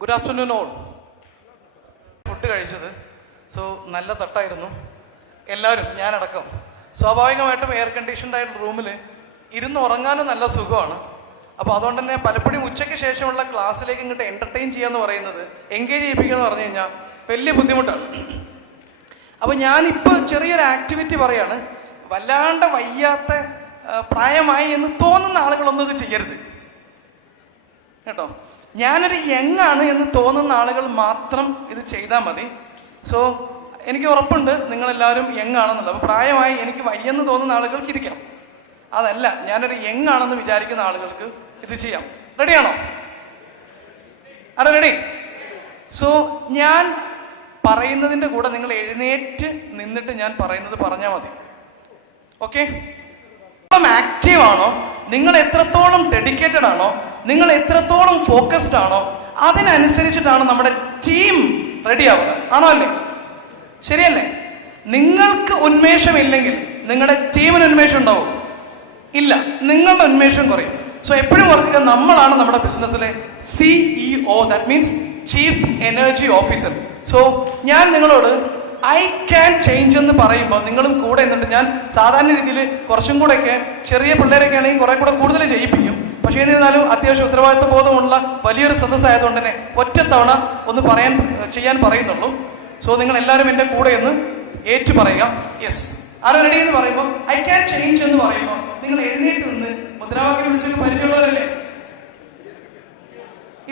Good afternoon all. Food കഴിച്ചത് നല്ല തട്ടായിരുന്നു. എല്ലാവരും ഞാനടക്കം സ്വാഭാവികമായിട്ടും എയർ കണ്ടീഷൻഡ് ആയിട്ടുള്ള റൂമിൽ ഇരുന്ന് ഉറങ്ങാനും നല്ല സുഖമാണ്. അപ്പോൾ അതുകൊണ്ട് തന്നെ പലപ്പോഴും ഉച്ചയ്ക്ക് ശേഷമുള്ള ക്ലാസ്സിലേക്ക് ഇങ്ങോട്ട് എൻ്റർടൈൻ ചെയ്യാന്ന് പറയുന്നത്, എൻഗേജ് ചെയ്യിപ്പിക്കുക എന്ന് പറഞ്ഞു കഴിഞ്ഞാൽ വലിയ ബുദ്ധിമുട്ടാണ്. അപ്പോൾ ഞാനിപ്പോൾ ചെറിയൊരു ആക്ടിവിറ്റി പറയാണ്. വല്ലാണ്ട് വയ്യാത്ത പ്രായമായി എന്ന് തോന്നുന്ന ആളുകളൊന്നും ഇത് ചെയ്യരുത് കേട്ടോ. ഞാനൊരു യങ്ങാണ് എന്ന് തോന്നുന്ന ആളുകൾ മാത്രം ഇത് ചെയ്താൽ മതി. എനിക്ക് ഉറപ്പുണ്ട് നിങ്ങളെല്ലാവരും യങ്ങാണെന്നുള്ളത്. അപ്പോൾ പ്രായമായി എനിക്ക് വയ്യെന്ന് തോന്നുന്ന ആളുകൾക്ക് ഇരിക്കാം. അതല്ല, ഞാനൊരു യങ്ങാണെന്ന് വിചാരിക്കുന്ന ആളുകൾക്ക് ഇത് ചെയ്യാം. റെഡിയാണോ? റെഡി? ഞാൻ പറയുന്നതിൻ്റെ കൂടെ നിങ്ങൾ എഴുന്നേറ്റ് നിന്നിട്ട് ഞാൻ പറയുന്നത് പറഞ്ഞാൽ മതി. ഓക്കെ? ആക്റ്റീവ് ആണോ, നിങ്ങൾ എത്രത്തോളം ഡെഡിക്കേറ്റഡ് ആണോ, നിങ്ങൾ എത്രത്തോളം ഫോക്കസ്ഡ് ആണോ, അതിനനുസരിച്ചിട്ടാണ് നമ്മുടെ ടീം റെഡി ആവുക. ആണോ അല്ലേ? ശരിയല്ലേ? നിങ്ങൾക്ക് ഉന്മേഷമില്ലെങ്കിൽ നിങ്ങളുടെ ടീമിന് ഉന്മേഷം ഉണ്ടാവും? ഇല്ല, നിങ്ങളുടെ ഉന്മേഷം കുറയും. എപ്പോഴും ഓർക്കുക, നമ്മളാണ് നമ്മുടെ ബിസിനസ്സിലെ CEO, that means chief energy officer. ഞാൻ നിങ്ങളോട് ഐ ക്യാൻ ചേഞ്ച് എന്ന് പറയുമ്പോൾ നിങ്ങളും കൂടെ എന്നിട്ട് ഞാൻ സാധാരണ രീതിയിൽ കുറച്ചും കൂടെയൊക്കെ ചെറിയ പിള്ളേരൊക്കെ ആണെങ്കിൽ കുറെ കൂടെ കൂടുതൽ ചെയ്യിപ്പിക്കും. പക്ഷേ എന്നിരുന്നാലും അത്യാവശ്യം ഉത്തരവാദിത്വ ബോധമുള്ള വലിയൊരു സദസ്സായതുകൊണ്ട് തന്നെ ഒറ്റത്തവണ ഒന്ന് ചെയ്യാൻ പറയുന്നുള്ളൂ. നിങ്ങൾ എല്ലാവരും എൻ്റെ കൂടെ ഒന്ന് ഏറ്റു പറയുക. യെസ്, ആരോ റെഡി എന്ന് പറയുമ്പോൾ ഐ ക്യാൻ ചേഞ്ച് എന്ന് പറയുമ്പോൾ നിങ്ങൾ എഴുന്നേറ്റ് നിന്ന് മുദ്രാവാക്യം വിളിച്ചൊരു പരിചയമുള്ളവരല്ലേ?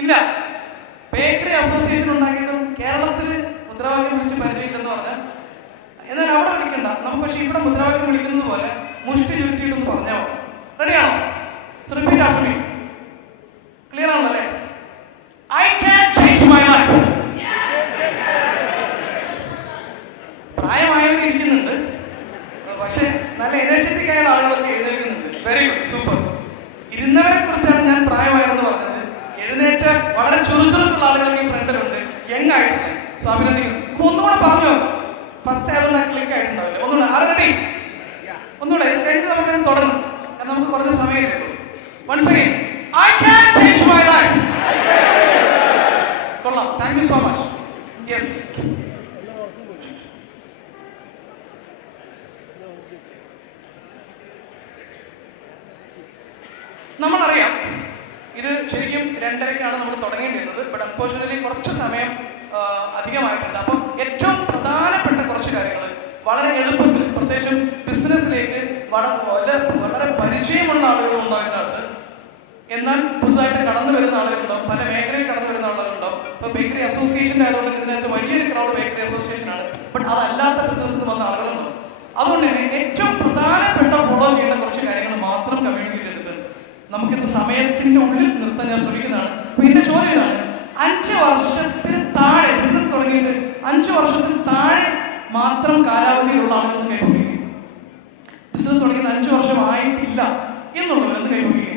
ഇല്ല. ബേക്കറി അസോസിയേഷൻ ഉണ്ടാക്കിയിട്ടും കേരളത്തിൽ മുദ്രാവാക്യം വിളിച്ച് പരിചയമില്ലെന്ന് പറഞ്ഞാൽ എന്നാൽ അവിടെ വിളിക്കണ്ട. നമുക്ക് പക്ഷേ ഇവിടെ മുദ്രാവാക്യം വിളിക്കുന്നത് പോലെ മുഷ്ടി ചുരുട്ടിയിട്ടൊന്ന് പറഞ്ഞാൽ മതി. റെഡിയാണോ? Repeat after me. ക്ലിയർ ആണല്ലേ? I can change my life. പ്രായമായവർ ഇരിക്കുന്നുണ്ട്, പക്ഷെ നല്ല എനർജറ്റിക് ആയ ആളുകളൊക്കെ എഴുന്നേൽക്കുന്നുണ്ട്. Very good, super. ഇരുന്നവരെ കുറിച്ചാണ് ഞാൻ പ്രായമായെന്ന് പറഞ്ഞത്. എഴുന്നേറ്റ വളരെ ചുറുചുറുക്കുള്ള ആളുകളൊക്കെ ഈ ഫ്രണ്ടിലുണ്ട്, യങ് ആയിട്ടില്ല. അഭിനന്ദിക്കുന്നു. ഒന്നുകൂടെ പറഞ്ഞു, ഫസ്റ്റ് ആയതുകൊണ്ട് ക്ലിക്ക് ആയിട്ടുണ്ടാവില്ല. ഒന്നുകൂടെ. റെഡി? ഒന്നുകൂടെ കഴിഞ്ഞിട്ട് നമുക്ക് തുടങ്ങും, കാരണം നമുക്ക് കുറച്ച് സമയം കിട്ടും. Once again, I can change my life. കൊള്ളാം, thank you so much. Yes, നമ്മളറിയാം ഇത് ശരിക്കും 2:30-ക്കാണ് നമ്മൾ തുടങ്ങേണ്ടിരുന്നത്. ബട്ട് അൺഫോർച്യുനേറ്റ്ലി കുറച്ച് സമയം അധികമായിട്ടുണ്ട്. അപ്പം ഏറ്റവും പ്രധാനപ്പെട്ട കുറച്ച് കാര്യങ്ങൾ വളരെ എളുപ്പത്തിൽ, പ്രത്യേകിച്ചും ബിസിനസ്സിലേക്ക് വളരെ പരിചയമുള്ള ആളുകൾ ഉണ്ടാകുന്നത്, എന്നാൽ പുതുതായിട്ട് കടന്നു വരുന്ന ആളുകളുണ്ടാവും, പല മേഖലയിൽ കടന്നു വരുന്ന ആളുകളുണ്ടാവും. ഇപ്പോൾ ബേക്കറി അസോസിയേഷൻ ആയതുകൊണ്ട് ഇതിനകത്ത് വലിയൊരു ക്രൗഡ് ബേക്കറി അസോസിയേഷനാണ്. ബട്ട് അതല്ലാത്ത ബിസിനസ്സിൽ വന്ന ആളുകളുണ്ടാവും. അതുകൊണ്ട് തന്നെ ഏറ്റവും പ്രധാനപ്പെട്ട ഫോളോ ചെയ്യേണ്ട കുറച്ച് കാര്യങ്ങൾ മാത്രം കമ്മ്യൂണിക്കേറ്റ് ചെയ്തിട്ട് നമുക്കിത് സമയത്തിന്റെ ഉള്ളിൽ നിർത്താൻ ഞാൻ ശ്രമിക്കുന്നതാണ്. അപ്പൊ എന്റെ ചോദ്യം ഇതാണ്: 5 വർഷത്തിന് താഴെ ബിസിനസ് തുടങ്ങിയിട്ട് 5 വർഷത്തിന് താഴെ മാത്രം കാലാവധിയിലുള്ള ആളുകളൊന്ന് കൈവക്കുകയും, ബിസിനസ് തുടങ്ങിയിട്ട് 5 വർഷം ആയിട്ടില്ല എന്നുള്ളവരൊന്ന് കൈവക്കുകയും.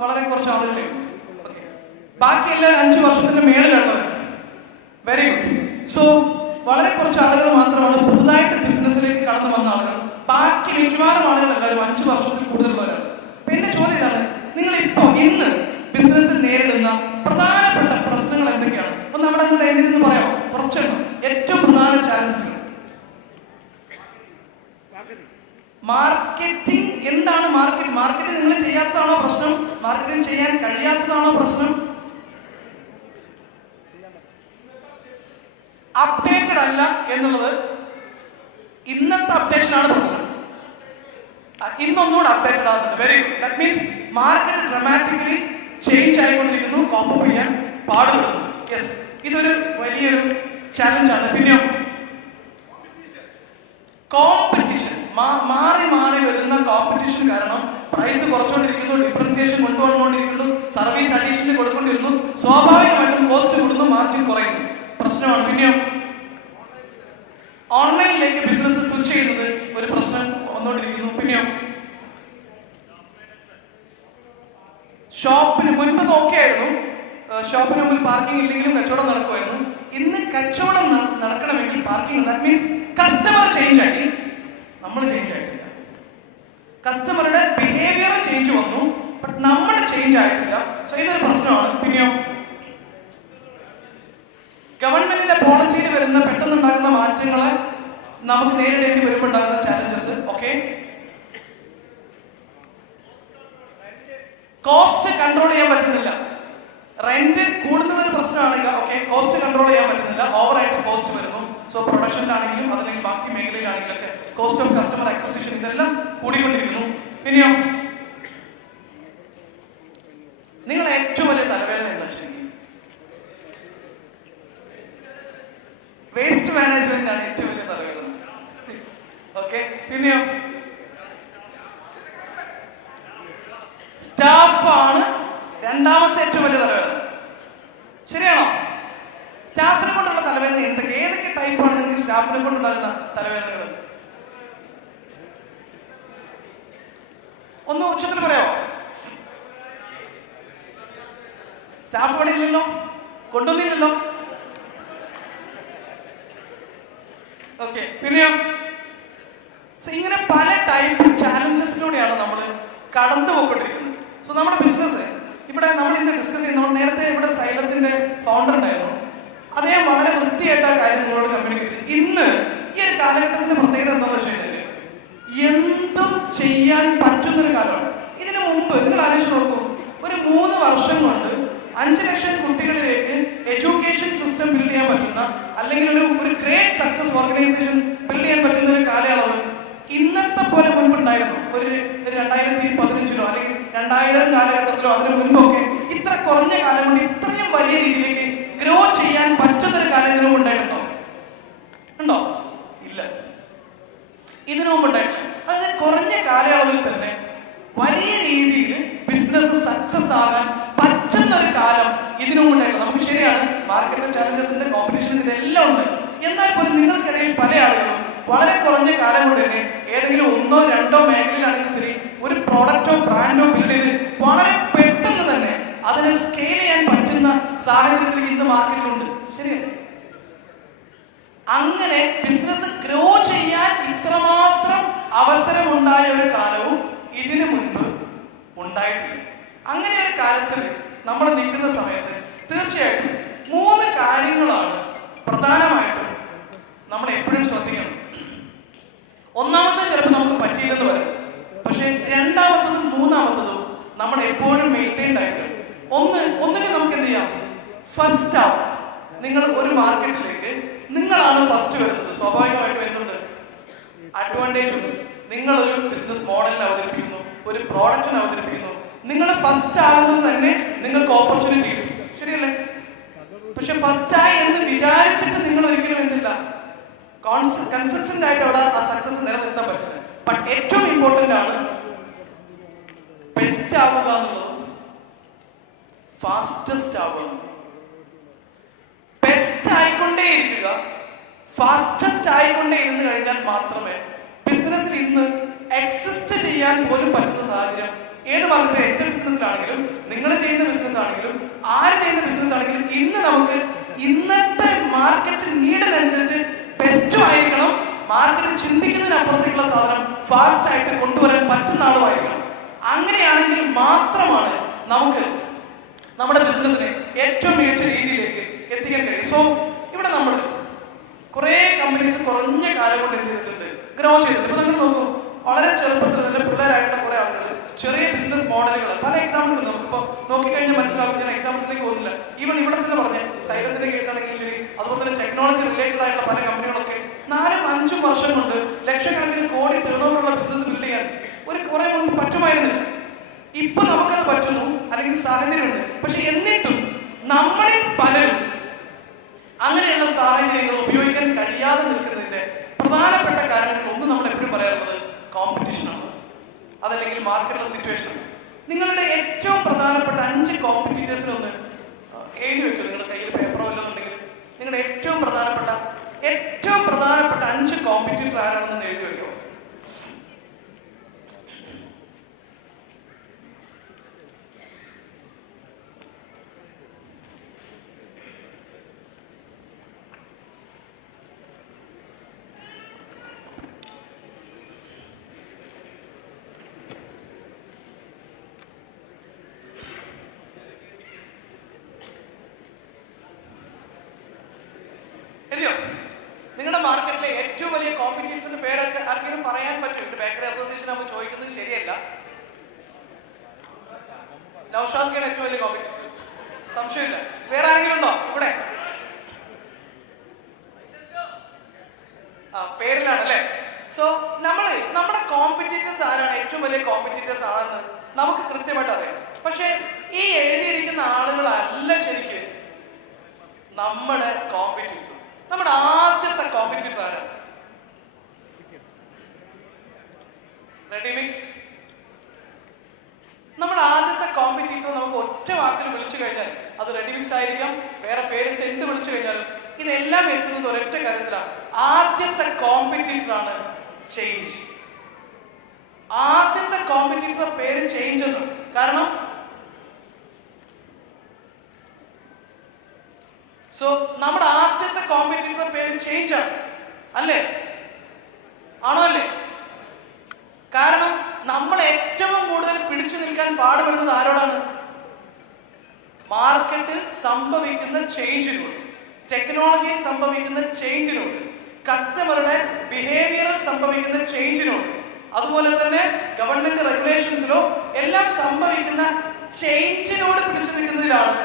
വളരെ കുറച്ച് ആളുകളെ. ബാക്കി എല്ലാവരും 5 വർഷത്തിന്റെ മേളിലുള്ളവർ. Very good. വളരെ കുറച്ച് ആളുകൾ മാത്രമാണ് പുതുതായിട്ട് ബിസിനസ്സിലേക്ക് കടന്നു വന്ന ആളുകൾ. ബാക്കി മിക്കവാറും ആളുകൾ എല്ലാവരും 5 വർഷത്തിൽ കൂടുതലുള്ളവരാണ്. അപ്പൊ എന്റെ ചോദ്യം ഇതാണ്: നിങ്ങൾ ഇന്ന് ബിസിനസ്സിൽ നേരിടുന്ന പ്രധാനപ്പെട്ട പ്രശ്നങ്ങൾ എന്തൊക്കെയാണ്? ഒന്ന് നമ്മുടെ എന്തെന്ന് പറയാമോ? കുറച്ചെണ്ണം. ഏറ്റവും പ്രധാന ചാലഞ്ചസ്. മാർക്കറ്റിംഗ്. എന്താണ് മാർക്കറ്റിംഗ്? മാർക്കറ്റിംഗ് നിങ്ങൾ ചെയ്യാത്തതാണോ പ്രശ്നം? മാർക്കറ്റിംഗ് ചെയ്യാൻ കഴിയാത്തതാണോ പ്രശ്നം? അപ്ഡേറ്റഡ് അല്ല എന്നുള്ളത് ഇന്നത്തെ അപ്ഡേഷനാണ് പ്രശ്നം. ഇന്നൊന്നുകൂടെ അപ്ഡേറ്റഡ് ആകുന്നുണ്ട്. Very good. That means market dramatically change ആയിക്കൊണ്ടിരിക്കുന്നു, കോപ്പ് ചെയ്യാൻ പാടുപെടുന്നു. യെസ്, ഇതൊരു വലിയൊരു ചാലഞ്ചാണ്. പിന്നെയോ കോമ്പറ്റീഷൻ. മാറി മാറി വരുന്ന കോമ്പറ്റീഷൻ കാരണം പ്രൈസ് കുറച്ചുകൊണ്ടിരിക്കുന്നു, ഡിഫറൻസിയേഷൻ കൊണ്ടുവന്നുകൊണ്ടിരിക്കുന്നു, സർവീസ് അഡീഷണൽ കൊടുക്കൊണ്ടിരുന്നു. സ്വാഭാവികമായിട്ടും കോസ്റ്റ് കൂടുന്നു, മാർജിൻ കുറയുന്നു. പ്രശ്നമാണ്. പിന്നെയോ ഓൺലൈനിലേക്ക് ബിസിനസ് സ്വിച്ച് ചെയ്യുന്നത് ഒരു പ്രശ്നം വന്നുകൊണ്ടിരിക്കുന്നു. പിന്നെയോ ഷോപ്പിന് മുൻപ് നോക്കിയായിരുന്നു, ഷോപ്പിന് മുമ്പിൽ പാർക്കിംഗ് ഇല്ലെങ്കിലും കച്ചവടം നടക്കുമായിരുന്നു. ഇന്ന് കച്ചവടം നടക്കണമെങ്കിൽ parking. That means customer change ആയി, നമ്മൾ ചേഞ്ച് ആയിട്ടില്ല. കസ്റ്റമറുടെ ബിഹേവിയർ ചേഞ്ച് വന്നു, ബട്ട് നമ്മൾ ചേഞ്ച് ആയിട്ടില്ല. ഇതൊരു പ്രശ്നമാണ്. കസ്റ്റമർ അക്വിസിഷൻ, ഇതെല്ലാം കൂടിക്കൊണ്ടിരിക്കുന്നു. പിന്നെയോ നിങ്ങൾ ഏറ്റവും വലിയ തലവേദന എന്താ ശരി? വേസ്റ്റ് മാനേജ്മെന്റ് ആണ് ഏറ്റവും വലിയ തലവേദന. ഓക്കെ, പിന്നെയോ സ്റ്റാഫാണ് രണ്ടാമത്തെ ഏറ്റവും വലിയ തലവേദന. ശരിയാണോ? സ്റ്റാഫിനെ കൊണ്ടുള്ള തലവേദന ഏതൊക്കെ ടൈപ്പാണ് നിങ്ങൾക്ക് സ്റ്റാഫിനെ കൊണ്ടുണ്ടാകുന്ന തലവേദനകൾ? ഒന്ന് ഉച്ചത്തിൽ പറയാമോ? സ്റ്റാഫ് ഇവിടെ ഇല്ലല്ലോ, കൊണ്ടുവന്നില്ലല്ലോ. ഓക്കെ, പിന്നെയോ ഇങ്ങനെ പല ടൈപ്പ് ചാലഞ്ചസിലൂടെയാണ് നമ്മൾ കടന്നു പോയിക്കൊണ്ടിരിക്കുന്നത്. സോ നമ്മുടെ ബിസിനസ് ഇവിടെ നമ്മൾ ഇന്ന് ഡിസ്കസ് ചെയ്യുന്ന, നമ്മൾ നേരത്തെ ഇവിടെ സൈലത്തിന്റെ ഫൗണ്ടർ ഉണ്ടായിരുന്നു, അദ്ദേഹം വളരെ വൃത്തിയായിട്ട് ആ കാര്യം നിങ്ങളോട് കമ്മ്യൂണിക്കേറ്റ് ചെയ്തു. ഇന്ന് ഈ ഒരു കാലഘട്ടത്തിന്റെ പ്രത്യേകത എന്താണെന്ന് വെച്ച് കഴിഞ്ഞാൽ എന്തും ചെയ്യാൻ പറ്റുന്നൊരു കാലമാണ്. ഇതിനു മുമ്പ് നിങ്ങൾ ആലോചിച്ച് നോക്കൂ, ഒരു 3 വർഷം കൊണ്ട് 5 ലക്ഷം കുട്ടികളിലേക്ക് എഡ്യൂക്കേഷൻ സിസ്റ്റം ബിൽഡ് ചെയ്യാൻ പറ്റുന്ന, അല്ലെങ്കിൽ ഒരു ഗ്രേറ്റ് സക്സസ് ഓർഗനൈസേഷൻ ബിൽഡ് ചെയ്യാൻ പറ്റുന്ന ഒരു കാലയളവ് ഇന്നത്തെ പോലെ മുൻപുണ്ടായിരുന്നു. ഒരു 2015 അല്ലെങ്കിൽ 2000 കാലഘട്ടത്തിലോ അതിനു മുൻപൊക്കെ ഇത്ര കുറഞ്ഞ കാലം കൊണ്ട് ഇത്രയും വലിയ രീതിയിലേക്ക് ഗ്രോ ചെയ്യാൻ പറ്റുന്ന ഒരു കാലം ഇതിനു മുമ്പുണ്ടായിട്ടുണ്ടോ? ഉണ്ടോ? ഇല്ല, ഇതിനു മുമ്പുണ്ടായിട്ടില്ല. അതായത് കുറഞ്ഞ കാലയളവിൽ തന്നെ വലിയ രീതിയിൽ ബിസിനസ് സക്സസ് ആകാൻ പറ്റുന്ന ഒരു കാലം ഇതിനു മുമ്പുണ്ടായിട്ടില്ല. നമുക്ക് ശരിയാണ്, മാർക്കറ്റ് ചാലഞ്ചസിന്റെ കോമ്പറ്റീഷൻ ഇതെല്ലാം ഉണ്ട്. എന്നാൽ പോലും നിങ്ങൾക്കിടയിൽ പല ആളുകളും വളരെ കുറഞ്ഞ കാലം കൊണ്ട് തന്നെ ഏതെങ്കിലും 1 or 2 മേഖലയിലാണെങ്കിൽ ശരി ഒരു പ്രോഡക്റ്റോ ബ്രാൻഡോ ബിൽഡ് ചെയ്ത് വളരെ പെട്ടെന്ന് തന്നെ അതിനെ സ്കെയിൽ ചെയ്യാൻ പറ്റുന്ന സാഹചര്യത്തിൽ ഇന്ന് മാർക്കറ്റിലുണ്ട്. ശരിയല്ലേ? അങ്ങനെ ബിസിനസ് ഗ്രോ ചെയ്യാൻ ഇത്രമാത്രം അവസരമുണ്ടായ ഒരു കാലവും ഇതിനു മുൻപ് ഉണ്ടായിട്ടില്ല. അങ്ങനെ ഒരു കാലത്തിൽ നമ്മൾ നിൽക്കുന്ന സമയത്ത് തീർച്ചയായിട്ടും 3 കാര്യങ്ങളാണ് പ്രധാനമായിട്ടും നമ്മൾ എപ്പോഴും ശ്രദ്ധിക്കണം. ഒന്നാമത്തെ ചിലപ്പോൾ നമുക്ക് പറ്റിയില്ലെന്ന് വരും, പക്ഷെ രണ്ടാമത്തതും മൂന്നാമത്തതും നമ്മൾ എപ്പോഴും മെയിൻറ്റൈൻഡ് ആയിരിക്കണം. ഒന്നിന് നമുക്ക് എന്ത് ചെയ്യാം? ഫസ്റ്റ് ആവും. നിങ്ങൾ ഒരു മാർക്കറ്റിലേക്ക് നിങ്ങളാണ് ഫസ്റ്റ് വരുന്നത്, സ്വാഭാവികമായിട്ടും എന്തുണ്ട്? അഡ്വാൻറ്റേജ് ഉണ്ട്. നിങ്ങളൊരു ബിസിനസ് മോഡലിനെ അവതരിപ്പിക്കുന്നു, ഒരു പ്രോഡക്റ്റിനെ അവതരിപ്പിക്കുന്നു, നിങ്ങൾ ഫസ്റ്റ് ആകുന്നത് തന്നെ നിങ്ങൾക്ക് ഓപ്പർച്യൂണിറ്റി കിട്ടും. ശരിയല്ലേ? പക്ഷെ ഫസ്റ്റ് ആയി എന്ന് വിചാരിച്ചിട്ട് നിങ്ങൾ ഒരിക്കലും എന്തില്ല കൺസിസ്റ്റന്റ് ആയിട്ട് അവിടെ ആ സക്സസ് നിലനിർത്താൻ പറ്റില്ല. ബട്ട് ഏറ്റവും ഇമ്പോർട്ടന്റ് ആണ് ബെസ്റ്റ് ആവുക എന്നുള്ളതും ഫാസ്റ്റസ്റ്റ് ആവുക. ബെസ്റ്റ് ആയിക്കൊണ്ടേ ഇരിക്കുക, ഫാസ്റ്റസ്റ്റ് ആയിക്കൊണ്ടേ ഇരുന്ന് കഴിഞ്ഞാൽ മാത്രമേ ബിസിനസ്സിൽ ഇന്ന് എക്സിസ്റ്റ് ചെയ്യാൻ പോലും പറ്റുന്ന സാഹചര്യം ഏത് മാർക്കറ്റ്, എന്റെ ബിസിനസ്സിലാണെങ്കിലും നിങ്ങൾ ചെയ്യുന്ന ബിസിനസ് ആണെങ്കിലും ആര് ചെയ്യുന്ന ബിസിനസ് ആണെങ്കിലും ഇന്ന് നമുക്ക് ഇന്നത്തെ മാർക്കറ്റ് നീഡിനനുസരിച്ച് ബെസ്റ്റും ആയിരിക്കണം, മാർക്കറ്റ് ചിന്തിക്കുന്നതിനപ്പുറത്തേക്കുള്ള സാധനം ഫാസ്റ്റ് ആയിട്ട് കൊണ്ടുവരാൻ പറ്റുന്ന ആളുമായിരിക്കണം. അങ്ങനെയാണെങ്കിൽ മാത്രമാണ് നമുക്ക് നമ്മുടെ ബിസിനസ്സിനെ ഏറ്റവും മികച്ച രീതിയിലേക്ക് എത്തിക്കാൻ കഴിയും. സോ ഇവിടെ നമ്മൾ കുറെ കമ്പനീസ് കുറഞ്ഞ കാലം കൊണ്ട് എന്ത് ചെയ്തിട്ടുണ്ട്? ഗ്രോ ചെയ്തിട്ടുണ്ട്. ഇപ്പൊ നിങ്ങൾ നോക്കൂ, വളരെ ചെറുപ്പത്തിൽ തന്നെ പിള്ളേരായിട്ടുള്ള കുറെ ആളുകൾ ചെറിയ ബിസിനസ് മോഡലുകൾ, പല എക്സാമ്പിൾസ് ഉണ്ട്. നമുക്കിപ്പോ നോക്കിക്കഴിഞ്ഞാൽ മനസ്സിലാവും. ഞാൻ എക്സാമ്പിൾസിലേക്ക് പോകുന്നില്ല. ഈവൻ ഇവിടെ തന്നെ പറഞ്ഞ സൈലത്തിന്റെ കേസ് ആണെങ്കിൽ ശരി, അതുപോലെ തന്നെ ടെക്നോളജി റിലേറ്റഡ് ആയിട്ടുള്ള പല കമ്പനികളൊക്കെ 4-5 വർഷം കൊണ്ട് ലക്ഷക്കണക്കിന് കോടി ടേൺ ഓവറുള്ള ബിസിനസ് ബിൽഡ് ചെയ്യാൻ കുറെ മുൻപ് പറ്റുമായിരുന്നില്ല. ഇപ്പൊ നമുക്കത് പറ്റുന്നു, അല്ലെങ്കിൽ സാഹചര്യമുണ്ട്. പക്ഷെ എന്നിട്ടും നമ്മളിൽ പലരും അങ്ങനെയുള്ള സാഹചര്യങ്ങൾ ഉപയോഗിക്കാൻ കഴിയാതെ നിൽക്കുന്നതിന്റെ പ്രധാനപ്പെട്ട കാരണങ്ങൾ ഒന്ന് നമ്മൾ എപ്പോഴും പറയാറുള്ളത് കോമ്പറ്റീഷനാണ്, അതല്ലെങ്കിൽ മാർക്കറ്റിലെ സിറ്റുവേഷൻ. നിങ്ങളുടെ ഏറ്റവും പ്രധാനപ്പെട്ട 5 കോമ്പറ്റീറ്റേഴ്സിനെ ഒന്ന് എഴുതി വെക്കും. നിങ്ങളുടെ കയ്യിൽ പേപ്പറോ വല്ലതുണ്ടെങ്കിൽ നിങ്ങളുടെ ഏറ്റവും പ്രധാനപ്പെട്ട 5 കോമ്പറ്റീറ്റർ ആരാണെന്ന് എഴുതി വെക്കും. നിങ്ങളുടെ മാർക്കറ്റിലെ ഏറ്റവും വലിയ കോമ്പറ്റീറ്റേഴ്സിന്റെ പേരൊക്കെ ആർക്കെങ്കിലും പറയാൻ പറ്റും? ബേക്കറി അസോസിയേഷൻ ആകുമ്പോൾ ചോദിക്കുന്നത് ശരിയല്ല. നൗഷാദ്ക്കാണ് ഏറ്റവും വലിയ കോമ്പറ്റീറ്റർ, സംശയമില്ല. വേറെ ആരെങ്കിലും ഉണ്ടോ ഇവിടെ? പേരിലാണ് അല്ലേ? സോ ഏറ്റവും വലിയ കോമ്പറ്റീറ്റേഴ്സ് ആണെന്ന് നമുക്ക് കൃത്യമായിട്ട് അറിയാം. പക്ഷെ ഈ എഴുതിയിരിക്കുന്ന ആളുകളല്ല ശരിക്ക് നമ്മുടെ കോമ്പറ്റീറ്റർ. നമ്മുടെ ആദ്യത്തെ കോമ്പറ്റീറ്റർ ആരാണ്? റെഡിമിക്സ്. നമ്മുടെ ആദ്യത്തെ കോമ്പറ്റീറ്റർ നമുക്ക് ഒറ്റ വാക്കിൽ വിളിച്ചു കഴിഞ്ഞാൽ അത് റെഡിമിക്സ് ആയിരിക്കാം, വേറെ പേരിട്ട് എന്ത് വിളിച്ചു കഴിഞ്ഞാലും ഇതെല്ലാം എത്തുന്നത് ഒരൊറ്റ കാര്യത്തിലാണ്. ആദ്യത്തെ കോമ്പറ്റീറ്റർ ആണ് ചേഞ്ച്. ആദ്യത്തെ കോമ്പറ്റീറ്റർ പേര് ചേഞ്ച് എന്ന്. കാരണം നമ്മുടെ ആദ്യത്തെ കോമ്പറ്റീറ്റർ പേര് ചേഞ്ച് ആണ്, അല്ലേ? ആണോ അല്ലേ? കാരണം നമ്മൾ ഏറ്റവും കൂടുതൽ പിടിച്ചു നിൽക്കാൻ പാടുപെടുന്നത് ആരോടാണ്? മാർക്കറ്റിൽ സംഭവിക്കുന്ന ചേഞ്ചിനോട്, ടെക്നോളജിയിൽ സംഭവിക്കുന്ന ചേഞ്ചിനോട്, കസ്റ്റമറുടെ ബിഹേവിയറിൽ സംഭവിക്കുന്ന ചേഞ്ചിനോട്, അതുപോലെ തന്നെ ഗവൺമെന്റ് റെഗുലേഷൻസിലോ എല്ലാം സംഭവിക്കുന്ന ചേഞ്ചിനോട് പിടിച്ചു നിൽക്കുന്നതിലാണ്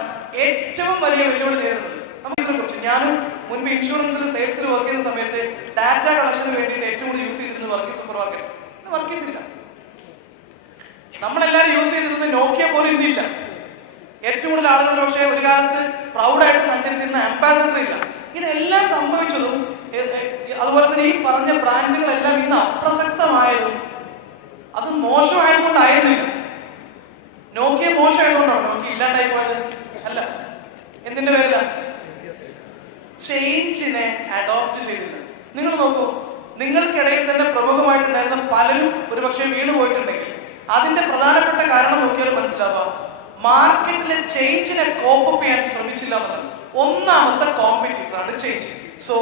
ഏറ്റവും വലിയ വെല്ലുവിളി നേരിടുന്നത്. നമുക്ക് ഞാൻ മുൻപ് ഇൻഷുറൻസിൽ സെയിൽസിൽ വർക്ക് ചെയ്യുന്ന സമയത്ത് ഡാറ്റ കളക്ഷന് വേണ്ടിയിട്ട് ഏറ്റവും കൂടുതൽ യൂസ് ചെയ്തിരുന്നത് വർക്കീസ് സൂപ്പർ മാർക്കറ്റ്. ഇന്ന് വർക്കീസ് ഇല്ല. നമ്മളെല്ലാവരും യൂസ് ചെയ്തിരുന്നത് നോക്കിയ പോലും ഇന്നില്ല. ഏറ്റവും കൂടുതൽ ആളുകൾ പക്ഷേ ഒരു കാലത്ത് പ്രൗഡായിട്ട് സഞ്ചരിച്ചിരുന്ന അംബാസഡർ ഇല്ല. ഇതെല്ലാം സംഭവിച്ചതും അതുപോലെ തന്നെ ഈ പറഞ്ഞ ബ്രാൻഡുകളെല്ലാം ഇന്ന് അപ്രസക്തമായതും അത് മോശമായതുകൊണ്ടായിരുന്നില്ല. നോക്കിയ മോശമായതുകൊണ്ടാണ് നോക്കിയ ഇല്ലാണ്ടായി പോയത്? അല്ല. എന്തിന്റെ പേരില? ചേഞ്ചിനെ അഡോപ്റ്റ് ചെയ്തില്ല. നിങ്ങൾ നോക്കൂ, നിങ്ങൾക്കിടയിൽ തന്നെ പ്രമുഖമായിട്ടുണ്ടായിരുന്ന പലരും ഒരു പക്ഷേ വീണ് പോയിട്ടുണ്ടെങ്കിൽ അതിന്റെ പ്രധാനപ്പെട്ട കാരണം നോക്കിയാൽ മനസ്സിലാവുക, മാർക്കറ്റിലെ ചേഞ്ചിനെ കോപ്പപ്പ് ചെയ്യാൻ ശ്രമിച്ചില്ല എന്നുള്ളത്. ഒന്നാമത്തെ കോമ്പറ്റീറ്റർ ആണ് ചേഞ്ച്. സോ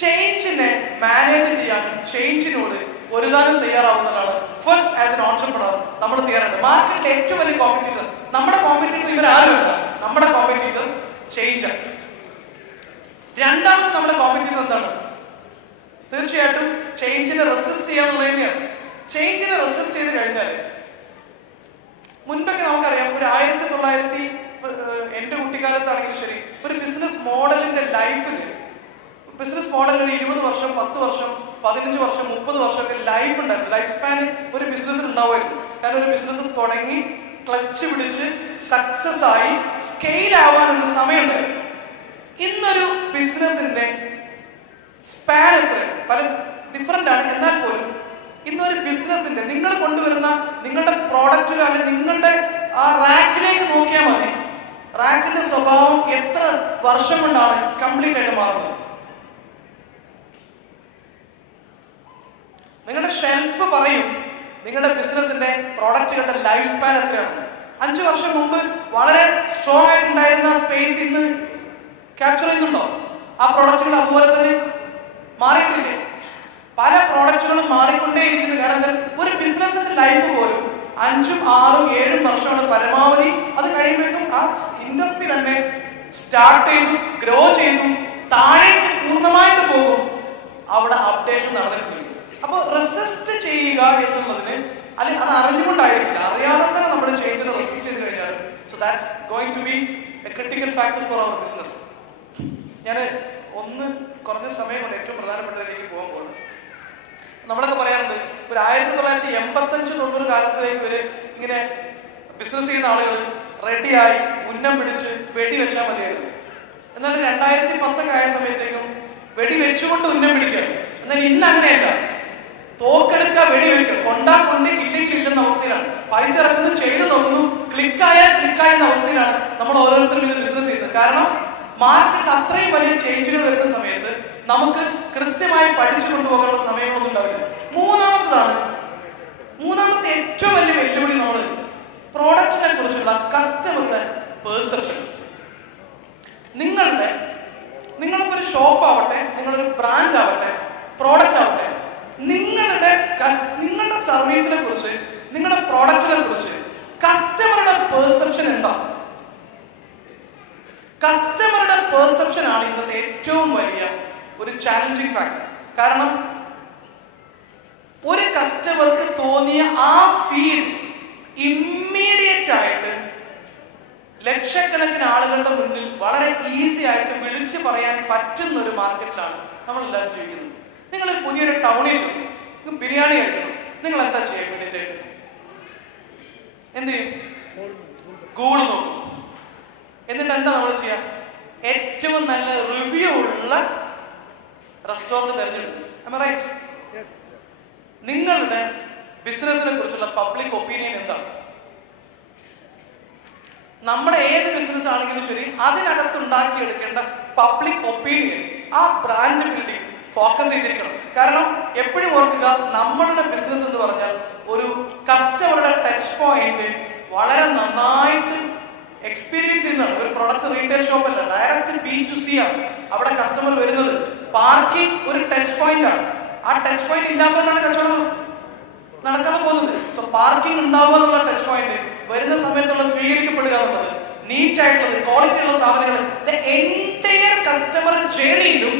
ചേഞ്ചിനെ മാനേജ് ചെയ്യാനും ചേഞ്ചിനോട് പൊരുതാനും തയ്യാറാവുന്നതാണ് ഫസ്റ്റ് ആസ് എൻ ഓൺട്രപ്രണർ നമ്മൾ തയ്യാറാണ്. മാർക്കറ്റിലെ ഏറ്റവും വലിയ കോമ്പറ്റീറ്റർ, നമ്മുടെ കോമ്പറ്റീറ്റർ ഇവരാരുമല്ല, നമ്മുടെ കോമ്പറ്റീറ്റർ ചേഞ്ച്. രണ്ടാമത്തെ നമ്മുടെ കോമ്പറ്റീറ്റർ എന്താണ്? തീർച്ചയായിട്ടും ചേഞ്ചിനെ റെസിസ്റ്റ് ചെയ്യാന്നുള്ളത് തന്നെയാണ്. ചേഞ്ചിനെ റെസിസ്റ്റ് ചെയ്ത് കഴിഞ്ഞാൽ മുൻപൊക്കെ നമുക്കറിയാം, ഒരു 1900 എന്റെ കുട്ടിക്കാലത്താണെങ്കിലും ശരി, ഒരു ബിസിനസ് മോഡലിന്റെ ലൈഫിൽ ബിസിനസ് മോഡൽ ഒരു 20 വർഷം 10 വർഷം 15 വർഷം 30 വർഷമൊക്കെ ലൈഫ് ഉണ്ടായിരുന്നു. ലൈഫ് സ്പാൻ ഒരു ബിസിനസ്സിൽ ഉണ്ടാവുമായിരുന്നു. കാരണം ഒരു ബിസിനസ് തുടങ്ങി ക്ലച്ച് പിടിച്ച് സക്സസ് ആയി സ്കെയിൽ ആവാനൊരു സമയമുണ്ടായിരുന്നു. ഇന്നൊരു ബിസിനസിന്റെ സ്പാൻ എത്ര പല ഡിഫറെന്റ് ആണ്. എന്നാൽ പോലും ഇന്നൊരു ബിസിനസിന്റെ നിങ്ങൾ കൊണ്ടുവരുന്ന നിങ്ങളുടെ പ്രോഡക്റ്റിലോ അല്ലെങ്കിൽ നിങ്ങളുടെ ആ റാക്കിലേക്ക് നോക്കിയാൽ മതി, റാക്കിന്റെ സ്വഭാവം എത്ര വർഷം കൊണ്ടാണ് കംപ്ലീറ്റ് ആയിട്ട് മാറുന്നത്. നിങ്ങളുടെ ഷെൽഫ് പറയും നിങ്ങളുടെ ബിസിനസിന്റെ പ്രോഡക്റ്റുകളുടെ ലൈഫ് സ്പാൻ എത്രയാണ്. 5 വർഷം മുമ്പ് വളരെ സ്ട്രോങ് ആയിട്ടുണ്ടായിരുന്ന സ്പേസ് ഇന്ന് ക്യാപ്ചർ ചെയ്യുന്നുണ്ടോ? ആ പ്രോഡക്റ്റുകൾ അതുപോലെ തന്നെ മാറിയിട്ടില്ലേ? പല പ്രോഡക്റ്റുകളും മാറിക്കൊണ്ടേയിരിക്കുന്നു. കാരണം ഒരു ബിസിനസിന്റെ ലൈഫ് പോലും 5, 6, 7 വർഷമാണ് പരമാവധി. അത് കഴിയുമ്പോഴേക്കും ആ ഇൻഡസ്ട്രി തന്നെ സ്റ്റാർട്ട് ചെയ്തു, ഗ്രോ ചെയ്തു, താഴേക്ക് പൂർണ്ണമായിട്ട് പോകും. അവിടെ അപ്ഡേഷൻ നടന്നിട്ടില്ല. അപ്പോൾ റെസിസ്റ്റ് ചെയ്യുക എന്നുള്ളതിന് അല്ലെങ്കിൽ അത് അറിഞ്ഞുകൊണ്ടായിരിക്കില്ല, അറിയാതെ തന്നെ നമ്മൾ ചേഞ്ചിനെ റെസിസ്റ്റ് ചെയ്ത് കഴിഞ്ഞാൽ so that's going to be a critical factor for our business. ഞാൻ കുറഞ്ഞ സമയം കൊണ്ട് ഏറ്റവും പ്രധാനപ്പെട്ടതിലേക്ക് പോകാൻ പോകുന്നു. നമ്മളൊക്കെ പറയാറുണ്ട് ഒരു 1985-90 കാലത്തിലേക്ക് വരെ ഇങ്ങനെ ബിസിനസ് ചെയ്യുന്ന ആളുകൾ റെഡിയായി ഉന്നം പിടിച്ച് വെടിവെച്ചാൽ മതിയായിരുന്നു. എന്നാൽ 2010 ആയ സമയത്തേക്കും വെടിവെച്ചുകൊണ്ട് ഉന്നം പിടിക്കുകയാണ്. എന്നാൽ ഇന്ന് അങ്ങനെയല്ല. തോക്കെടുക്കുക, വെടിവെക്കുക, കൊണ്ടാ ഇല്ലെങ്കിൽ ഇല്ലെന്ന അവസ്ഥയിലാണ്. പൈസ ഇറക്കുന്നു, ചെയ്തു നോക്കുന്നു, ക്ലിക്കായാൽ ക്ലിക്കായെന്ന അവസ്ഥയിലാണ് നമ്മൾ ഓരോരുത്തരും ഇത് ബിസിനസ് ചെയ്യുന്നത്. കാരണം മാർക്കറ്റിൽ അത്രയും വലിയ ചേഞ്ചുകൾ വരുന്ന സമയത്ത് നമുക്ക് കൃത്യമായി പഠിച്ചു കൊണ്ടുപോകാനുള്ള സമയമൊന്നും ഉണ്ടാവില്ല. മൂന്നാമത്തെ ഏറ്റവും വലിയ വെല്ലുവിളി നമ്മൾ പ്രോഡക്റ്റിനെ കുറിച്ചുള്ള കസ്റ്റമറുടെ പെർസെപ്ഷൻ. നിങ്ങളിപ്പോ ഒരു ഷോപ്പ് ആവട്ടെ, നിങ്ങളൊരു ബ്രാൻഡ് ആവട്ടെ, പ്രോഡക്റ്റ് ആവട്ടെ, നിങ്ങളുടെ സർവീസിനെ കുറിച്ച്, നിങ്ങളുടെ പ്രോഡക്റ്റിനെ കുറിച്ച് കസ്റ്റമറുടെ പെർസെപ്ഷൻ എന്താ? കസ്റ്റമറുടെ പെർസെപ്ഷൻ ആണ് ഇന്നത്തെ ഏറ്റവും വലിയ ഒരു ചാലഞ്ചിങ് ഫാക്ടർ. കാരണം ഒരു കസ്റ്റമർക്ക് തോന്നിയ ആ ഫീൽ ഇമ്മീഡിയറ്റ് ആയിട്ട് ലക്ഷക്കണക്കിന് ആളുകളുടെ മുന്നിൽ വളരെ ഈസി ആയിട്ട് വിളിച്ചു പറയാൻ പറ്റുന്ന ഒരു മാർക്കറ്റിലാണ് നമ്മൾ എല്ലാവരും ജീവിക്കുന്നത്. നിങ്ങൾ പുതിയൊരു ടൗണിൽ ചെന്നു, ബിരിയാണി കഴിക്കണം, നിങ്ങൾ എന്താ ചെയ്യാൻ വേണ്ടിയിട്ട്? എന്ത് ചെയ്യും? ഗൂഗിൾ നോക്കും. എന്നിട്ട് എന്താ നമ്മൾ ചെയ്യുക? ഏറ്റവും നല്ല റിവ്യൂ ഉള്ള റെസ്റ്റോറൻറ്റ് തിരഞ്ഞെടുക്കും. റൈറ്റ്? നിങ്ങളുടെ ബിസിനസിനെ കുറിച്ചുള്ള പബ്ലിക് ഒപ്പീനിയൻ എന്താണ്? നമ്മുടെ ഏത് ബിസിനസ് ആണെങ്കിലും ശരി, അതിനകത്ത് ഉണ്ടാക്കിയെടുക്കേണ്ട പബ്ലിക് ഒപ്പീനിയൻ ആ ബ്രാൻഡ് ബിൽഡിംഗ് ഫോക്കസ് ചെയ്തിരിക്കണം. കാരണം എപ്പോഴും ഓർക്കുക, നമ്മളുടെ ബിസിനസ് എന്ന് പറഞ്ഞാൽ ഒരു കസ്റ്റമറുടെ ടച്ച് പോയിന്റ് വളരെ നന്നായിട്ട് എക്സ്പീരിയൻസ് ചെയ്യുന്നതാണ്. ഒരു പ്രൊഡക്റ്റ് റീറ്റെയിൽ ഷോപ്പ് അല്ല, ഡയറക്റ്റ് B2C ആണ്. അവിടെ കസ്റ്റമർ വരുന്നത്. പാർക്കിംഗ് ഒരു ടച്ച് പോയിന്റ് ആണ്. ആ ടച്ച് പോയിന്റ് ഇല്ലാത്തതുകൊണ്ടാണ് കച്ചവടം നടക്കാതെ പോകുന്നത്. സോ പാർക്കിംഗ് ഉണ്ടാവുക എന്നുള്ള ടച്ച് പോയിന്റ്, വരുന്ന സമയത്തുള്ള സ്വീകരിക്കപ്പെടുക എന്നുള്ളത്, നീറ്റ് ആയിട്ടുള്ളത്, ക്വാളിറ്റി ഉള്ള സാധനങ്ങൾ, എൻറ്റയർ കസ്റ്റമർ ജേണിയിലും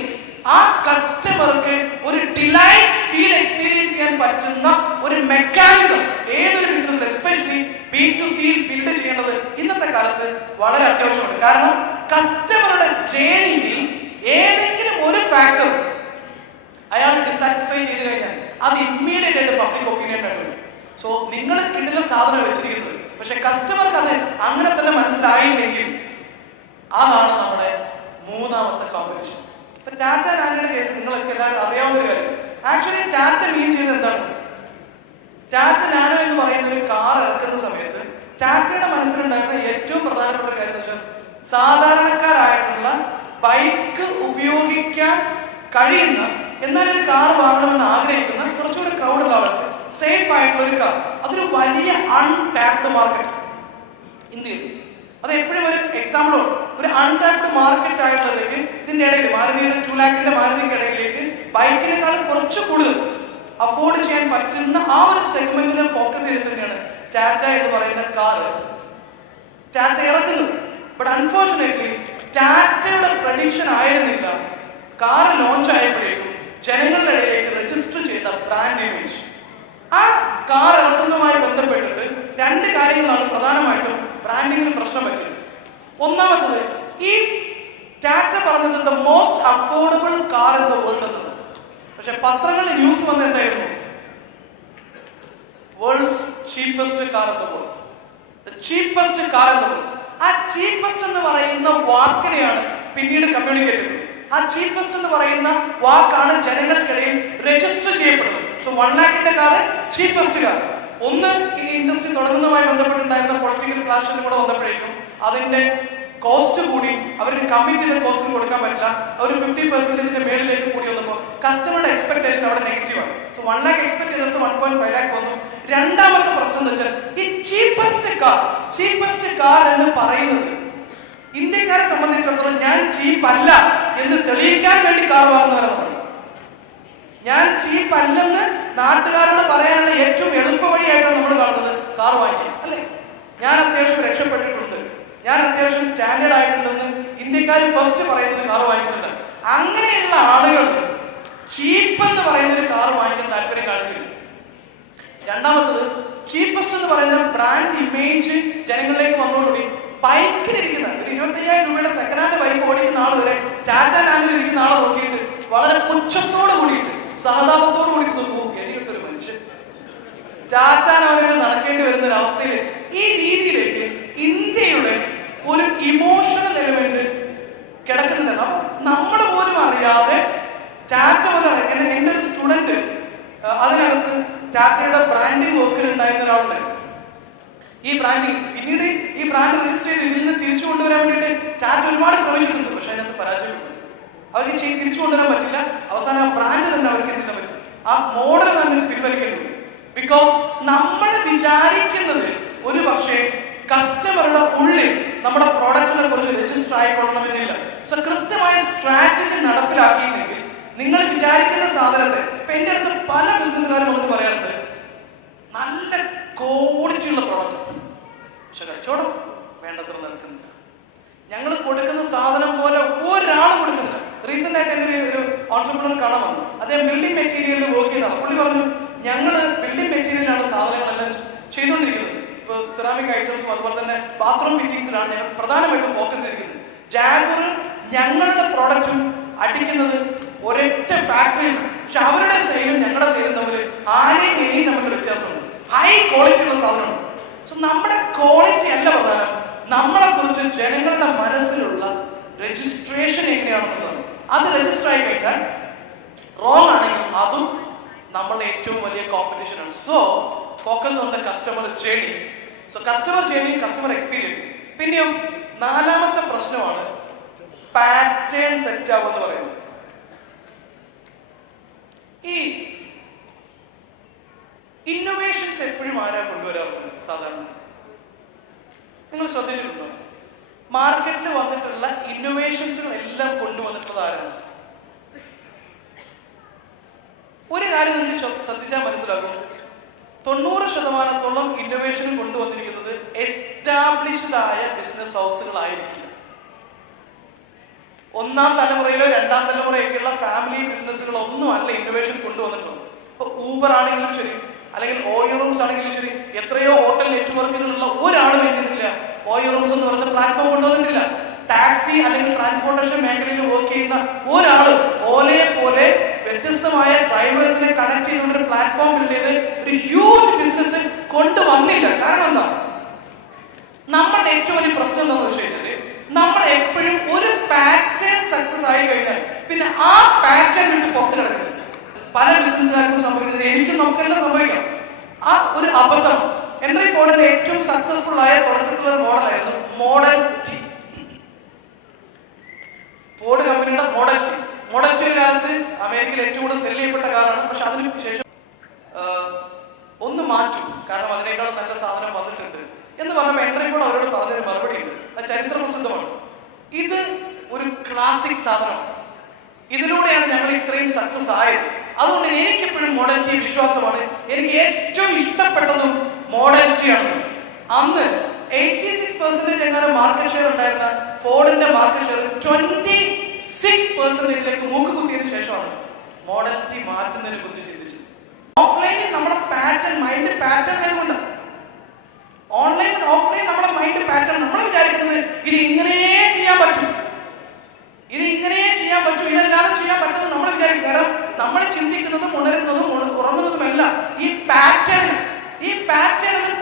ആ കസ്റ്റമർക്ക് ഒരു ഡിലൈറ്റ് ഫീൽ എക്സ്പീരിയൻസ് ചെയ്യാൻ പറ്റുന്ന ഒരു മെക്കാനിസം ഏതൊരു ബിസിനസ്സിൽ, എസ്പെഷ്യലി B2C ബിൽഡ് ചെയ്യേണ്ടത് ഇന്നത്തെ കാലത്ത് വളരെ അത്യാവശ്യമാണ്. കാരണം കസ്റ്റമറുടെ ജേണിയിൽ ഏതെങ്കിലും ഒരു ഫാക്ടർ അയാൾ ഡിസാറ്റിസ്ഫൈ ചെയ്ത് കഴിഞ്ഞാൽ അത് ഇമ്മീഡിയറ്റ് ആയിട്ട് പബ്ലിക് ഒപ്പീനിയൻ ആയിട്ട്. സോ നിങ്ങൾ കിട്ടുന്ന സാധനം വെച്ചിരിക്കുന്നത്, പക്ഷെ കസ്റ്റമർക്ക് അത് അങ്ങനെ തന്നെ മനസ്സിലായില്ലെങ്കിൽ അതാണ് നമ്മുടെ മൂന്നാമത്തെ കോമ്പറ്റീഷൻ. ഇപ്പൊ ടാറ്റ നാനോയുടെ കേസ് നിങ്ങൾക്ക് എല്ലാവരും അറിയാവുന്ന ഒരു കാര്യം. ആക്ച്വലി ടാറ്റ മീൻ ചെയ്യുന്നത് എന്താണ്? ടാറ്റ നാനോ എന്ന് പറയുന്ന ഒരു കാർ ഇറക്കുന്ന സമയത്ത് ടാറ്റയുടെ മനസ്സിലുണ്ടായിരുന്ന ഏറ്റവും പ്രധാനപ്പെട്ട ഒരു കാര്യം എന്ന് വെച്ചാൽ, സാധാരണക്കാരായിട്ടുള്ള ബൈക്ക് ഉപയോഗിക്കാൻ കഴിയുന്ന എന്നാൽ ഒരു കാർ വാങ്ങണമെന്ന് ആഗ്രഹിക്കുന്ന കുറച്ചുകൂടി ക്രൗഡുള്ള ആൾക്ക് സേഫ് ആയിട്ടുള്ള ഒരു കാർ. അതൊരു വലിയ അൺടാപ്ഡ് മാർക്കറ്റ് ഇന്ത്യയിൽ. അത് എപ്പോഴും ഒരു എക്സാമ്പിൾ, ഒരു അൺടാപ്ഡ് മാർക്കറ്റ് ആയിട്ടുള്ളതിലേക്ക് ഇതിന്റെ ഇടയിൽ മാരുതിയുടെ 2 lakhന്റെ മാരുതിയുടെ ഇടയിലേക്ക് ബൈക്കിനേക്കാളും കുറച്ച് കൂടുതൽ അഫോർഡ് ചെയ്യാൻ പറ്റുന്ന ആ ഒരു സെഗ്മെന്റിനെ ഫോക്കസ് ചെയ്തിട്ട് തന്നെയാണ് ടാറ്റ എന്ന് പറയുന്ന കാർ ടാറ്റ ഇറക്കുന്നത്. ബട്ട് അൺഫോർച്ചുനേറ്റ്ലി ടാറ്റയുടെ പ്രഡിക്ഷൻ ആയിരുന്നില്ല കാർ ലോഞ്ച് ആയപ്പോഴേക്കും ജനങ്ങളുടെ ഇടയിലേക്ക് രജിസ്റ്റർ ചെയ്ത ബ്രാൻഡ് ഇമേജ്. ആ കാർ ഇറക്കുന്നതുമായി ബന്ധപ്പെട്ടിട്ട് 2 കാര്യങ്ങളാണ് പ്രധാനമായിട്ടും ബ്രാൻഡിങ്ങിന് പ്രശ്നം പറ്റിയത്. ഒന്നാമത്തത്, ഈ ടാറ്റ പറഞ്ഞത് the most affordable car in the world എന്നത്. പക്ഷെ പത്രങ്ങളിൽ ന്യൂസ് വന്ന എന്തായിരുന്നു? World's cheapest car in the world, the cheapest car in the world. ആ ചീപ്പസ്റ്റ് എന്ന് പറയുന്ന വാക്കിനെയാണ് പിന്നീട് കമ്മ്യൂണിക്കേറ്റ് ചെയ്തത്. ആ ചീപ്പസ്റ്റ് എന്ന് പറയുന്ന വാക്കാണ് ജനങ്ങൾക്കിടയിൽ രജിസ്റ്റർ ചെയ്യപ്പെടുന്നത്. സോ 1 lakhന്റെ കാറ് ചീപ്പസ്റ്റ് കാർ. ഒന്ന്, ഈ ഇൻഡസ്ട്രി തുടങ്ങുന്നതുമായി ബന്ധപ്പെട്ടുണ്ടായിരുന്ന പൊളിറ്റിക്കൽ ക്ലാഷിന് കൂടെ വന്നപ്പോഴേക്കും അതിന്റെ കോസ്റ്റ് കൂടി, അവർക്ക് കമ്മിറ്റ് ചെയ്ത കോസ്റ്റ് കൊടുക്കാൻ പറ്റില്ല. ഒരു 50% മേളിലേക്ക് കൂടി വന്നപ്പോൾ കസ്റ്റമറുടെ എക്സ്പെക്ടേഷൻ അവിടെ നെഗറ്റീവാണ്. സോ 1 lakh എക്സ്പെക്ട് ചെയ്തിട്ട് 1.5 lakh വന്നു. രണ്ടാമത്തെ പ്രശ്നം എന്ന് വെച്ചാൽ, ഈ ചീപ്പസ്റ്റ് കാർ എന്ന് പറയുന്നത് ഇന്ത്യക്കാരെ സംബന്ധിച്ചിടത്തോളം ഞാൻ ചീപ്പ് അല്ല എന്ന് തെളിയിക്കാൻ വേണ്ടി കാർ വാങ്ങുന്നവരാണ്. ഞാൻ ചീപ്പ് അല്ലെന്ന് നാട്ടുകാരോട് പറയാനുള്ള ഏറ്റവും എളുപ്പ വഴിയായിട്ടാണ് നമ്മൾ കാണുന്നത് കാർ വാങ്ങിക്കുക, അല്ലേ? ഞാൻ അത്യാവശ്യം രക്ഷപ്പെട്ടിട്ടുണ്ട്, ഞാൻ അത്യാവശ്യം സ്റ്റാൻഡേർഡ് ആയിട്ടുണ്ടെന്ന് ഇന്ത്യക്കാർ ഫസ്റ്റ് പറയുന്നത് കാർ വാങ്ങിക്കുന്നുണ്ട്. അങ്ങനെയുള്ള ആളുകൾ ചീപ്പ് എന്ന് പറയുന്ന ഒരു കാർ വാങ്ങിക്കാൻ താല്പര്യം കാണിച്ചില്ല. രണ്ടാമത്തത്, ചീപ്പസ്റ്റ് എന്ന് പറയുന്ന ബ്രാൻഡ് ഇമേജ് ജനങ്ങളിലേക്ക് വന്നതോടുകൂടി ബൈക്കിലിരിക്കുന്ന ഒരു 25,000 രൂപയുടെ സെക്കൻഡ് ഹാൻഡ് ബൈക്ക് ഓടിക്കുന്ന ആൾ വരെ ടാറ്റ നാനോയിൽ ഇരിക്കുന്ന ആളെ നോക്കിയിട്ട് വളരെ പുച്ഛത്തോട് കൂടിയിട്ട് സഹതാപത്തോട് കൂടി നോക്കുമോ, ഗതികെട്ടൊരു മനുഷ്യൻ, ടാറ്റ നാനോയിൽ നടക്കേണ്ടി വരുന്ന ഒരു അവസ്ഥയിൽ ഈ രീതിയിലേക്ക് ഇന്ത്യയുടെ ഒരു ഇമോഷണൽ എലിമെന്റ് കിടക്കുന്നില്ല. അപ്പൊ നമ്മൾ പോലും അറിയാതെ ടാറ്റ പോലെ എൻ്റെ ഒരു സ്റ്റുഡന്റ് അതിനകത്ത് ടാറ്റയുടെ ബ്രാൻഡിങ് വർക്കിൽ ഉണ്ടായിരുന്ന ഒരാളുണ്ട്. ഈ ബ്രാൻഡിങ് പിന്നീട് ഈ ബ്രാൻഡ് രജിസ്റ്റർ ചെയ്ത് ഇതിൽ നിന്ന് തിരിച്ചു കൊണ്ടുവരാൻ വേണ്ടിയിട്ട് ടാറ്റ ഒരുപാട് ശ്രമിച്ചിട്ടുണ്ട്. പക്ഷെ അതിനകത്ത് പരാജയപ്പെട്ടു. അവർക്ക് തിരിച്ചു കൊണ്ടുവരാൻ പറ്റില്ല. അവസാനം ആ ബ്രാൻഡ് തന്നെ അവർക്ക് എന്ത് ചെയ്യാൻ പറ്റും, ആ മോഡൽ തന്നെ പിൻവലിക്കേണ്ടി വരും. ബിക്കോസ് നമ്മൾ വിചാരിക്കുന്നത് ഒരു പക്ഷേ കസ്റ്റമറുടെ ഉള്ളിൽ നമ്മുടെ പ്രോഡക്റ്റിനെ കുറിച്ച് രജിസ്റ്റർ ആയിക്കൊള്ളണമെന്നില്ല. സോ കൃത്യമായ സ്ട്രാറ്റജി നടപ്പിലാക്കിയില്ലെങ്കിൽ നിങ്ങൾ വിചാരിക്കുന്ന സാധനത്തെ, ഇപ്പൊ എൻ്റെ അടുത്ത് പല ബിസിനസ്സുകാരും നമുക്ക് പറയാറുണ്ട്, നല്ല ക്വാളിറ്റിയുള്ള പ്രോഡക്റ്റ് പക്ഷെ കച്ചവടം വേണ്ടത്ര നടക്കുന്നില്ല. ഞങ്ങൾ കൊടുക്കുന്ന സാധനം പോലെ ഒരാൾ കൊടുക്കുന്നില്ല. റീസെന്റ് ആയിട്ട് എൻ്റെ ഒരു ഓൺട്രപ്രണർ കാണാൻ വന്നു. അദ്ദേഹം ബിൽഡിംഗ് മെറ്റീരിയലിൽ വർക്ക് ചെയ്യുന്നതാണ്. പുള്ളി പറഞ്ഞു, ഞങ്ങൾ ബിൽഡിംഗ് മെറ്റീരിയലാണ് സാധനങ്ങളെല്ലാം ചെയ്തുകൊണ്ടിരിക്കുന്നത്. ഇപ്പോൾ സിറാമിക് ഐറ്റംസും അതുപോലെ തന്നെ ബാത്റൂം ഫിറ്റിംഗ്സിലാണ് ഞങ്ങൾ പ്രധാനമായിട്ടും ഫോക്കസ് ചെയ്തിരിക്കുന്നത്. ജാഗുറും ഞങ്ങളുടെ പ്രോഡക്റ്റും അടിക്കുന്നത് ഒരൊറ്റ ഫാക്ടറിയിൽ, പക്ഷെ അവരുടെ സെയിലും ഞങ്ങളുടെ സെയിലും തമ്മിൽ ആരെയും ഇനിയും തമ്മിൽ വ്യത്യാസമുണ്ട്. ഹൈ ക്വാളിറ്റി ഉള്ള സാധനമാണ്. സോ നമ്മുടെ ക്വാളിറ്റി അല്ല പ്രധാനം, നമ്മളെ കുറിച്ച് ജനങ്ങളുടെ മനസ്സിലുള്ള രജിസ്ട്രേഷൻ എങ്ങനെയാണെന്നുള്ളത്. അത് രജിസ്റ്റർ ആയി കഴിഞ്ഞാൽ റോങ് ആണെങ്കിൽ അതും നമ്മളുടെ ഏറ്റവും വലിയ കോമ്പറ്റീഷനാണ്. So focus on the customer journey. So customer journey, customer experience. പിന്നെയും നാലാമത്തെ പ്രശ്നമാണ് പാറ്റേൺ സെറ്റ് ആവുക എന്ന് പറയുന്നത്. ഈ ഇന്നോവേഷൻസ് എപ്പോഴും ആരാ കൊണ്ടുവരാറുണ്ട്? സാധാരണ നിങ്ങൾ ശ്രദ്ധിച്ചിട്ടുണ്ടോ? മാർക്കറ്റിൽ വന്നിട്ടുള്ള ഇന്നോവേഷൻസുകൾ എല്ലാം കൊണ്ടുവന്നിട്ടുള്ളത് ആരാണ്? ഒരു കാര്യം നിങ്ങൾക്ക് ശ്രദ്ധിച്ചാൽ മനസ്സിലാകും, 90% ഇന്നോവേഷൻ കൊണ്ടുവന്നിരിക്കുന്നത് എസ്റ്റാബ്ലിഷ്ഡ് ആയ ബിസിനസ് ഹൗസുകളായിരിക്കില്ല. ഒന്നാം തലമുറയിലോ രണ്ടാം തലമുറയൊക്കെയുള്ള ഫാമിലി ബിസിനസ്സുകളൊന്നും അല്ല ഇന്നോവേഷൻ കൊണ്ടുവന്നിട്ടുള്ളത്. ഇപ്പൊ ഊബർ ആണെങ്കിലും ശരി, അല്ലെങ്കിൽ ഓയോ റൂംസ് ആണെങ്കിലും ശരി, എത്രയോ ഹോട്ടൽ നെറ്റ്വർക്കുകളുള്ള ഒരാളും എന്തില്ല ഓയോ റൂംസ് എന്ന് പറയുന്ന പ്ലാറ്റ്ഫോം കൊണ്ടുവന്നിട്ടില്ല. ടാക്സി അല്ലെങ്കിൽ ട്രാൻസ്പോർട്ടേഷൻ മേഖലയിൽ വർക്ക് ചെയ്യുന്ന ഒരാളും ഓലയെ പോലെ വ്യത്യസ്തമായ ഡ്രൈവേഴ്സിനെ കണക്ട് ചെയ്തുകൊണ്ട് ഒരു പ്ലാറ്റ്ഫോം ബിൽഡ് ചെയ്ത് ഒരു ഹ്യൂജ് ബിസിനസ് കൊണ്ടുവന്നില്ല. കാരണം എന്താ? നമ്മുടെ ഏറ്റവും വലിയ പ്രശ്നം എന്താണെന്ന് വെച്ച് കഴിഞ്ഞാൽ നമ്മൾ എപ്പോഴും ഒരു പാറ്റേൺ സക്സസ് ആയി കഴിഞ്ഞാൽ പിന്നെ ആ പാറ്റേൺ വിട്ട് പുറത്തു കിടക്കുന്നത് പല ബിസിനസ്സുകാർക്കും സംഭവിക്കുന്നത്, എനിക്കും നമുക്കെല്ലാം സംഭവിക്കാം. ആ ഒരു അബദ്ധം. ഹെൻറി ഫോർഡിന്റെ ഏറ്റവും സക്സസ്ഫുൾ ആയ തുടക്കത്തിലുള്ള ഒരു മോഡലായിരുന്നു മോഡൽ ടി. ഫോർഡ് കമ്പനിയുടെ മോഡൽ ടി. മോഡൽ ടി ഒരു കാലത്ത് അമേരിക്കയിൽ ഏറ്റവും കൂടുതൽ സെല് ചെയ്യപ്പെട്ട കാറാണ്. പക്ഷെ അതിന് ശേഷം ഒന്ന് മാറ്റും, കാരണം അതിനേക്കാൾ നല്ല സാധനം വന്നിട്ടുണ്ട് എന്ന് പറഞ്ഞപ്പോൾ ഹെൻറി ഫോർഡ് അവരോട് പറഞ്ഞൊരു മറുപടി ഉണ്ട്. അത് ചരിത്ര പ്രസിദ്ധമാണ്. ഇത് ഒരു ക്ലാസിക് സാധനമാണ്, ഇതിലൂടെയാണ് ഞങ്ങൾ ഇത്രയും സക്സസ് ആയത്. അതുകൊണ്ട് എനിക്കെപ്പോഴും മോഡൽ ടി വിശ്വാസമാണ്. എനിക്ക് ഏറ്റവും ഇഷ്ടപ്പെട്ടതും മോഡൽ ടി ആണ്. അന്ന് 86% എങ്ങനെ മാർക്കറ്റ് ഷെയർ ഉണ്ടായിരുന്ന ഫോർഡിന്റെ മാർക്കറ്റ് ഷെയർ 26%ലേക്ക് മൂക്ക് കുത്തിയതിനു ശേഷമാണ് മോഡൽ ടി മാറ്റുന്നതിനെ കുറിച്ച് ചിന്തിച്ചത്. ഓഫ്ലൈനിൽ നമ്മുടെ പാറ്റേൺ മൈൻഡ് പാറ്റേൺ ആയതുകൊണ്ട്, ഓൺലൈൻ ഓഫ്ലൈൻ നമ്മുടെ മൈൻഡ് പാറ്റേൺ. നമ്മൾ വിചാരിക്കുന്നത് ഇത് ഇങ്ങനെ ചെയ്യാൻ പറ്റും, ഇത് ഇങ്ങനെ ചെയ്യാൻ പറ്റും, ഇതല്ലാതെ ചെയ്യാൻ പറ്റുന്നത് നമ്മൾ വിചാരിക്കും. കാരണം നമ്മൾ ചിന്തിക്കുന്നതും ഉണരുന്നതും ഉറങ്ങുന്നതുമല്ല ഈ പാറ്റേണിൽ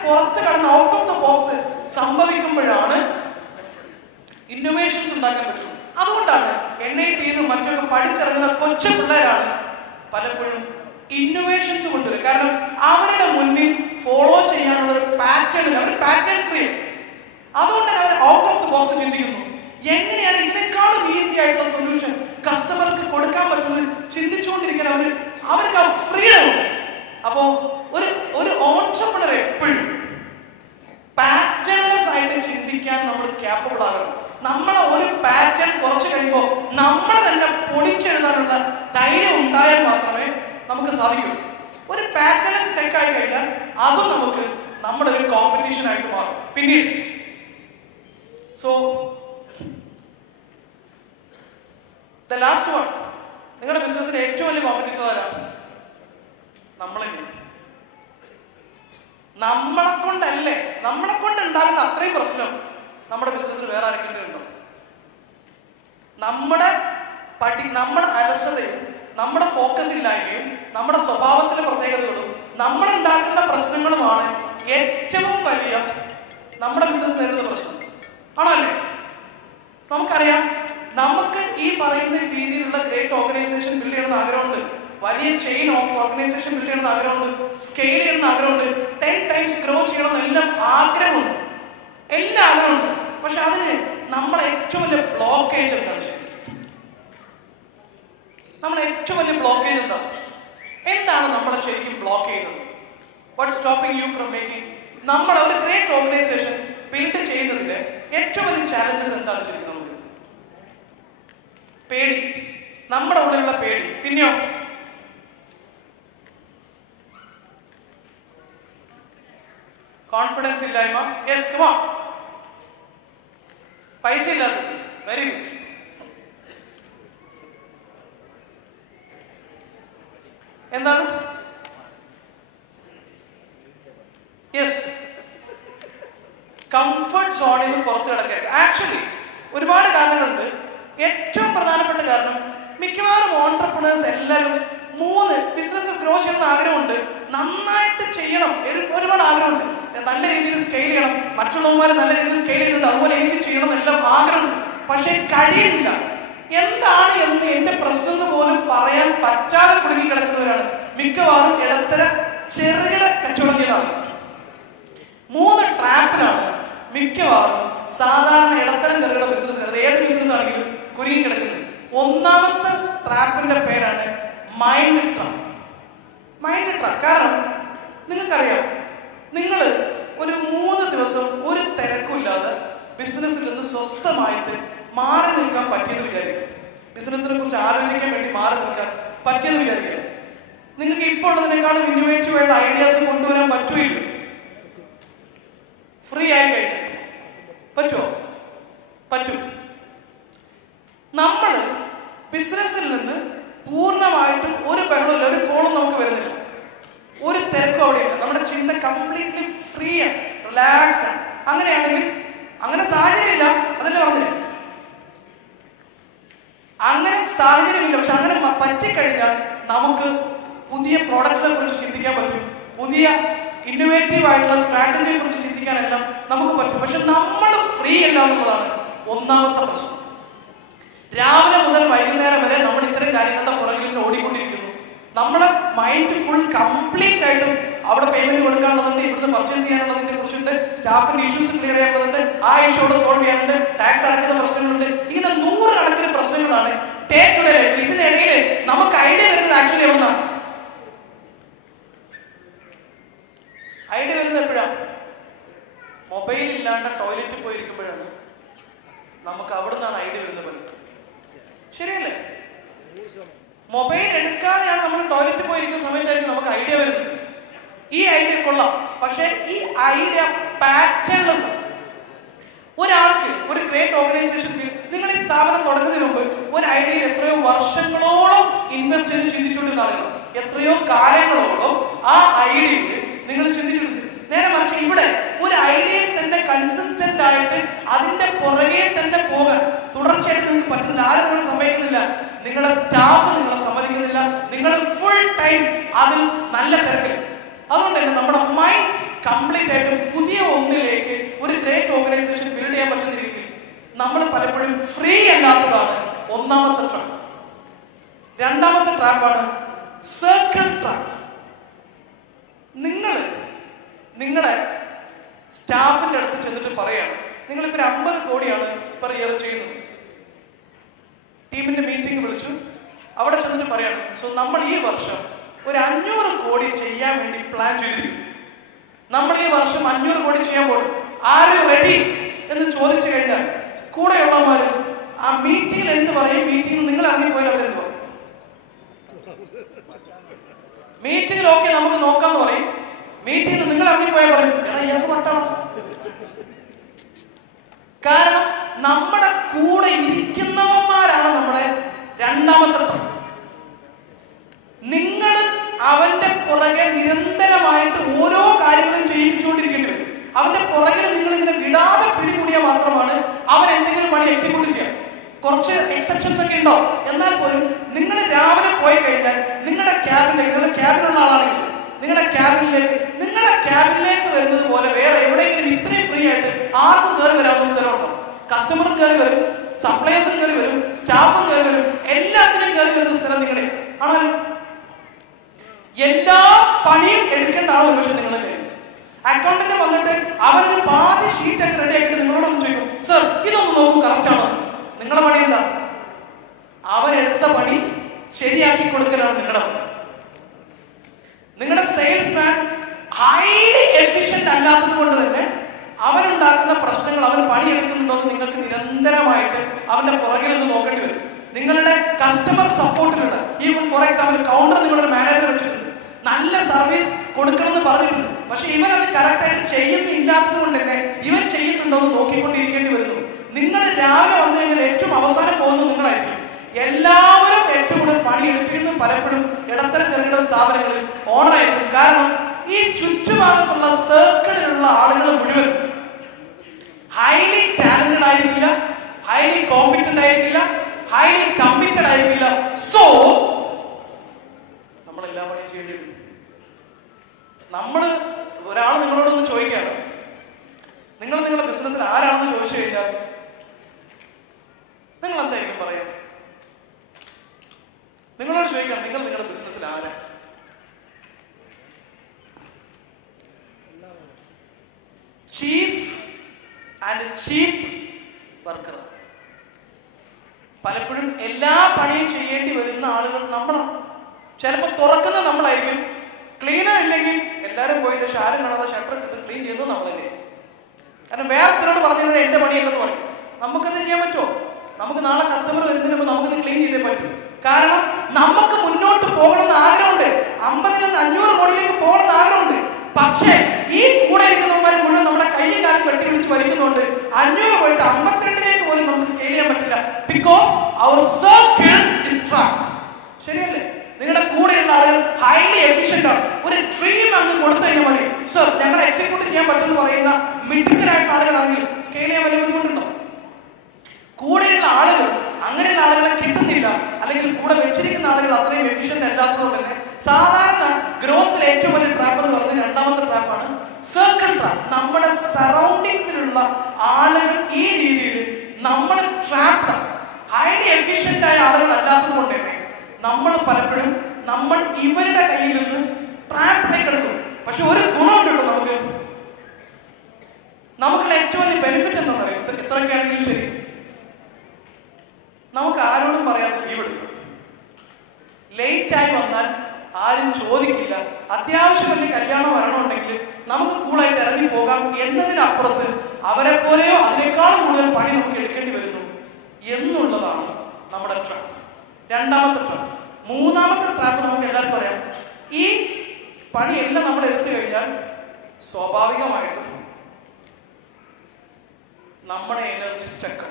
പുറത്ത് കടന്ന് ഔട്ട് ഓഫ് ദ ബോക്സ് സംഭവിക്കുമ്പോഴാണ് ഇന്നോവേഷൻസ് ഉണ്ടാക്കാൻ പറ്റും. അതുകൊണ്ടാണ് NIT മറ്റൊക്കെ പഠിച്ചിറങ്ങുന്ന കൊച്ചു പിള്ളേരാണ് പലപ്പോഴും ഇന്നോവേഷൻസ് കൊണ്ടുവരും. കാരണം അവരുടെ മുന്നിൽ ഫോളോ ചെയ്യാനുള്ള ഒരു പാറ്റേൺ, അവർ പാറ്റേൺ ഫ്രീ. അതുകൊണ്ട് അവർ ഔട്ട് ഓഫ് ദ ബോക്സ് ചിന്തിക്കുന്നു. എങ്ങനെയാണ് ഇതിനേക്കാളും ഈസി ആയിട്ടുള്ള സൊല്യൂഷൻ കസ്റ്റമർക്ക് കൊടുക്കാൻ പറ്റുന്നത് ചിന്തിച്ചുകൊണ്ടിരിക്കാൻ അവർക്ക് ആ ഫ്രീഡം ഉണ്ട്. അപ്പോ ഒരു ഓൺട്രപ്രണർ എപ്പോഴും പാറ്റേൺലെസ് ആയിട്ട് ചിന്തിക്കാൻ നമ്മൾ ക്യാപ്പബിൾ ആകണം. നമ്മളെ ഒരു പാറ്റേൺ കുറച്ച് കഴിയുമ്പോൾ നമ്മൾ തന്നെ പൊളിച്ചെഴുതാനുള്ള ധൈര്യം ഉണ്ടായാൽ മാത്രമേ നമുക്ക് സാധിക്കൂ. ഒരു പാറ്റേൺ സ്റ്റെക്ക് ആയി കഴിഞ്ഞാൽ അതും നമുക്ക് നമ്മുടെ ഒരു കോമ്പറ്റീഷൻ ആയിട്ട് മാറും പിന്നീട്. സോ ദ ലാസ്റ്റ് വൺ, നിങ്ങളുടെ ബിസിനസ്സിന്റെ ഏറ്റവും വലിയ കോമ്പറ്റീറ്റർ ആരാണ്? നമ്മളെങ്ങനെ. നമ്മളെ കൊണ്ട് ഉണ്ടാകുന്ന അത്രയും പ്രശ്നം നമ്മുടെ ബിസിനസ്സിൽ വേറെ ആരെങ്കിലും ഉണ്ടോ? നമ്മുടെ അലസതയും നമ്മുടെ ഫോക്കസ് ഇല്ലായ്മയും നമ്മുടെ സ്വഭാവത്തിലെ പ്രത്യേകതകളും നമ്മൾ ഉണ്ടാക്കുന്ന പ്രശ്നങ്ങളുമാണ് ഏറ്റവും വലിയ നമ്മുടെ ബിസിനസ് നേരിടുന്ന പ്രശ്നം. ആണല്ലേ? നമുക്കറിയാം, നമുക്ക് ഈ പറയുന്ന രീതിയിലുള്ള ഗ്രേറ്റ് ഓർഗനൈസേഷൻ ബിൽഡ് ചെയ്യണമെന്ന് ആഗ്രഹമുണ്ട്, വലിയ ചെയിൻ ഓഫ് ഓർഗനൈസേഷൻ ബിൽഡ് ചെയ്യണമെന്ന് ആഗ്രഹമുണ്ട്, സ്കെയിൽ ചെയ്യണമെന്ന് ആഗ്രഹമുണ്ട്, 10 times ഗ്രോ ചെയ്യണമെന്ന് എല്ലാം ആഗ്രഹമുണ്ട്, എല്ലാം ആഗ്രഹമുണ്ട്. പക്ഷെ അതിന് നമ്മളെ ഏറ്റവും വലിയ ബ്ലോക്കേജ് എന്താണ്? നമ്മളെ ഏറ്റവും വലിയ ബ്ലോക്കേജ് എന്താണ് നമ്മളെ ശരിക്കും ബ്ലോക്ക് ചെയ്യുന്നത്? What stopping you from making? നമ്മൾ ഒരു ഗ്രേറ്റ് ഓർഗനൈസേഷൻ ബിൽഡ് ചെയ്യുന്നതിന് ഏറ്റവും വലിയ ചാലഞ്ചസ് എന്താണ് ശരിക്കും? നമുക്ക് പേടി, നമ്മുടെ ഉള്ളിലുള്ള പേടി. പിന്നെയോ കോൺഫിഡൻസ് ഇല്ലായ്മ. Yes, come on. പൈസ ഇല്ലാത്തത്. Very good. എന്താണ്? യെസ്, കംഫർട്ട് സോണിൽ നിന്ന് പുറത്തു കിടക്കുക. ആക്ച്വലി ഒരുപാട് കാരണങ്ങളുണ്ട്. ഏറ്റവും പ്രധാനപ്പെട്ട കാരണം, മിക്കവാറും ഓൺട്രപ്രണേഴ്സ് എല്ലാവരും 3 ബിസിനസ് ഗ്രോ ചെയ്യണമെന്ന് ആഗ്രഹമുണ്ട്, നന്നായിട്ട് ചെയ്യണം, ഒരുപാട് ആഗ്രഹമുണ്ട്. നല്ല രീതിയിൽ സ്കെയിൽ ചെയ്യണം, മറ്റുള്ളവന്മാർ നല്ല രീതിയിൽ സ്കെയിൽ ചെയ്യുന്നുണ്ട്, അതുപോലെ എനിക്ക് ചെയ്യണം എല്ലാം ആഗ്രഹമുണ്ട്, പക്ഷെ കഴിയുന്നില്ല. എന്താണ് എന്ന് എന്റെ പ്രശ്നം എന്ന് പോലും പറയാൻ പറ്റാതെ കുടുങ്ങി കിടക്കുന്നവരാണ് മിക്കവാറും ഇടത്തര ചെറുകിട കച്ചവടങ്ങളാണ്. 3 ട്രാപ്പിലാണ് മിക്കവാറും സാധാരണ ഇടത്തരം ചെറുകിട ബിസിനസ്, ഏത് ബിസിനസ് ആണെങ്കിലും കുരുങ്ങി കിടക്കുന്നത്. ഒന്നാമത്തെ ട്രാപ്പിന്റെ പേരാണ് മൈൻഡ് ട്രാപ്പ്. മൈൻഡ് ട്രാപ്പ് കാരണം നിങ്ങൾക്കറിയാം, നിങ്ങൾ ഒരു 3 ദിവസം ഒരു തിരക്കുമില്ലാതെ ബിസിനസ്സിൽ നിന്ന് സ്വസ്ഥമായിട്ട് മാറി നിൽക്കാൻ പറ്റിയെന്ന് വിചാരിക്കുക. ബിസിനസിനെ കുറിച്ച് ആലോചിക്കാൻ വേണ്ടി മാറി നിൽക്കാൻ പറ്റിയെന്ന് വിചാരിക്കുക. നിങ്ങൾക്ക് ഇപ്പോൾ ഉള്ളതിനേക്കാളും ഇന്നോവേറ്റീവ് ആയിട്ട് ഐഡിയാസ് കൊണ്ടുവരാൻ പറ്റുമില്ല. ഫ്രീ ആയി കഴിഞ്ഞാൽ പറ്റുമോ? പറ്റും. നമ്മൾ ബിസിനസ്സിൽ നിന്ന് പൂർണ്ണമായിട്ടും ഒരു ബഹളമില്ല, ഒരു കോളും നമുക്ക് വരുന്നില്ല, ഒരു തിരക്കും അവിടെയില്ല. നമ്മുടെ ചിന്ത കംപ്ലീറ്റ്ലി ഫ്രീ ആണ്, റിലാക്സ്ഡ് ആണ്. അങ്ങനെയാണെങ്കിൽ അങ്ങനെ സാഹചര്യമില്ല, അതല്ലേ പറഞ്ഞത്, അങ്ങനെ സാഹചര്യമില്ല. പക്ഷെ അങ്ങനെ പറ്റിക്കഴിഞ്ഞാൽ നമുക്ക് പുതിയ പ്രോഡക്റ്റിനെ കുറിച്ച് ചിന്തിക്കാൻ പറ്റും, പുതിയ ഇന്നോവേറ്റീവ് ആയിട്ടുള്ള സ്ട്രാറ്റജിയെ കുറിച്ച് ചിന്തിക്കാനെല്ലാം നമുക്ക് പറ്റും. പക്ഷെ നമ്മൾ ഫ്രീ അല്ല എന്നുള്ളതാണ് ഒന്നാമത്തെ പ്രശ്നം. രാവിലെ മുതൽ വൈകുന്നേരം വരെ നമ്മൾ ഇത്തരം കാര്യങ്ങളുടെ പുറകിൽ ഓടിക്കൊണ്ടിരിക്കുന്നു. നമ്മളെ മൈൻഡ് ഫുൾ കംപ്ലീറ്റ് ആയിട്ടും അവിടെ പേയ്മെന്റ് കൊടുക്കാനുള്ളതുണ്ട്, ഇവിടുന്ന് പർച്ചേസ് ചെയ്യാനുള്ളതിനെ കുറിച്ചുണ്ട്, സ്റ്റാഫിന്റെ ഇഷ്യൂസ് ക്ലിയർ ചെയ്യാനുള്ളതുണ്ട്, ആ ഇഷ്യൂടെ സോൾവ് ചെയ്യാനുണ്ട്, ടാക്സ് അടക്കുന്ന പ്രശ്നങ്ങളുണ്ട്. ഇങ്ങനെ 100 കണക്കിന് പ്രശ്നങ്ങളാണ് ഡേ ടു ഡേ ലൈഫിൽ. ഇതിനിടയിൽ നമുക്ക് ഐഡിയ വരുന്നത് ആക്ച്വലി എവിടുന്നാണ്? ഐഡിയ വരുന്നത് എപ്പോഴാണ്? മൊബൈൽ ഇല്ലാണ്ട് ടോയ്ലറ്റിൽ പോയിരിക്കുമ്പോഴാണ് നമുക്ക് അവിടെ നിന്നാണ് ഐഡിയ വരുന്നത് പലരും. ശരിയല്ലേ? മൊബൈൽ എടുക്കാതെയാണ് നമ്മൾ ടോയ്ലറ്റിൽ പോയിരിക്കുന്ന സമയത്തായിരിക്കും നമുക്ക് ഐഡിയ വരുന്നത്. ഈ ഐഡിയ കൊള്ളാം, പക്ഷെ ഈ ഐഡിയ പാറ്റേൺലെസ്. ഒരാൾക്ക് ഒരു ഗ്രേറ്റ് ഓർഗനൈസേഷനിൽ നിങ്ങൾ ഈ സ്ഥാപനം തുടങ്ങുന്നതിന് മുമ്പ് ഒരു ഐഡിയയിൽ എത്രയോ വർഷങ്ങളോളം ഇൻവെസ്റ്റ് ചെയ്ത് ചിന്തിച്ചുകൊണ്ടിരുന്ന ആളുകൾ, എത്രയോ കാലങ്ങളോളം ആ ഐഡിയയിൽ നിങ്ങൾ ചിന്തിച്ചിട്ടുണ്ട്. നേരെ മറിച്ച് ഇവിടെ ഒരു ഐഡിയയിൽ തന്നെ കൺസിസ്റ്റന്റ് ആയിട്ട് അതിന്റെ പുറകെ തന്നെ പോകാൻ തുടർച്ചയായിട്ട് നിങ്ങൾക്ക് പറ്റുന്നില്ല. ആരും നിങ്ങൾ സമ്മതിക്കുന്നില്ല, നിങ്ങളുടെ സ്റ്റാഫ് നിങ്ങളെ സമ്മതിക്കുന്നില്ല, നിങ്ങൾ ഫുൾ ടൈം അതിൽ നല്ല തിരക്കിൽ. അതുകൊണ്ട് തന്നെ നമ്മുടെ മൈൻഡ് കംപ്ലീറ്റ് ആയിട്ട് പുതിയ ഒന്നിലേക്ക് ഒരു ഗ്രേറ്റ് ഓർഗനൈസേഷൻ ബിൽഡ് ചെയ്യാൻ പറ്റുന്ന രീതിയിൽ നമ്മൾ പലപ്പോഴും ഫ്രീ അല്ലാത്തതാണ് ഒന്നാമത്തെ ട്രാപ്പ്. രണ്ടാമത്തെ ട്രാപ്പാണ് സർക്കിൾ ട്രാപ്പ്. നിങ്ങൾ നിങ്ങളുടെ സ്റ്റാഫിന്റെ അടുത്ത് ചെന്നിട്ട് പറയാണ്, നിങ്ങളിപ്പോൾ 50 കോടിയാണ് പെർ ഇയർ ചെയ്യുന്നത്. ടീമിന്റെ മീറ്റിംഗ് വിളിച്ചു, അവിടെ ചെന്നിട്ട് പറയാണ്, സോ നമ്മൾ ഈ വർഷം ഒരു 500 കോടി ചെയ്യാൻ വേണ്ടി പ്ലാൻ ചെയ്തിരിക്കുന്നു. നമ്മൾ ഈ വർഷം 500 കോടി ചെയ്യാൻ പോകും, ആര് റെഡി എന്ന് ചോദിച്ചു കഴിഞ്ഞാൽ കൂടെയുള്ളവന്മാര് ആ മീറ്റിംഗിൽ എന്ത് പറയും? മീറ്റിംഗിൽ നിങ്ങൾ ഇറങ്ങിപ്പോയാൽ അവരെന്ത് പറയും? മീറ്റിംഗിൽ ഓക്കെ നമുക്ക് നോക്കാന്ന് പറയും, മീറ്റിംഗിൽ നിങ്ങൾ ഇറങ്ങിപ്പോയാൽ പറയും എടാ ഇയാൾക്ക് വട്ടാണോ. കാരണം നമ്മുടെ കൂടെ ഇരിക്കുന്നവന്മാരാണ് നമ്മുടെ രണ്ടാമത്തെ ട്രാപ്പ്. നിങ്ങൾ അവന്റെ പുറകെ നിരന്തരമായിട്ട് ഓരോ കാര്യങ്ങളും ചെയ്യിപ്പിച്ചുകൊണ്ടിരിക്കേണ്ടി വരും. അവന്റെ പുറകിൽ നിങ്ങൾ ഇങ്ങനെ വിടാതെ പിടികൂടിയാൽ മാത്രമാണ് അവൻ എന്തെങ്കിലും പണി എക്സിക്യൂട്ട് ചെയ്യാം. കുറച്ച് എക്സെപ്ഷൻസ് ഒക്കെ ഉണ്ടോ, എന്നാൽ പോലും നിങ്ങൾ രാവിലെ പോയി കഴിഞ്ഞാൽ നിങ്ങളുടെ ക്യാബിനിലേക്ക്, നിങ്ങളുടെ ക്യാബിനുള്ള ആളാണെങ്കിൽ നിങ്ങളുടെ ക്യാബിനിലേക്ക് വരുന്നത് പോലെ വേറെ എവിടെയെങ്കിലും ഇത്രയും ഫ്രീ ആയിട്ട് ആർക്കും കയറി വരാവുന്ന സ്ഥലമുണ്ടോ? കസ്റ്റമറും കയറി വരും, സപ്ലയേഴ്സും കയറി വരും, സ്റ്റാഫും കയറി വരും, എല്ലാത്തിനും കയറി വരുന്ന സ്ഥലം നിങ്ങളെ ആണല്ലോ. എല്ലാ പണിയും എടുക്കേണ്ട ആൾ ഒരു പക്ഷെ നിങ്ങളെ കയറി. അക്കൗണ്ടന്റ് വന്നിട്ട് അവരൊരു പാതി ഷീറ്റ് ഒക്കെ റെഡി ആക്കിയിട്ട് നിങ്ങളോടൊന്ന് ചോദിക്കും, സർ ഇതൊന്ന് നോക്കൂ കറക്റ്റ് ആണോ? നിങ്ങളുടെ പണി എന്താ? അവരെടുത്ത പണി ശരിയാക്കി കൊടുക്കലാണ് നിങ്ങളുടെ പണി. നിങ്ങളുടെ സെയിൽസ്മാൻ ഹൈലി എഫിഷ്യന്റ് അല്ലാത്തത് കൊണ്ട് തന്നെ അവനുണ്ടാക്കുന്ന പ്രശ്നങ്ങൾ, അവൻ പണിയെടുക്കുന്നുണ്ടോ എന്ന് നിങ്ങൾക്ക് നിരന്തരമായിട്ട് അവന്റെ പുറകിൽ നിന്ന് നോക്കേണ്ടി വരും. നിങ്ങളുടെ കസ്റ്റമർ സപ്പോർട്ടിലുള്ള ഈവൻ ഫോർ എക്സാമ്പിൾ കൗണ്ടർ നിങ്ങളുടെ മാനേജർ വെച്ചിട്ടുണ്ട്, നല്ല സർവീസ് കൊടുക്കണമെന്ന് പറഞ്ഞിട്ടുണ്ട്, പക്ഷെ ഇവൻ അത് കറക്റ്റായിട്ട് ചെയ്യുന്നില്ലാത്തത് കൊണ്ട് തന്നെ ഇവൻ ചെയ്യുന്നുണ്ടോ എന്ന് നോക്കിക്കൊണ്ടിരിക്കേണ്ടി വരുന്നു. നിങ്ങൾ രാവിലെ വന്നു കഴിഞ്ഞാൽ ഏറ്റവും അവസാനം പോകുന്നത് നിങ്ങളായിരിക്കും. എല്ലാവരും ഏറ്റവും കൂടുതൽ പണിയെടുപ്പിക്കുന്നത് പലപ്പോഴും ഇടത്തര ചെറുകിട സ്ഥാപനങ്ങളിൽ ഓണറായിരിക്കും. കാരണം ഈ ചുറ്റുഭാഗത്തുള്ള സർക്കിളിലുള്ള ആളുകൾ മുഴുവൻ ഹൈലി ടാലന്റഡ് ആയിരിക്കില്ല, ഹൈലി കോമ്പിറ്റന്റ് ആയിരിക്കില്ല, ഹൈലി കമ്മിറ്റഡ് ആയിരിക്കില്ല. സോ നമ്മൾ എല്ലാ പണിയും ചെയ്യേണ്ടി വരും. നമ്മൾ ഒരാൾ നിങ്ങളോടൊന്ന് ചോദിക്കുകയാണ്, നിങ്ങൾ നിങ്ങളുടെ ബിസിനസ്സിൽ ആരാണെന്ന് ചോദിച്ചു കഴിഞ്ഞാൽ നിങ്ങൾ എന്തായിരിക്കും പറയാം? നിങ്ങളോട് ചോദിക്കണം, നിങ്ങൾ നിങ്ങളുടെ ബിസിനസ്സിൽ ആരാ? Chief and cheap worker. പലപ്പോഴും എല്ലാ പണിയും ചെയ്യേണ്ടി വരുന്ന ആളുകൾ നമ്മളാണ്. ചിലപ്പോൾ തുറക്കുന്ന നമ്മളായിരിക്കും, ക്ലീനർ ഇല്ലെങ്കിൽ എല്ലാവരും പോയിട്ട് ഷാരും കാണാതെ ഷട്ടർ ഇട്ട് ക്ലീൻ ചെയ്യുന്നത് നമ്മൾ തന്നെ. കാരണം വേറെത്തിനോട് പറഞ്ഞത് എൻ്റെ പണിയല്ലെന്ന് പറയും. നമുക്കത് ചെയ്യാൻ പറ്റുമോ? നമുക്ക് നാളെ കസ്റ്റമർ വരുന്നതിന് മുമ്പ് നമുക്കത് ക്ലീൻ ചെയ്തേ പറ്റും. കാരണം നമുക്ക് മുന്നോട്ട് പോകണമെന്ന് ആഗ്രഹമുണ്ട്, 50 നിന്ന് 500 കോടിയിലേക്ക് പോകണമെന്ന് ആഗ്രഹമുണ്ട്. പക്ഷേ ഈ കൂടെ ഇരിക്കുന്നവന്മാരെ മുഴുവൻ നമ്മുടെ കൈയും കാലം വെട്ടി വിളിച്ച് വലിക്കുന്നുണ്ട്. 500 പോയിട്ട് 52ലേക്ക് പോലും നമുക്ക് സ്കെയിൽ ചെയ്യാൻ പറ്റില്ല. Because our circle is trap. ശരിയല്ലേ? നിങ്ങളുടെ കൂടെയുള്ള ആളുകൾ ഹൈലി എഫിഷ്യന്റ് ആണ്. ഒരു ഡ്രീം അങ്ങ് കൊടുത്തു കഴിഞ്ഞാൽ മതി, സർ ഞങ്ങളെ എക്സിക്യൂട്ട് ചെയ്യാൻ പറ്റുമെന്ന് പറയുന്ന മിടുക്കരായിട്ടുള്ള ആളുകളാണെങ്കിൽ സ്കെയിൽ ചെയ്യാൻ വലിയ ബുദ്ധിമുട്ടുണ്ടോ? കൂടെയുള്ള ആളുകൾ അങ്ങനെയുള്ള ആളുകളെ കിട്ടുന്നില്ല, അല്ലെങ്കിൽ കൂടെ വെച്ചിരിക്കുന്ന ആളുകൾ അത്രയും എഫിഷ്യന്റ് അല്ലാത്തതുകൊണ്ട് തന്നെ സാധാരണ ഗ്രോത്തിൽ ഏറ്റവും വലിയ ട്രാപ്പ് എന്ന് പറയുന്നത് രണ്ടാമത്തെ ട്രാപ്പാണ് സർക്കിൾ ട്രാപ്പ്. നമ്മുടെ സറൗണ്ടിങ്സിലുള്ള ആളുകൾ ഈ രീതിയിൽ നമ്മൾ ട്രാപ്ഡ്, ഹൈലി എഫിഷ്യന്റ് ആയ ആളുകൾ അല്ലാത്തത് കൊണ്ട് തന്നെ നമ്മൾ പലപ്പോഴും നമ്മൾ ഇവരുടെ കയ്യിൽ നിന്ന് ട്രാപ്പിലേക്ക് എടുക്കും. പക്ഷെ ഒരു ഗുണമുണ്ടല്ലോ നമുക്കുള്ള ഏറ്റവും വലിയ ബെനിഫിറ്റ് എന്താണെന്ന് അറിയാം. ഇത്രയൊക്കെയാണെങ്കിലും ശരി, നമുക്ക് ആരോടും പറയാതെ ലീവ് എടുക്കും. ലേറ്റ് ആയി വന്നാൽ ആരും ചോദിക്കില്ല. അത്യാവശ്യം വലിയ കല്യാണം വരണമുണ്ടെങ്കിൽ നമുക്ക് കൂളായിട്ട് ഇറങ്ങി പോകാം എന്നതിനപ്പുറത്ത് അവരെ പോലെയോ അതിനേക്കാളും കൂടുതൽ പണി നമുക്ക് എടുക്കേണ്ടി വരുന്നു എന്നുള്ളതാണ് നമ്മുടെ ട്രാപ്പ്. രണ്ടാമത്തെ ട്രാപ്പ്. മൂന്നാമത്തെ ട്രാപ്പ് നമുക്ക് എല്ലാവർക്കും അറിയാം. ഈ പണിയെല്ലാം നമ്മൾ എടുത്തു കഴിഞ്ഞാൽ സ്വാഭാവികമായിട്ടും നമ്മുടെ എനർജി സ്റ്റക്ക്,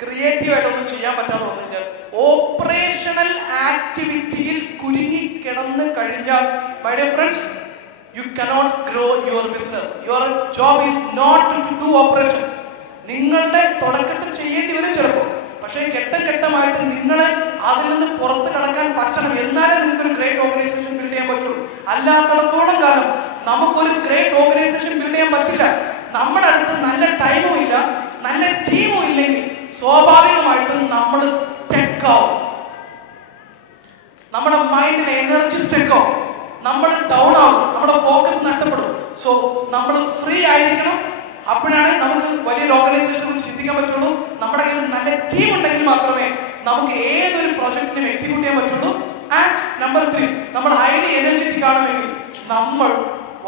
ക്രിയേറ്റീവായിട്ടൊന്നും ചെയ്യാൻ പറ്റാതെ വന്നു കഴിഞ്ഞാൽ, ഓപ്പറേഷണൽ ആക്ടിവിറ്റിയിൽ കുരുങ്ങിക്കിടന്ന് കഴിഞ്ഞാൽ, my dear friends, you cannot grow your business. Your job is not to do operation. നിങ്ങളുടെ തുടക്കത്തിൽ ചെയ്യേണ്ടി വരും ചിലപ്പോൾ, പക്ഷേ ഘട്ടം ഘട്ടമായിട്ട് നിങ്ങളെ അതിൽ നിന്ന് പുറത്ത് കടക്കാൻ പറ്റണം. എന്നാലേ നിങ്ങൾക്കൊരു ഗ്രേറ്റ് ഓർഗനൈസേഷൻ ബിൽഡ് ചെയ്യാൻ പറ്റുള്ളൂ. അല്ലാത്തടത്തോളം കാലം നമുക്കൊരു ഗ്രേറ്റ് ഓർഗനൈസേഷൻ ബിൽഡ് ചെയ്യാൻ പറ്റില്ല. നമ്മുടെ അടുത്ത് നല്ല ടൈമും ഇല്ല, നല്ല ടീമും ഇല്ലെങ്കിൽ സ്വാഭാവികമായിട്ടും നമ്മൾ സ്റ്റക്കാവും. നമ്മുടെ മൈൻഡിലെ എനർജി സ്റ്റക്കാവും, നമ്മൾ ഡൗൺ ആവും, നമ്മുടെ ഫോക്കസ് നഷ്ടപ്പെടും. സോ നമ്മൾ ഫ്രീ ആയിരിക്കണം. അപ്പോഴാണ് നമുക്ക് വലിയൊരു ഓർഗനൈസേഷനെ കുറിച്ച് ചിന്തിക്കാൻ പറ്റുള്ളൂ. നമ്മുടെ കയ്യിൽ നല്ല ടീം ഉണ്ടെങ്കിൽ മാത്രമേ നമുക്ക് ഏതൊരു പ്രോജക്റ്റിനും എക്സിക്യൂട്ട് ചെയ്യാൻ പറ്റുള്ളൂ. ആൻഡ് നമ്പർ 3, നമ്മൾ ഹൈലി എനർജറ്റിക് ആണെങ്കിൽ നമ്മൾ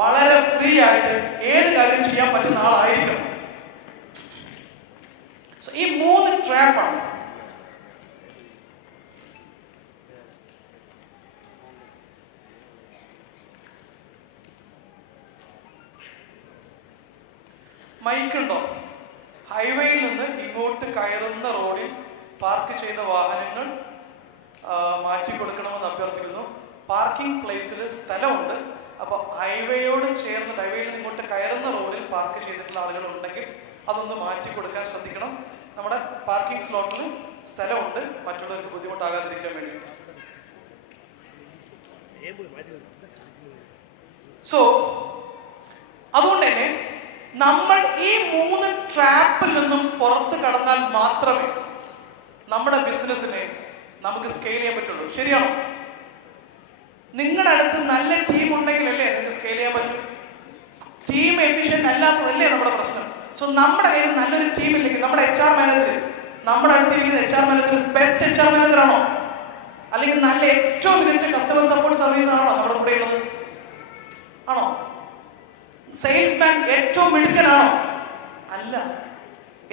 വളരെ ഫ്രീ ആയിട്ട് ഏത് കാര്യം ചെയ്യാൻ പറ്റുന്ന ആളായിരിക്കണം. ഈ 3 ട്രാപ്പാണ്. മൈക്കുണ്ടോ? ഹൈവേയിൽ നിന്ന് ഇങ്ങോട്ട് കയറുന്ന റോഡിൽ പാർക്ക് ചെയ്ത വാഹനങ്ങൾ മാറ്റിക്കൊടുക്കണമെന്ന് അഭ്യർത്ഥിക്കുന്നു. പാർക്കിംഗ് പ്ലേസിൽ സ്ഥലമുണ്ട്. അപ്പോൾ ഹൈവേയോട് ചേർന്ന് ഹൈവേയിൽ നിന്ന് ഇങ്ങോട്ട് കയറുന്ന റോഡിൽ പാർക്ക് ചെയ്തിട്ടുള്ള ആളുകൾ ഉണ്ടെങ്കിൽ അതൊന്ന് മാറ്റിക്കൊടുക്കാൻ ശ്രദ്ധിക്കണം. നമ്മുടെ പാർക്കിംഗ് സ്ലോട്ടിൽ സ്ഥലമുണ്ട്, മറ്റുള്ളവർക്ക് ബുദ്ധിമുട്ടാകാതിരിക്കാൻ വേണ്ടിയിട്ട്. സോ അതുകൊണ്ട് തന്നെ നമ്മൾ ഈ 3 ട്രാപ്പിൽ നിന്നും പുറത്ത് കടന്നാൽ മാത്രമേ നമ്മുടെ ബിസിനസ്സിനെ നമുക്ക് സ്കെയിൽ ചെയ്യാൻ പറ്റുള്ളൂ. ശരിയാണോ? നിങ്ങളുടെ അടുത്ത് നല്ല ടീം ഉണ്ടെങ്കിലല്ലേ നിങ്ങൾക്ക് സ്കെയിൽ ചെയ്യാൻ പറ്റും. ടീം എഫിഷ്യന്റ് അല്ലാത്തതല്ലേ നമ്മുടെ പ്രശ്നം. സോ നമ്മുടെ കയ്യിൽ നല്ലൊരു ടീം ഇല്ലെങ്കിൽ, നമ്മുടെ HR മാനേജർ, നമ്മുടെ അടുത്തിരിക്കുന്ന HR manager best HR manager ആണോ? അല്ലെങ്കിൽ നല്ല ഏറ്റവും മികച്ച കസ്റ്റമർ സപ്പോർട്ട് സർവീസ് ആണോ നമ്മുടെ കൂടെ ഉള്ളത്? ആണോ? സെയിൽസ്മാൻ ഏറ്റവും മിടുക്കനാണോ? അല്ല.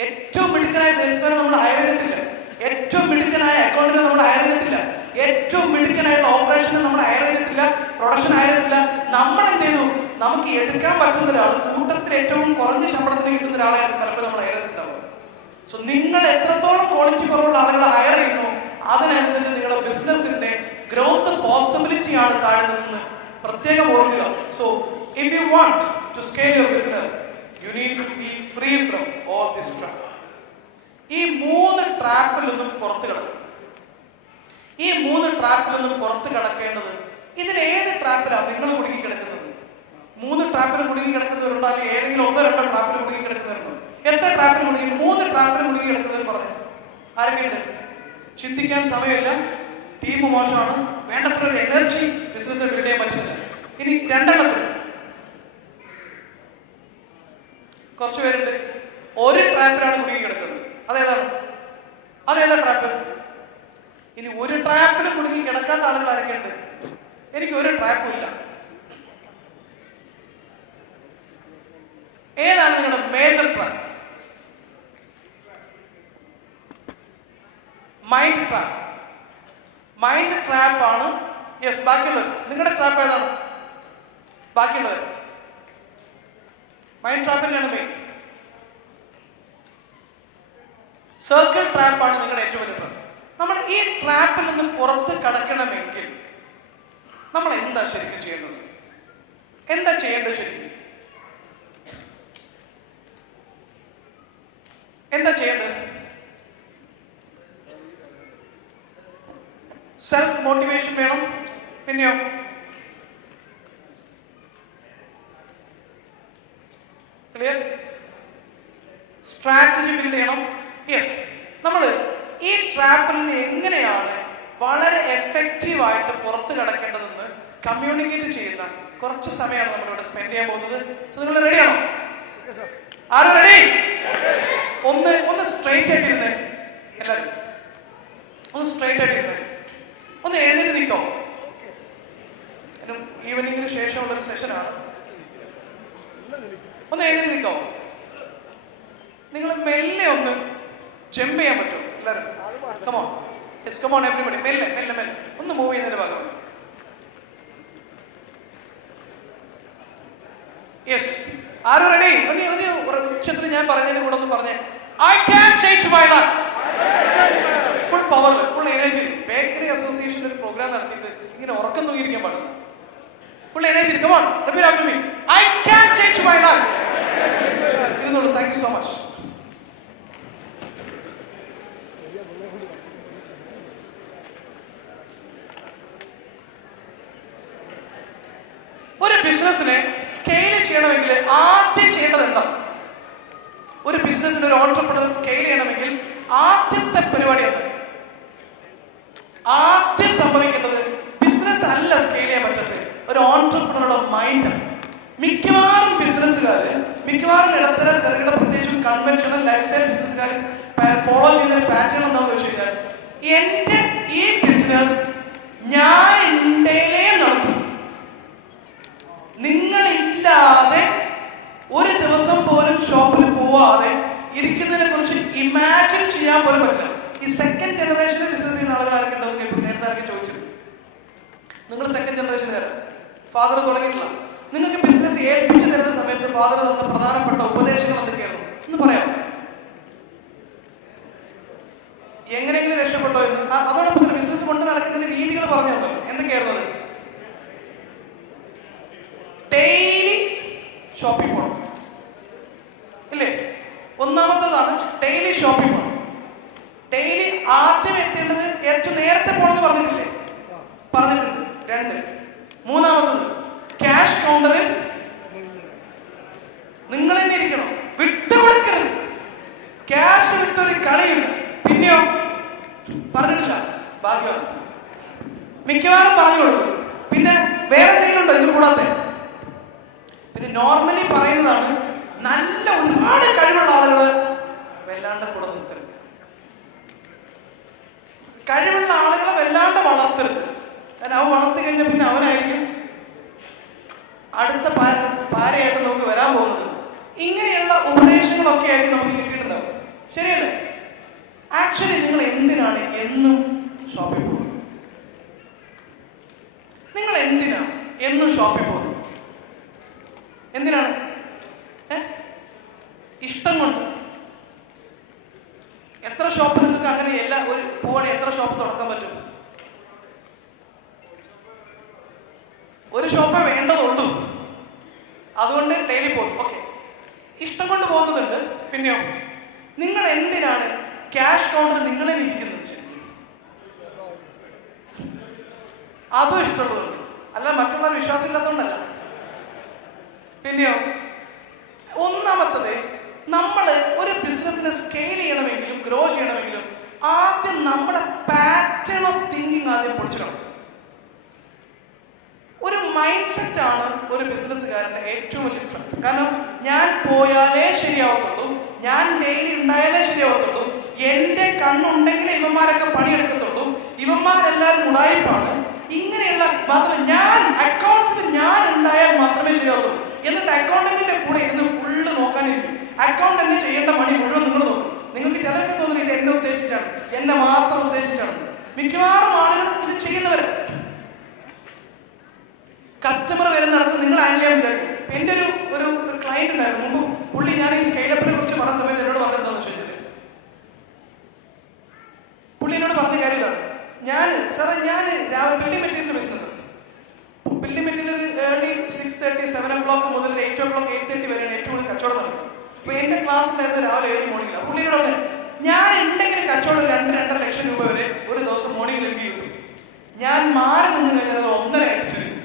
ഏറ്റവും മിടുക്കനായ സെയിൽസ്മാനെ നമ്മൾ ഹയർ ചെയ്തിട്ടില്ല. ഏറ്റവും മിടുക്കനായ അക്കൗണ്ടിനെ നമ്മൾ ഹയർ ചെയ്തിട്ടില്ല. ഏറ്റവും മിടുക്കനായുള്ള ഓപ്പറേഷനെ നമ്മൾ ഹയർ ചെയ്തിട്ടില്ല. പ്രൊഡക്ഷൻ ഹയർ ചെയ്തിട്ടില്ല. നമ്മൾ എന്ത് ചെയ്തു? നമുക്ക് എടുക്കാൻ പറ്റുന്ന ഒരാൾ, കൂട്ടത്തിൽ ഏറ്റവും കുറഞ്ഞ ശമ്പളത്തിന് കിട്ടുന്ന ഒരാളായിരുന്നു പലപ്പോഴും നമ്മൾ ഹയർ ചെയ്തിട്ടുണ്ടാവും. സോ നിങ്ങൾ എത്രത്തോളം ക്വാളിറ്റി കുറവുള്ള ആളുകളെ ഹയർ ചെയ്യുന്നു, അതിനനുസരിച്ച് നിങ്ങളുടെ ബിസിനസിന്റെ ഗ്രോത്ത് പോസിബിലിറ്റി ആണ് താഴ്ന്നതെന്ന് പ്രത്യേകം ഓർക്കുക. So if you want to scale your business, you need to be free from all this trap. ഈ 3 ട്രാപ്പിൽ നിന്നും പുറത്ത് കിടക്കും. ഈ 3 ട്രാപ്പിൽ നിന്നും പുറത്ത് കിടക്കേണ്ടത്, ഇതിൽ ഏത് ട്രാപ്പിലാണ് നിങ്ങൾ കുടുങ്ങി കിടക്കുന്നത്? 3 ട്രാപ്പിൽ കുടുങ്ങി കിടക്കുന്നവരുണ്ടോ? അല്ലെങ്കിൽ ഏതെങ്കിലും 1-2 ട്രാപ്പിൽ കുടുങ്ങി കിടക്കുന്നവരുണ്ടോ? എത്ര ട്രാപ്പിൽ കുടുങ്ങി? 3 ട്രാപ്പിൽ കുടുങ്ങി കിടക്കുന്നവർ പറഞ്ഞു. ആരൊക്കെയുണ്ട്? ചിന്തിക്കാൻ സമയമില്ല, ടീം മോശമാണ്, വേണ്ടത്ര ഒരു എനർജി ബിസിനസ് ബിൽഡ് ചെയ്യാൻ പറ്റുന്നില്ല. ഇനി 2 കുറച്ചു പേരുണ്ട്, ഒരു ട്രാപ്പിലാണ് കുടുങ്ങി കിടക്കുന്നത്. അതേതാ ട്രാപ്പ്? ഇനി ഒരു ട്രാപ്പിലും കുടുങ്ങി കിടക്കാത്ത ആളുകൾ ആരൊക്കെയുണ്ട്? എനിക്ക് ഒരു ട്രാപ്പും ഇല്ല. ഏതാണ് നിങ്ങളുടെ major trap? Mind trap. Mind trap ആണ്. യെസ്. ബാക്കിയുള്ളവർ, നിങ്ങളുടെ ട്രാപ്പ് ഏതാണ്? ബാക്കിയുള്ളവർ മൈൻഡ് ട്രാപ്പ് തന്നെയാണ് മെയിൻ. സർക്കിൾ ട്രാപ്പാണ് നിങ്ങളുടെ ഏറ്റവും വലിയ ട്രാപ്പ്. നമ്മൾ ഈ ട്രാപ്പിൽ നിന്ന് പുറത്ത് കടക്കണമെങ്കിൽ നമ്മൾ എന്താ ശരിക്കും ചെയ്യേണ്ടത്? ശരിക്കും എന്താ ചെയ്യേണ്ടത്? സെൽഫ് മോട്ടിവേഷൻ വേണം. പിന്നെയോ ക്ലിയർ? സ്ട്രാറ്റജി ബിൽഡ് ചെയ്യണം. യെസ്. നമ്മൾ ഈ ട്രാപ്പിൽ നിന്ന് എങ്ങനെയാണ് വളരെ എഫക്റ്റീവായിട്ട് പുറത്ത് കടക്കേണ്ടതെന്ന് കമ്മ്യൂണിക്കേറ്റ് ചെയ്യുന്ന കുറച്ച് സമയമാണ് നമ്മളിവിടെ സ്പെൻഡ് ചെയ്യാൻ പോകുന്നത്. സോ നിങ്ങൾ റെഡിയാണോ? ആരും റെഡി? ഒന്ന് സ്ട്രെയിറ്റ് ആയിട്ടിരുന്നേ. എല്ലാവരും ഒന്ന് സ്ട്രെയിറ്റ് ആയിട്ടിരുന്നേ. ഒന്ന് എഴുന്നേറ്റ് നിൽക്കോ. ഈവനിങ്ങിന് ശേഷമുള്ളൊരു സെഷനാണ്. ഒന്ന് എഴുന്നേറ്റ് നിൽക്കോ. നിങ്ങൾ മെല്ലെ ഒന്ന് ജമ്പ് ചെയ്യാൻ പറ്റും എല്ലാവരും? കമോൺ. Yes, come on everybody. മെല്ലെ ഒന്ന് മൂവ് ചെയ്യുന്നതിന്റെ ഭാഗം. യെസ്. ആരും റെഡി? ഉച്ചത്തിൽ ഞാൻ പറഞ്ഞതിന് കൂടെ ഒന്ന് പറഞ്ഞേ. I can change my life. Full power, full energy. Bakery association ഒരു പ്രോഗ്രാം നടത്തിയിട്ട് ഇങ്ങനെ ഉറക്കം തൂങ്ങിയിരിക്കാൻ പാടില്ല. Full energy. Come on, repeat after me. I can change my life. ഇരുന്നോളൂ. Thank you so much. ഒരു ബിസിനസ്സിനെ സ്കെയിൽ ചെയ്യണമെങ്കിൽ ആദ്യം ചെയ്യേണ്ടത് എന്താ? ഒരു ബിസിനസ്സിന്, ഒരു ഓൺട്രപ്രണർ സ്കെയിൽ ചെയ്യണമെങ്കിൽ ആദ്യത്തെ പരിപാടി എന്താ? ആദ്യം സംഭവിക്കേണ്ടത് ബിസിനസ് അല്ല സ്കെയിൽ ചെയ്യാൻ പറ്റത്ത്, ഒരു ഓൺട്രപ്രണറുടെ മൈൻഡാണ്. മിക്കവാറും ബിസിനസ്സുകാര്, മിക്കവാറും ഇടത്തരം ചെറുകിട, പ്രത്യേകിച്ചും കൺവെൻഷണൽ ലൈഫ് സ്റ്റൈൽ ബിസിനസ്സുകാർ ഫോളോ ചെയ്യുന്ന ഒരു പാറ്റേൺ എന്താണെന്ന് വെച്ച് കഴിഞ്ഞാൽ, എന്റെ ഈ ബിസിനസ് ഞാൻ ഇന്ത്യയിലേ നടക്കും. നിങ്ങളില്ലാതെ ഒരു ദിവസം പോലും ഷോപ്പിൽ പോവാതെ ഇരിക്കുന്നതിനെ കുറിച്ച് ഇമാജിൻ ചെയ്യാൻ പോലും പറ്റില്ല. ഈ സെക്കൻഡ് ജനറേഷനിൽ ബിസിനസ് ചെയ്യുന്ന ആളുകൾ ആരൊക്കെ ഉണ്ടാവും? നേരത്തെ ആരൊക്കെ ചോദിച്ചത്? നിങ്ങൾ സെക്കൻഡ് ജനറേഷനുകാരാണ്. ഫാദർ തുടങ്ങിയിട്ടില്ല. നിങ്ങൾക്ക് ബിസിനസ് ഏൽപ്പിച്ചു തരുന്ന സമയത്ത് ഫാദർ തന്ന പ്രധാനപ്പെട്ട ഉപദേശങ്ങൾ എന്തൊക്കെയായിരുന്നു എന്ന് പറയാം. എങ്ങനെയെങ്കിലും രക്ഷപ്പെട്ടോ എന്ന്. അതോടൊപ്പം തന്നെ ബിസിനസ് കൊണ്ട് നടക്കുന്ന രീതികൾ പറഞ്ഞു തന്നു. എന്തൊക്കെയായിരുന്നത്? ഡെയിലി ഷോപ്പിംഗ് പോകണം, ഇല്ലേ? ഒന്നാമത്തതാണ് ഡെയിലി ഷോപ്പിംഗ് പോകണം. ഡെയിലി ആദ്യം എത്തേണ്ടത് ഏറ്റവും നേരത്തെ പോകണമെന്ന് പറഞ്ഞിട്ടില്ലേ? പറഞ്ഞിട്ടുണ്ട്. 2. മൂന്നാമത്തത് ക്യാഷ് കൗണ്ടറിൽ നിങ്ങൾ തന്നെ ഇരിക്കണം. വിട്ടുകൊടുക്കരുത്. ക്യാഷ് വിട്ടൊരു കളിയില്ല. പിന്നെയോ പറഞ്ഞിട്ടില്ല. ഭാഗ്യമാണ്. മിക്കവാറും പറഞ്ഞു കൊടുക്കും. പിന്നെ വേറെ എന്തെങ്കിലും ഉണ്ടോ ഇതിൽ കൂടാത്തെ? പിന്നെ നോർമലി പറയുന്നതാണ്, നല്ല ഒരുപാട് കഴിവുള്ള ആളുകൾ വല്ലാണ്ട് കൂടെ നിർത്തരുത്. കഴിവുള്ള ആളുകളെ വല്ലാണ്ട് വളർത്തരുത്. കാരണം അവൻ വളർത്തി കഴിഞ്ഞാൽ പിന്നെ അവനായിരിക്കും അടുത്ത പാരയായിട്ട് നമുക്ക് വരാൻ പോകുന്നത്. ഇങ്ങനെയുള്ള ഉപദേശങ്ങളൊക്കെ ആയിരിക്കും നമുക്ക് കിട്ടിയിട്ടുണ്ടാവും. ശരിയല്ലേ? ആക്ച്വലി നിങ്ങൾ എന്തിനാണ് എന്നും ഷോപ്പിൽ പോകുന്നത്? നിങ്ങൾ എന്തിനാണ് എന്നും ഷോപ്പിൽ പോകുന്നത്? എന്തിനാണ്? ഇഷ്ടം കൊണ്ട്. എത്ര ഷോപ്പ് നിങ്ങൾക്ക് അങ്ങനെ ഒരു പോവാണെങ്കിൽ എത്ര ഷോപ്പ് തുറക്കാൻ പറ്റും? ഒരു ഷോപ്പേ വേണ്ടതുള്ളൂ. അതുകൊണ്ട് ഡെയിലി പോകും. ഓക്കെ, ഇഷ്ടം കൊണ്ട് പോകുന്നതുണ്ട്. പിന്നെയോ നിങ്ങൾ എന്തിനാണ് ക്യാഷ് കൗണ്ടർ നിങ്ങളെ ഇരിക്കുന്നത്? അതും ഇഷ്ടമുള്ളതുണ്ട്. അല്ല, മറ്റുള്ളവർ വിശ്വാസം ഇല്ലാത്തതുകൊണ്ടല്ല. പിന്നെയോ ഒന്നാമത്തത്, നമ്മൾ ഒരു ബിസിനസ്സിനെ സ്കെയിൽ ചെയ്യണമെങ്കിലും ഗ്രോ ചെയ്യണമെങ്കിലും ആദ്യം നമ്മുടെ പാറ്റേൺ ഓഫ് തിങ്കിങ് ആദ്യം പൊളിച്ചണം. ഒരു മൈൻഡ് സെറ്റ് ആണ് ഒരു ബിസിനസ്സുകാരന്റെ ഏറ്റവും വലിയ ട്രാപ്പ്. കാരണം ഞാൻ പോയാലേ ശരിയാവത്തുള്ളൂ, ഞാൻ ഡെയിലി ഉണ്ടായാലേ ശരിയാവത്തുള്ളൂ, എന്റെ കണ്ണുണ്ടെങ്കിലേ ഇവന്മാരൊക്കെ പണിയെടുക്കത്തുള്ളൂ, ഇവന്മാരെല്ലാവരും ഉടായിപ്പാണ്, ഇങ്ങനെയുള്ള മാത്രം ഞാൻ അക്കൗണ്ട്സിൽ ഞാൻ ഉണ്ടായാൽ മാത്രമേ ശരിയാവത്തുള്ളൂ. എന്നിട്ട് അക്കൗണ്ടന്റിന്റെ കൂടെ ഇരുന്ന് ഫുള്ള് നോക്കാനിരിക്കും. അക്കൗണ്ടന്റ് ചെയ്യേണ്ട പണി മുഴുവൻ നിങ്ങൾ നോക്കും. നിങ്ങൾക്ക് ചിലർക്ക് തോന്നിയിട്ട് എന്നെ ഉദ്ദേശിച്ചാണ്, എന്നെ മാത്രം ഉദ്ദേശിച്ചാണ്. മിക്കവാറും ആളുകൾ ഇത് ചെയ്യുന്നവർ. കസ്റ്റമർ വരുന്നിടത്ത് നിങ്ങൾ ഹാൻഡിൽ ചെയ്യാൻ വിചാരിക്കും. എൻ്റെ ഒരു ക്ലയന്റ് ഉണ്ടായിരുന്നു മുമ്പ്. പുള്ളി ഞാൻ ഈ സ്കെയിലപ്പിനെ കുറിച്ച് പറഞ്ഞ സമയത്ത് എന്നോട് പറഞ്ഞെന്താന്ന് വെച്ചാൽ, പുള്ളി എന്നോട് പറഞ്ഞ കാര്യമില്ല. സാറേ ഞാൻ രാവിലെ building material business, building material early 6:30 7 o'clock മുതൽ 8 o'clock 8:30 വരെയാണ് ഏറ്റവും കൂടുതൽ കച്ചവടം നടക്കുന്നത്. അപ്പൊ എന്റെ ക്ലാസ് ഉണ്ടായിരുന്നത് രാവിലെ 7 മോർണിംഗിലാണ്. പുള്ളിയോട് പറഞ്ഞു, ഞാൻ എന്തെങ്കിലും കച്ചവടം 2-2.5 ലക്ഷം രൂപ വരെ ഒരു ദിവസം മോർണിംഗിൽ എനിക്ക് കിട്ടും. ഞാൻ മാറി നിന്ന് കഴിഞ്ഞാൽ അത് 1.5 ആയിട്ട് ചുരുക്കും.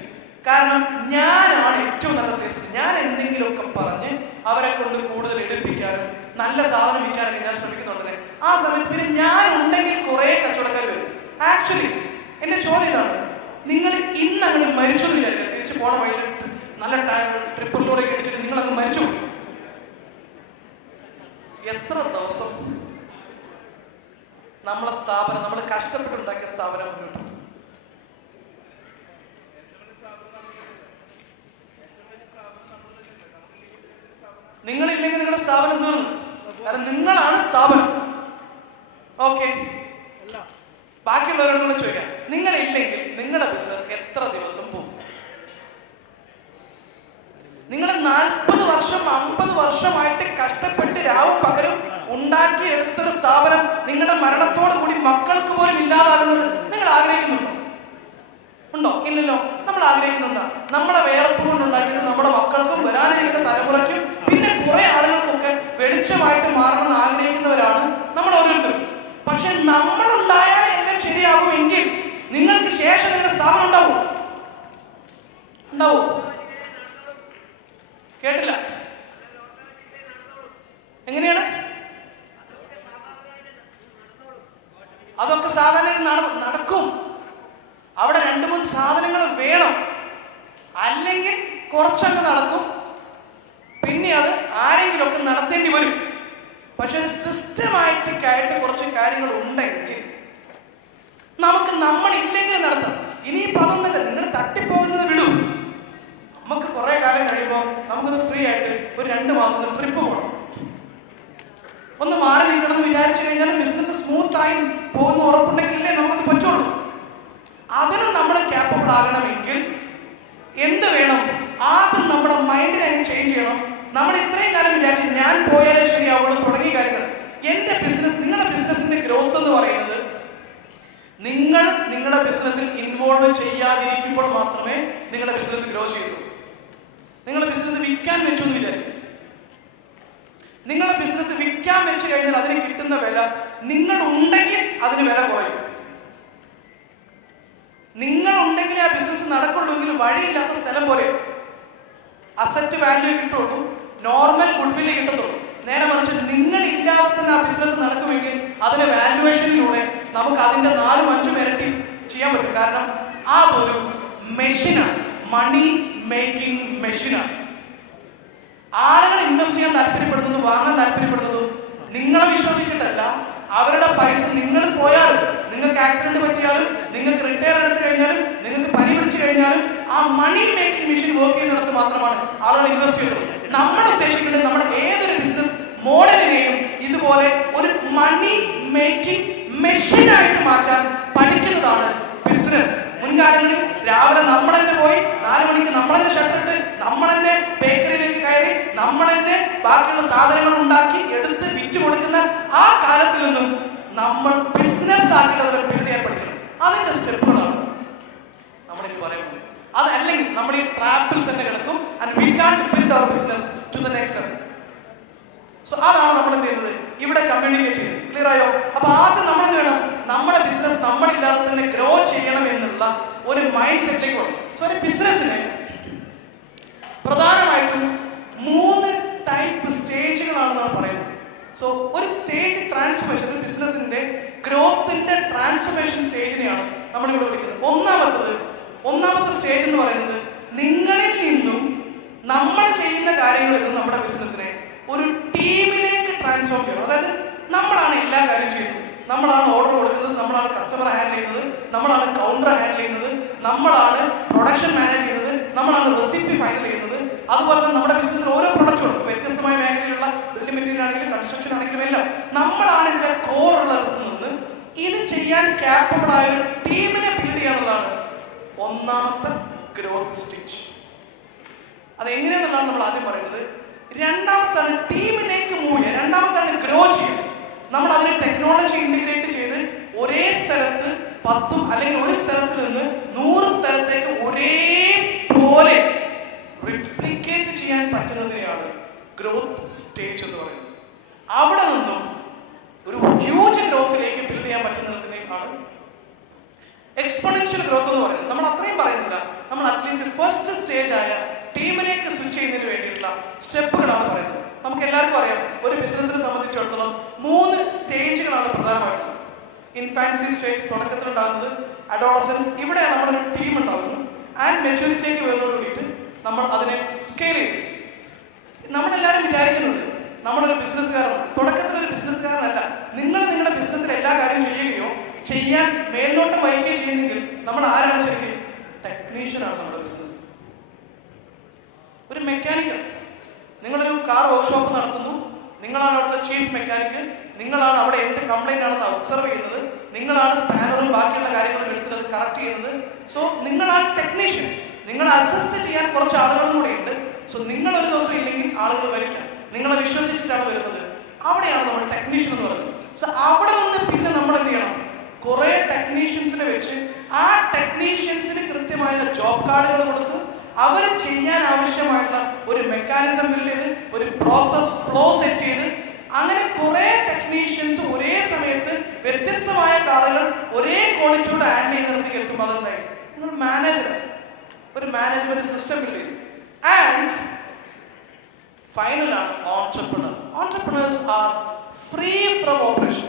കാരണം ഞാനാണ് ഏറ്റവും നല്ല സെയിൽസ്. ഞാൻ എന്തെങ്കിലുമൊക്കെ പറഞ്ഞ് അവരെ കൊണ്ട് കൂടുതൽ എടുപ്പിക്കാനും നല്ല സാധനം വിൽക്കാനൊക്കെ ഞാൻ ശ്രമിക്കുന്നുണ്ട്. ആ സമയത്ത് പിന്നെ ഞാൻ ഉണ്ടെങ്കിൽ കുറെ കച്ചവടക്കാർ വരും. ആക്ച്വലി എന്റെ ചോദ്യം ഇതാണ്, നിങ്ങൾ ഇന്ന് അങ്ങനെ മരിച്ചൊന്നുമില്ല, തിരിച്ചു പോണ വഴിയിൽ നല്ല ട്രിപ്പിൾ ലോറി അടിച്ചിട്ട് നിങ്ങൾ അങ്ങ് മരിച്ചു. എത്ര ദിവസം നമ്മളെ സ്ഥാപനം, നമ്മൾ കഷ്ടപ്പെട്ടുണ്ടാക്കിയ സ്ഥാപനം മുന്നോട്ട്? നിങ്ങളില്ലെങ്കിൽ നിങ്ങളുടെ സ്ഥാപനം തീർന്നു. കാരണം നിങ്ങളാണ് സ്ഥാപനം. ഓക്കെ, ബാക്കിയുള്ളവരോട് കൂടെ ചോദിക്കാം, നിങ്ങളില്ലെങ്കിൽ നിങ്ങളുടെ ബിസിനസ് എത്ര ദിവസം പോകും? നിങ്ങൾ 40 വർഷം 50 വർഷമായിട്ട് കഷ്ടപ്പെട്ട് രാവും പകലും ഉണ്ടാക്കി എടുത്തൊരു സ്ഥാപനം നിങ്ങളുടെ മരണത്തോടു കൂടി മക്കൾക്ക് പോലും ഇല്ലാതാകുന്നത് നിങ്ങൾ ആഗ്രഹിക്കുന്നുണ്ടോ? ഉണ്ടോ? ഇല്ലല്ലോ. നമ്മൾ ആഗ്രഹിക്കുന്നുണ്ടോ? നമ്മളെ വേർപ്പ് കൊണ്ടുണ്ടാക്കിയത് നമ്മുടെ മക്കൾക്കും വരാനിരിക്കുന്ന തലമുറയ്ക്കും പിന്നെ കുറെ ആളുകൾക്കൊക്കെ വെളിച്ചമായിട്ട് മാറണമെന്ന് ആഗ്രഹിക്കുന്നവരാണ് നമ്മൾ ഓരോരുത്തരും. പക്ഷെ നമ്മളുണ്ടായാൽ എല്ലാം ശരിയാകുമെങ്കിൽ നിങ്ങൾക്ക് ശേഷം നിങ്ങളുടെ സ്ഥാപനം ഉണ്ടാവും. കേട്ടില്ല? എങ്ങനെയാണ്? അതൊക്കെ സാധാരണ നടക്കും. അവിടെ 2-3 സാധനങ്ങൾ വേണം, അല്ലെങ്കിൽ കുറച്ചങ്ങ് നടക്കും, പിന്നെ അത് ആരെങ്കിലും ഒക്കെ നടത്തേണ്ടി വരും. പക്ഷെ ഒരു സിസ്റ്റമാറ്റിക് ആയിട്ട് കുറച്ച് കാര്യങ്ങൾ ഉണ്ടെങ്കിൽ നമുക്ക് നമ്മളില്ലെങ്കിൽ നടത്താം. ഇനിയിപ്പോൾ അതൊന്നല്ല, നിങ്ങൾ തട്ടിപ്പോകുന്നത് വിടും. നമുക്ക് കുറെ കാലം കഴിയുമ്പോൾ നമുക്കൊന്ന് ഫ്രീ ആയിട്ട് ഒരു 2 മാസം ട്രിപ്പ് പോകണം, ഒന്ന് മാറി നിൽക്കണം എന്ന് വിചാരിച്ചു കഴിഞ്ഞാൽ ബിസിനസ് സ്മൂത്ത് ആയി പോകുന്ന ഉറപ്പുണ്ടെങ്കിലേ നമുക്കത് പറ്റുള്ളൂ. അതിനും നമ്മൾ ക്യാപ്പബിൾ ആകണമെങ്കിൽ എന്ത് വേണം? ആദ്യം നമ്മുടെ മൈൻഡിനെ ചേഞ്ച് ചെയ്യണം. നമ്മൾ ഇത്രയും കാലം വിചാരിച്ചു ഞാൻ പോയാലേ ശരിയാവുള്ളൂ തുടങ്ങിയ കാര്യങ്ങൾ. എന്റെ ബിസിനസ്, നിങ്ങളുടെ ബിസിനസിന്റെ ഗ്രോത്ത് എന്ന് പറയുന്നത് നിങ്ങൾ നിങ്ങളുടെ ബിസിനസ്സിൽ ഇൻവോൾവ് ചെയ്യാതിരിക്കുമ്പോൾ മാത്രമേ നിങ്ങളുടെ ബിസിനസ് ഗ്രോ ചെയ്യൂ. നിങ്ങളുടെ ബിസിനസ് വിൽക്കാൻ വെച്ചൊന്നും വിചാരിക്കും. നിങ്ങളുടെ ബിസിനസ് വിൽക്കാൻ വെച്ച് കഴിഞ്ഞാൽ അതിന് കിട്ടുന്ന വില, നിങ്ങൾ ഉണ്ടെങ്കിൽ അതിന് വില കുറയും. നിങ്ങൾ ഉണ്ടെങ്കിൽ ആ ബിസിനസ് നടക്കുള്ളൂങ്കിൽ വഴിയില്ലാത്ത സ്ഥലം പോലെ അസറ്റ് വാല്യൂ കിട്ടുള്ളൂ, നോർമൽ ഗുഡ്വില്ല് കിട്ടത്തുള്ളൂ. നേരെ മറിച്ച് നിങ്ങൾ ഇല്ലാതെ തന്നെ ആ ബിസിനസ് നടക്കുമെങ്കിൽ അതിന്റെ വാല്യുവേഷനിലൂടെ നമുക്ക് അതിന്റെ 4-5 ഇരട്ടി ചെയ്യാൻ പറ്റും. കാരണം അതൊരു മെഷീനാണ്, മണി മേക്കിംഗ് മെഷീനാണ്. ആളുകൾ ഇൻവെസ്റ്റ് ചെയ്യാൻ താല്പര്യപ്പെടുന്നത്, വാങ്ങാൻ താല്പര്യപ്പെടുന്നത് നിങ്ങളെ വിശ്വസിച്ചിട്ടല്ല. അവരുടെ പൈസ നിങ്ങൾ പോയാലും, നിങ്ങൾക്ക് ആക്സിഡന്റ് പറ്റിയാലും, നിങ്ങൾക്ക് റിട്ടയർ എടുത്തു കഴിഞ്ഞാലും, നിങ്ങൾക്ക് പനി പിടിച്ചു കഴിഞ്ഞാലും ആ മണി മേക്കിംഗ് മെഷീൻ വർക്ക് ചെയ്യുന്നിടത്ത് മാത്രമാണ് ആളുകൾ ഇൻവെസ്റ്റ് ചെയ്യുന്നത്. നമ്മൾ ഉദ്ദേശിക്കുന്നത് നമ്മുടെ ഏതൊരു ബിസിനസ് മോഡലിനെയും ഇതുപോലെ ഒരു മണി മേക്കിംഗ് മെഷീനായിട്ട് മാറ്റാൻ പഠിക്കുന്നതാണ് ബിസിനസ്. മുൻകാലങ്ങളിൽ രാവിലെ നമ്മൾ തന്നെ പോയി 4 മണിക്ക് നമ്മൾ തന്നെ ഷട്ടിട്ട് നമ്മൾ തന്നെ ബേക്കറിയിലേക്ക് കയറി നമ്മൾ തന്നെ ബാക്കിയുള്ള സാധനങ്ങൾ ഉണ്ടാക്കി എടുത്ത് വിറ്റ് കൊടുക്കുന്ന ആ കാലത്തിൽ നിന്നും നമ്മൾ ബിസിനസ് ആക്കിയിട്ട് ബിൽഡ് ചെയ്യാൻ പഠിക്കണം. അതിന്റെ സ്റ്റെപ്പുകളാണ് നമ്മളിനി പറയുന്നത്. അതല്ലെങ്കിൽ നമ്മൾ ഈ ട്രാപ്പിൽ തന്നെ കിടക്കും. And we can't build our business to the next level. So അതാണ് നമ്മൾ എന്ത് ചെയ്യുന്നത്, ഇവിടെ കമ്മ്യൂണിക്കേറ്റ് ചെയ്യുന്നത്. ക്ലിയർ ആയോ? അപ്പൊ ആദ്യം നമ്മൾ എന്ത് വേണം, നമ്മുടെ ബിസിനസ് നമ്മളില്ലാതെ തന്നെ ഗ്രോ ചെയ്യണം എന്നുള്ള ഒരു മൈൻഡ് സെറ്റിലേക്ക് പോകണം. സോ ഒരു ബിസിനസ്സിന് പ്രധാനമായിട്ടും സോ ഒരു സ്റ്റേജ് ട്രാൻസ്ഫോർമേഷൻ, ഒരു ബിസിനസിന്റെ ഗ്രോത്തിന്റെ ട്രാൻസ്ഫോർമേഷൻ സ്റ്റേജിനെയാണ് നമ്മളിവിടെ വിളിക്കുന്നത്. ഒന്നാമത്തെ സ്റ്റേജ് എന്ന് പറയുന്നത് നിങ്ങളിൽ നിന്നും നമ്മൾ ചെയ്യുന്ന കാര്യങ്ങളിൽ നിന്നും നമ്മുടെ ബിസിനസിനെ ഒരു ടീമിലേക്ക് ട്രാൻസ്ഫോം ചെയ്യണം. അതായത് നമ്മളാണ് എല്ലാ കാര്യവും ചെയ്യുന്നത്, നമ്മളാണ് ഓർഡർ കൊടുക്കുന്നത്, നമ്മളാണ് കസ്റ്റമർ ഹാൻഡിൽ ചെയ്യുന്നത്, നമ്മളാണ് കൗണ്ടർ ഹാൻഡിൽ ചെയ്യുന്നത്, നമ്മളാണ് പ്രൊഡക്ഷൻ മാനേജ് ചെയ്യുന്നത്, നമ്മളാണ് റെസിപ്പി ഫൈനൽ ചെയ്യുന്നത്. അതുപോലെ തന്നെ നമ്മുടെ ബിസിനസ്സിൽ ഓരോ പ്രൊഡക്റ്റുകളും വ്യത്യസ്തമായ മേഖലയിലുള്ള ബിൽഡിംഗ് മെറ്റീരിയൽ ആണെങ്കിലും കൺസ്ട്രക്ഷൻ ആണെങ്കിലും എല്ലാം നമ്മളാണ് ഇതിന്റെ കോർ ഉള്ളിടത്ത് നിന്ന് ഇത് ചെയ്യാൻ ക്യാപ്പബിൾ ആയ ഒരു ടീമിനെ ബിൽഡ് ചെയ്യാന്നുള്ളതാണ് ഒന്നാമത്തെ ഗ്രോത്ത് സ്റ്റേജ്. അതെങ്ങനെയാണെന്നുള്ളതാണ് നമ്മൾ ആദ്യം പറയുന്നത്. രണ്ടാമത്താണ് ടീമിലേക്ക് മൂവ് ചെയ്യുക, രണ്ടാമത്താണ് ഗ്രോ ചെയ്യുക. നമ്മൾ അതിനെ ടെക്നോളജി ഇന്റഗ്രേറ്റ് ചെയ്ത് ഒരേ സ്ഥലത്ത് 10 അല്ലെങ്കിൽ ഒരു സ്ഥലത്ത് നിന്ന് 100 സ്ഥലത്തേക്ക് ഒരേപോലെ റിപ്ലിക്കേറ്റ് ചെയ്യാൻ പറ്റുന്നതിനെയാണ് ഗ്രോത്ത് സ്റ്റേജ് എന്ന് പറയുന്നത്. അവിടെ നിന്നും ഒരു ഹ്യൂജ് ഗ്രോത്തിലേക്ക് ബിൽഡ് ചെയ്യാൻ പറ്റുന്നതിനെയാണ് എക്സ്പോണൻഷ്യൽ ഗ്രോത്ത് എന്ന് പറയുന്നത്. നമ്മൾ അത്രയും പറയുന്നില്ല, നമ്മൾ അറ്റ്ലീസ്റ്റ് ഫസ്റ്റ് സ്റ്റേജ് ആയ ടീമിലേക്ക് സ്വിച്ച് ചെയ്യുന്നതിന് വേണ്ടിയിട്ടുള്ള സ്റ്റെപ്പുകളാണ് പറയുന്നത്. നമുക്ക് എല്ലാവർക്കും അറിയാം, ഒരു ബിസിനസിനെ സംബന്ധിച്ചിടത്തോളം 3 സ്റ്റേജുകളാണ് പ്രധാനമായിട്ടുള്ളത്. ഇൻഫാൻസി സ്റ്റേജ് തുടക്കത്തിലുണ്ടാകുന്നത്, അഡോളസൻസ്, ഇവിടെയാണ് നമ്മുടെ ഒരു ടീം ഉണ്ടാകുന്നത്. ആൻഡ് മെച്യൂരിറ്റിയിലേക്ക് വരുന്നതോട് കൂടിയിട്ട് നമ്മൾ അതിനെ സ്കെയിൽ ചെയ്യും. നമ്മളെല്ലാവരും വിചാരിക്കുന്നത് നമ്മളൊരു ബിസിനസ്സുകാരനാണ്. തുടക്കത്തിലൊരു ബിസിനസ്സുകാരനല്ല. നിങ്ങൾ നിങ്ങളുടെ ബിസിനസ്സിൽ എല്ലാ കാര്യം ചെയ്യുകയോ ചെയ്യാൻ മേൽനോട്ടം വഹിക്കുകയോ ചെയ്യുന്നെങ്കിൽ നമ്മൾ ആരാണ് ശരിക്കും? ടെക്നീഷ്യനാണ് നമ്മുടെ ബിസിനസ്. ഒരു മെക്കാനിക്കൽ, നിങ്ങളൊരു കാർ വർക്ക്ഷോപ്പ് നടത്തുന്നു, നിങ്ങളാണ് അവിടുത്തെ ചീഫ് മെക്കാനിക്ക്, നിങ്ങളാണ് അവിടെ എന്ത് കംപ്ലൈന്റ് ആണെന്ന് ഒബ്സർവ് ചെയ്യുന്നത്, നിങ്ങളാണ് സ്പാനറും ബാക്കിയുള്ള കാര്യങ്ങളും എടുത്തിട്ട് അത് കറക്റ്റ് ചെയ്യുന്നത്. സോ നിങ്ങളാണ് ടെക്നീഷ്യൻ. നിങ്ങളെ അസിസ്റ്റ് ചെയ്യാൻ കുറച്ച് ആളുകളും കൂടെ ഉണ്ട്. സോ നിങ്ങൾ ഒരു ദിവസം ഇല്ലെങ്കിൽ ആളുകൾ വരില്ല, നിങ്ങളെ വിശ്വസിച്ചിട്ടാണ് വരുന്നത്. അവിടെയാണ് നമ്മൾ ടെക്നീഷ്യൻ എന്ന് പറയുന്നത്. സോ അവിടെ നിന്ന് പിന്നെ നമ്മൾ എന്ത് ചെയ്യണം? കുറെ ടെക്നീഷ്യൻസിനെ വെച്ച് ആ ടെക്നീഷ്യൻസിന് കൃത്യമായ ജോബ് കാർഡുകൾ കൊടുത്ത് അവർ ചെയ്യാൻ ആവശ്യമായിട്ടുള്ള ഒരു മെക്കാനിസം ബിൽഡ് ചെയ്ത് ഒരു പ്രോസസ് ഫ്ലോ സെറ്റ് ചെയ്ത് അങ്ങനെ കുറെ ടെക്നീഷ്യൻസ് ഒരേ സമയത്ത് വ്യത്യസ്തമായ കാറുകൾ ഒരേ ക്വാളിറ്റിയോടെ ഹാൻഡിൽ ചെയ്യുന്നിടത്തേക്ക് എത്തും. അതെന്തായി? നിങ്ങൾ മാനേജർ, ഒരു മാനേജ്മെന്റ് സിസ്റ്റം ബിൽഡ് ചെയ്തു. ആൻഡ് ഫൈനലാണ് entrepreneur. Entrepreneurs are free from operation.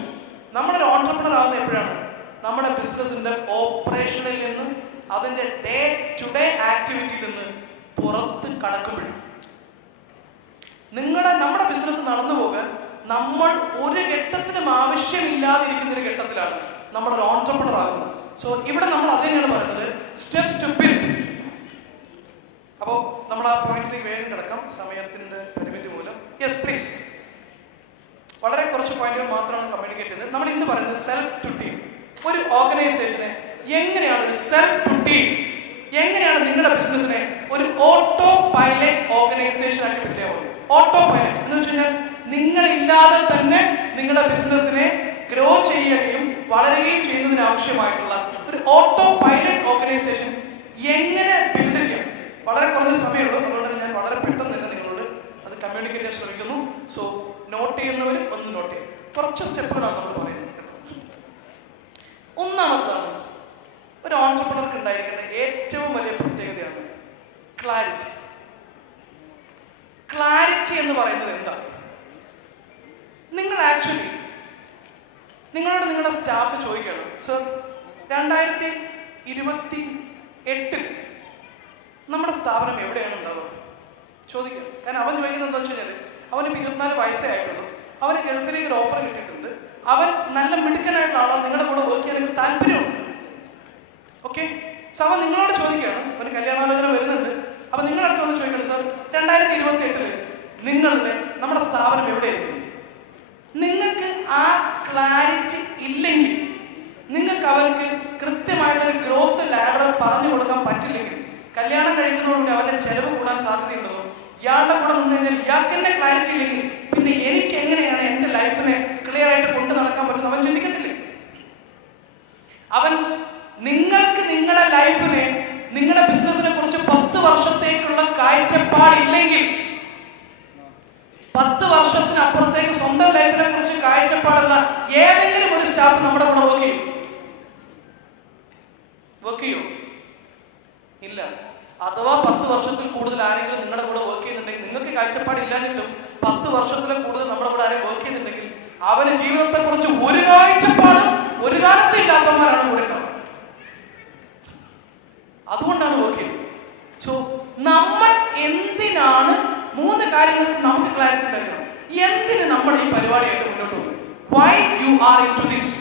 നമ്മളൊരു ഓൺട്രപ്രണർ ആവുന്നത് എപ്പോഴാണ്? നമ്മുടെ ബിസിനസിന്റെ ഓപ്പറേഷനിൽ നിന്ന്, അതിന്റെ ഡേ ടു ഡേ ആക്ടിവിറ്റിയിൽ നിന്ന് പുറത്ത് കടക്കുമ്പോഴും. നമ്മുടെ ബിസിനസ് നടന്നു പോകാൻ നമ്മൾ ഒരു ഘട്ടത്തിനും ആവശ്യമില്ലാതിരിക്കുന്ന ഒരു ഘട്ടത്തിലാണ് നമ്മളൊരു ഓൺട്രപ്രണർ ആകുന്നത്. സോ ഇവിടെ നമ്മൾ അത് തന്നെയാണ് പറയുന്നത്, സ്റ്റെപ്സ് ടു ബിൽഡ്. അപ്പോൾ നമ്മൾ ആ പോയിന്റിലേക്ക് വേഗം കിടക്കാം, സമയത്തിന്റെ പരിമിതി മൂലം. Yes please. വളരെ കുറച്ച് പോയിന്റുകൾ മാത്രമാണ് കമ്മ്യൂണിക്കേറ്റ് ചെയ്യുന്നത്. നമ്മൾ ഇന്ന് പറയുന്നത് സെൽഫ് ടു ടീം. ഒരു ഓർഗനൈസേഷനെ എങ്ങനെയാണ് ഒരു സെൽഫ് ടു ടീം, എങ്ങനെയാണ് നിങ്ങളുടെ ബിസിനസിനെ ഒരു ഓട്ടോ പൈലറ്റ് ഓർഗനൈസേഷൻ ആക്കി പറ്റിയാൽ മതി. ഓട്ടോ പൈലറ്റ് എന്ന് വെച്ച് കഴിഞ്ഞാൽ നിങ്ങളില്ലാതെ തന്നെ നിങ്ങളുടെ ബിസിനസിനെ ഗ്രോ ചെയ്യുകയും വളരുകയും ചെയ്യുന്നതിന് ആവശ്യമായിട്ടുള്ള ഒരു ഓട്ടോ പൈലറ്റ് ഓർഗനൈസേഷൻ എങ്ങനെ ബിൽഡ് ചെയ്യാം. വളരെ കുറഞ്ഞ സമയമുള്ളൂ, അതുകൊണ്ട് ഞാൻ വളരെ പെട്ടെന്ന് തന്നെ നിങ്ങളോട് അത് കമ്മ്യൂണിക്കേറ്റ് ചെയ്യാൻ ശ്രമിക്കുന്നു. സോ നോട്ട് ചെയ്യുന്നവർ ഒന്ന് നോട്ട് ചെയ്യും. കുറച്ച് സ്റ്റെപ്പുകളാണ് നമ്മൾ പറയുന്നത്. ഒന്നാമതാണ്, ഒരു ഓൺട്രപ്രണർക്ക് ഉണ്ടായിരിക്കുന്ന ഏറ്റവും വലിയ പ്രത്യേകതയാണ് ക്ലാരിറ്റി. ക്ലാരിറ്റി എന്ന് പറയുന്നത് എന്താ? നിങ്ങൾ ആക്ച്വലി നിങ്ങളോട് നിങ്ങളുടെ സ്റ്റാഫ് ചോദിക്കണം, സർ 2028 നമ്മുടെ സ്ഥാപനം എവിടെയാണ് ഉണ്ടാവുക? ചോദിക്കുക. കാരണം അവൻ ചോദിക്കുന്നത് എന്താ വെച്ച് കഴിഞ്ഞാൽ, അവന് 24 വയസ്സേ ആയിട്ടുള്ളൂ, അവന് ഗൾഫിലേക്ക് ഒരു ഓഫർ കിട്ടിയിട്ടുണ്ട്, അവൻ നല്ല മിടുക്കനായിട്ടുള്ള ആളാണ്, നിങ്ങളുടെ കൂടെ വർക്ക് ചെയ്യാൻ താല്പര്യമുണ്ട്. ഓക്കെ, സോ അവൻ നിങ്ങളോട് ചോദിക്കുകയാണ്, അവന് കല്യാണാലോചന വരുന്നുണ്ട്. അപ്പൊ നിങ്ങളുടെ അടുത്ത് വന്ന് ചോദിക്കണം, സാർ 2028 നിങ്ങളുടെ നമ്മുടെ സ്ഥാപനം എവിടെയായിരിക്കും? നിങ്ങൾക്ക് ആ ക്ലാരിറ്റി ഇല്ലെങ്കിൽ, നിങ്ങൾക്ക് അവർക്ക് കൃത്യമായിട്ടൊരു ഗ്രോത്ത് ലാഡർ പറഞ്ഞു കൊടുക്കാൻ പറ്റില്ലെങ്കിൽ, കല്യാണം കഴിക്കുന്നതോടുകൂടി അവന്റെ ചെലവ് കൂടാൻ സാധ്യതയുണ്ടോ? ഇയാളുടെ കൂടെ നിന്ന് കഴിഞ്ഞാൽ ഇയാൾക്ക് തന്നെ ക്ലാരിറ്റി ഇല്ലെങ്കിൽ പിന്നെ എനിക്ക് എങ്ങനെയാണ് എന്റെ ലൈഫിനെ ക്ലിയർ ആയിട്ട് കൊണ്ടു നടക്കാൻ പറ്റുന്നത് അവൻ ചിന്തിക്കത്തില്ലേ? അവൻ നിങ്ങൾക്ക് നിങ്ങളുടെ ലൈഫിനെ, നിങ്ങളുടെ ബിസിനസിനെ കുറിച്ച് 10 വർഷത്തേക്കുള്ള കാഴ്ചപ്പാടില്ലെങ്കിൽ, 10 വർഷത്തിനപ്പുറത്തേക്ക് സ്വന്തം ലൈഫിനെ കുറിച്ച് കാഴ്ചപ്പാടുള്ള ഏതെങ്കിലും ഒരു സ്റ്റാഫ് നമ്മുടെ കൂടെ വർക്ക് ചെയ്യോ? ഇല്ല. അഥവാ 10 വർഷത്തിൽ കൂടുതൽ ആരെങ്കിലും നിങ്ങളുടെ കൂടെ വർക്ക് ചെയ്യുന്നുണ്ടെങ്കിൽ, നിങ്ങൾക്ക് കാഴ്ചപ്പാടില്ലാഞ്ഞിട്ടും 10 വർഷത്തിലെ കൂടുതൽ നമ്മുടെ കൂടെ ആരെയും വർക്ക് ചെയ്തിട്ടുണ്ടെങ്കിൽ അവന് ജീവിതത്തെ കുറിച്ച് ഒരു കാഴ്ചപ്പാടും ഒരു കാലത്തും ഇല്ലാത്തവന്മാരാണ് കൂടെ ഉണ്ടാവുക. അതുകൊണ്ടാണ് വർക്ക് ചെയ്യുന്നത്. സോ നമ്മൾ എന്തിനാണ് 3 കാര്യങ്ങൾക്ക് നമുക്ക് ക്ലാരിറ്റി ഉണ്ടാക്കണം. എന്തിന് നമ്മൾ ഈ പരിപാടിയായിട്ട് മുന്നോട്ട് പോകും? Why you are into this.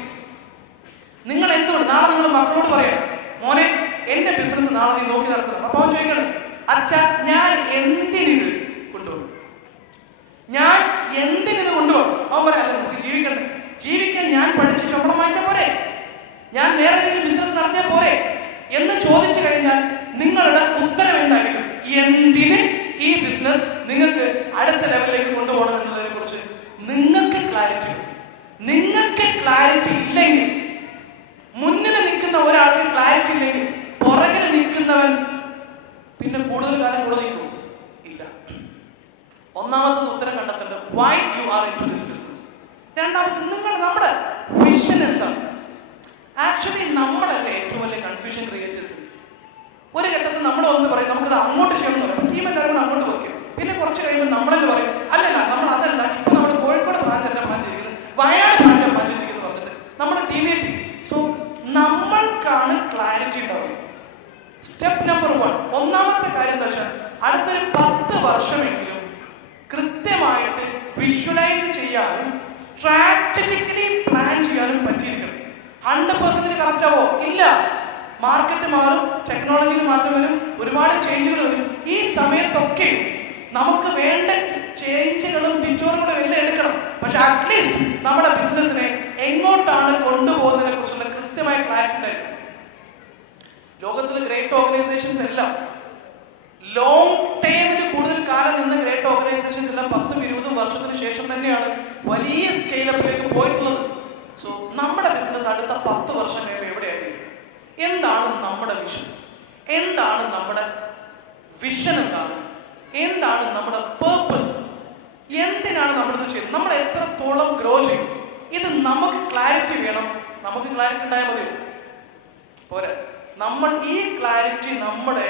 നിങ്ങൾ എന്തുകൊണ്ട് നാളെ നിങ്ങൾ മക്കളോട് പറയണം, മോനെ എന്റെ ബിസിനസ് നാളെ നീ നോക്കി നടത്തണം. അപ്പൊ അവൻ ചോദിക്കണം, അച്ഛാ ഞാൻ എന്തിനിത് കൊണ്ടുപോകും, ഞാൻ എന്തിനിത് കൊണ്ടുപോകും? അവൻ പറയാം, അല്ല നമുക്ക് ജീവിക്കണ്ടേ, ജീവിക്കാൻ ഞാൻ പഠിച്ച് ശമ്പളം വാങ്ങിച്ചാൽ പോരെ, ഞാൻ വേറെ എന്തെങ്കിലും ബിസിനസ് നടത്തിയാൽ പോരെ എന്ന് ചോദിച്ചു കഴിഞ്ഞാൽ നിങ്ങളുടെ ഉത്തരം എന്തായിരിക്കും? എന്തിന് ഈ ബിസിനസ് നിങ്ങൾക്ക് അടുത്ത ലെവലിലേക്ക് കൊണ്ടുപോകണം എന്നുള്ളതിനെ കുറിച്ച് നിങ്ങൾക്ക് ക്ലാരിറ്റി. നിങ്ങൾക്ക് ക്ലാരിറ്റി ഇല്ലെങ്കിൽ, മുന്നിൽ നിൽക്കുന്ന ഒരാൾക്ക് ക്ലാരിറ്റി ഇല്ലെങ്കിൽ പുറകിൽ നിൽക്കുന്നവൻ പിന്നെ കൂടുതൽ കാലം കൂടെ നിൽക്കും ഇല്ല. ഒന്നാമത്തത് ഉത്തരം കണ്ടെത്തേണ്ടത് why you are into this business. രണ്ടാമത് നമ്മുടെ വിഷൻ എന്താണ്? ആക്ച്വലി നമ്മളല്ലേ ഏറ്റവും വലിയ കൺഫ്യൂഷൻ ക്രിയേറ്റേഴ്സ്. ഒരു ഘട്ടത്തിൽ നമ്മൾ വന്ന് പറയും നമുക്കത് അങ്ങോട്ട് ചെയ്യണം എന്ന് പറയും, ടീം എല്ലാവരും അങ്ങോട്ട് വയ്ക്കും. പിന്നെ കുറച്ച് കഴിയുമ്പോൾ നമ്മളെന്ന് പറയും, അല്ലല്ല നമ്മൾ അതല്ല, ഇപ്പൊ നമ്മൾ കോഴിക്കോട് ബ്രാഞ്ചല്ല പ്ലാൻ ചെയ്തിരിക്കുന്നത്, വയനാട് ബ്രാഞ്ചാണ് പ്ലാൻ ചെയ്തിരിക്കുന്നത് പറഞ്ഞിട്ട് നമ്മൾ ഡീവിയേറ്റ് ചെയ്യും. സോ നമ്മൾക്കാണ് ക്ലാരിറ്റി ഉണ്ടാവുക. സ്റ്റെപ്പ് നമ്പർ 1, ഒന്നാമത്തെ കാര്യം എന്താ വെച്ചാൽ അടുത്തൊരു 10 വർഷമെങ്കിലും കൃത്യമായിട്ട് വിഷ്വലൈസ് ചെയ്യാനും സ്ട്രാറ്റജിക്കലി പ്ലാൻ ചെയ്യാനും പറ്റിയിരിക്കണം. 100% കറക്റ്റ് ആവോ? ഇല്ല. മാർക്കറ്റ് മാറും, ടെക്നോളജിയിൽ മാറ്റം വരും, ഒരുപാട് ചേഞ്ചുകൾ വരും. ഈ സമയത്തൊക്കെ നമുക്ക് വേണ്ട ചേഞ്ചുകളും ഡിറ്റോറുകളും എല്ലാം എടുക്കണം. പക്ഷെ അറ്റ്ലീസ്റ്റ് നമ്മുടെ ബിസിനസിനെ എങ്ങോട്ടാണ് കൊണ്ടുപോകുന്നതിനെ കുറിച്ചുള്ള കൃത്യമായ ക്ലാരിറ്റി ഉണ്ടായിരിക്കണം. ലോകത്തിലെ ഗ്രേറ്റ് ഓർഗനൈസേഷൻസ് എല്ലാം ലോങ് ടൈമിൽ കൂടുതൽ കാലം നിന്ന ഗ്രേറ്റ് ഓർഗനൈസേഷൻസ് എല്ലാം 10-20 വർഷത്തിന് ശേഷം തന്നെയാണ് വലിയ സ്കെയിലപ്പിലേക്ക് പോയിട്ടുള്ളത്. സോ നമ്മുടെ ബിസിനസ് അടുത്ത 10 വർഷം കഴിയുമ്പോൾ എവിടെയായിരിക്കും? എന്താണ് നമ്മുടെ വിഷൻ? എന്താണ് നമ്മുടെ വിഷൻ? എന്താണ് നമ്മുടെ പേർപ്പസ്? എന്തിനാണ് നമ്മളിത് ചെയ്യുന്നത്? നമ്മൾ എത്രത്തോളം ഗ്രോ ചെയ്യും? ഇത് നമുക്ക് ക്ലാരിറ്റി വേണം. നമുക്ക് ക്ലാരിറ്റി ഉണ്ടായാൽ മതി പോരാ. നമ്മൾ ഈ ക്ലാരിറ്റി നമ്മുടെ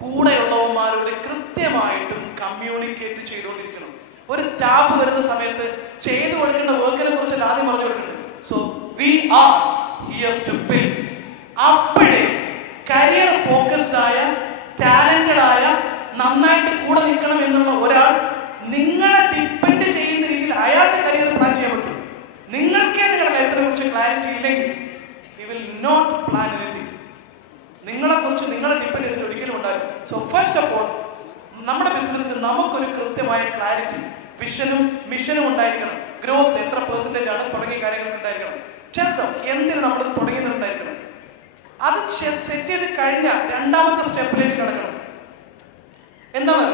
കൂടെയുള്ളവന്മാരോട് കൃത്യമായിട്ടും കമ്മ്യൂണിക്കേറ്റ് ചെയ്തുകൊണ്ടിരിക്കണം. ഒരു സ്റ്റാഫ് വരുന്ന സമയത്ത് ചെയ്തു കൊടുക്കുന്ന വർക്കിനെ കുറിച്ച് ആദ്യം പറഞ്ഞു കൊടുക്കുന്നുണ്ട്. So we are here to build. അപ്പോഴേ കരിയർ ഫോക്കസ്ഡ് ആയ, ടാലന്റഡ് ആയ, നന്നായിട്ട് കൂടെ നിൽക്കണം എന്നുള്ള ഒരാൾ നിങ്ങളെ ഡിപ്പെൻഡ് ചെയ്യുന്ന രീതിയിൽ അയാൾക്ക് കരിയർ പ്ലാൻ ചെയ്യാൻ പറ്റും. നിങ്ങൾക്കേ നിങ്ങളുടെ ലൈഫിനെ കുറിച്ച് ക്ലാരിറ്റി ഇല്ലെങ്കിൽ you will not plan anything. നിങ്ങളെ കുറിച്ച് നിങ്ങളെ ഡിപ്പെൻഡ് ചെയ്തിട്ട് ഒരിക്കലും ഉണ്ടാകും. സോ ഫസ്റ്റ് ഓഫ് ഓൾ നമ്മുടെ ബിസിനസ്സിൽ നമുക്കൊരു കൃത്യമായ ക്ലാരിറ്റി, വിഷനും മിഷനും ഉണ്ടായിരിക്കണം. ഗ്രോത്ത് എത്ര % ആണ് തുടങ്ങിയ കാര്യങ്ങൾക്ക് ഉണ്ടായിരിക്കണം. ചെറുതം എന്തിന് നമ്മളിത് തുടങ്ങിയിട്ടുണ്ടായിരിക്കണം. അത് സെറ്റ് ചെയ്ത് കഴിഞ്ഞാൽ രണ്ടാമത്തെ സ്റ്റെപ്പിലേക്ക് കിടക്കണം. എന്താണ്?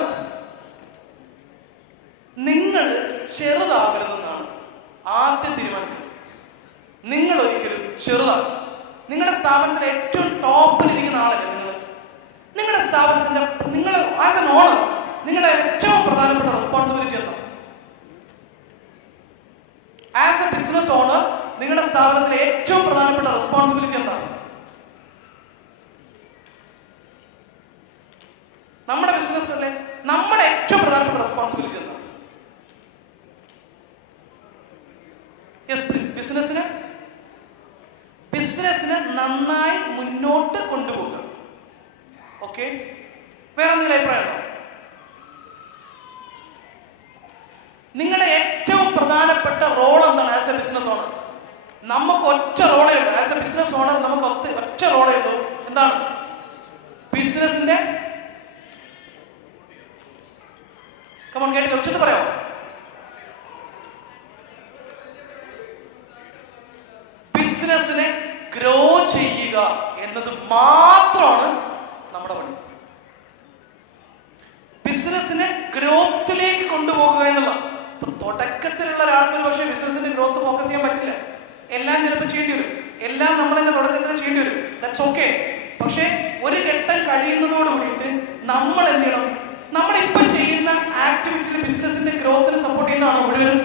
നിങ്ങൾ ചെറുതാകരുതെന്നാണ് ആദ്യം തീരുമാനിക്കുന്നത്. നിങ്ങൾ ഒരിക്കലും ചെറുതാകും. നിങ്ങളുടെ സ്ഥാപനത്തിലെ ഏറ്റവും ടോപ്പിലിരിക്കുന്ന ആളല്ലേ നിങ്ങൾ. നിങ്ങളുടെ സ്ഥാപനത്തിന്റെ, നിങ്ങൾ ആസ് എൻ ഓണർ, നിങ്ങളുടെ ഏറ്റവും പ്രധാനപ്പെട്ട റെസ്പോൺസിബിലിറ്റി എന്താണ്? ആസ് എ ബിസിനസ് ഓണർ നിങ്ങളുടെ സ്ഥാപനത്തിലെ ഏറ്റവും പ്രധാനപ്പെട്ട റെസ്പോൺസിബിലിറ്റി എന്താണ്? നമ്മുടെ ബിസിനസ് അല്ലേ നമ്മുടെ ഏറ്റവും പ്രധാനപ്പെട്ട റെസ്പോൺസിബിലിറ്റി എന്താണ്? Yes please. ബിസിനസിനെ നന്നായി മുന്നോട്ട് കൊണ്ടുപോകുക. ഓക്കെ, വേറെ എന്തെങ്കിലും അഭിപ്രായമുണ്ടോ? നിങ്ങളുടെ ഏറ്റവും പ്രധാനപ്പെട്ട റോൾ എന്താണ് ആസ് എ ബിസിനസ് ഓണർ? നമുക്ക് ഒറ്റ റോളേ ഉള്ളൂ. ആസ് എ ബിസിനസ് ഓണർ നമുക്ക് ഒറ്റ റോളേ ഉള്ളൂ. എന്താണ്? ബിസിനസിന്റെ കമോൺ കേട്ടില്ല, ഉച്ചത്ത് പറയാമോ? ബിസിനസിനെ ഗ്രോ ചെയ്യുക എന്നത് മാത്രമാണ് നമ്മുടെ പണി. ബിസിനസിനെ ഗ്രോത്തിലേക്ക് കൊണ്ടുപോകുക എന്നുള്ള. ഇപ്പൊ തുടക്കത്തിലുള്ള ഒരാൾക്കൊരു പക്ഷേ ബിസിനസിന്റെ ഗ്രോത്ത് ഫോക്കസ് ചെയ്യാൻ പറ്റില്ല. എല്ലാം ചിലപ്പോൾ ചെയ്യേണ്ടി വരും. എല്ലാം നമ്മൾ തന്നെ തുടക്കത്തിൽ ചെയ്യേണ്ടി വരും. That's okay. പക്ഷെ ഒരു ഘട്ടം കഴിയുന്നതോട് കൂടിയിട്ട് നമ്മൾ എന്ത് ചെയ്യണം? നമ്മളിപ്പോൾ ചെയ്യുന്ന ആക്ടിവിറ്റിയിൽ ബിസിനസിന്റെ ഗ്രോത്തിന് സപ്പോർട്ട് ചെയ്യുന്നതാണോ മുഴുവനും?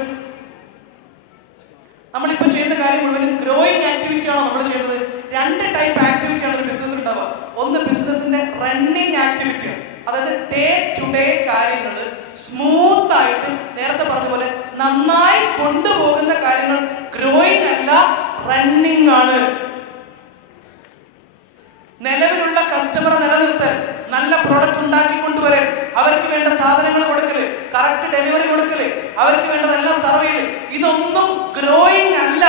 നമ്മളിപ്പോൾ ചെയ്യുന്ന കാര്യം മുഴുവനും ഗ്രോയിങ് ആക്ടിവിറ്റി ആണോ നമ്മൾ ചെയ്യുന്നത്? 2 ടൈപ്പ് ആക്ടിവിറ്റിയാണ് ഒരു ബിസിനസ്സിൽ ഉണ്ടാവുക. ഒന്ന് ബിസിനസിന്റെ റണ്ണിങ് ആക്ടിവിറ്റിയാണ്. അതായത് ഡേ ടു ഡേ കാര്യങ്ങൾ സ്മൂത്ത് ആയിട്ട് നേരത്തെ പറഞ്ഞ പോലെ നന്നായി കൊണ്ടുപോകുന്ന കാര്യങ്ങൾ ഗ്രോയിങ് അല്ല, റണ്ണിങ് ആണ്. നിലവിലുള്ള കസ്റ്റമറെ നിലനിർത്തൽ, നല്ല പ്രൊഡക്റ്റ് ഉണ്ടാക്കി കൊണ്ടുവരൽ, അവർക്ക് വേണ്ട സാധനങ്ങൾ കൊടുക്കല്, കറക്റ്റ് ഡെലിവറി കൊടുക്കല്, അവർക്ക് വേണ്ടതെല്ലാം സർവ് ചെയ്യല്, ഇതൊന്നും ഗ്രോയിങ് അല്ല.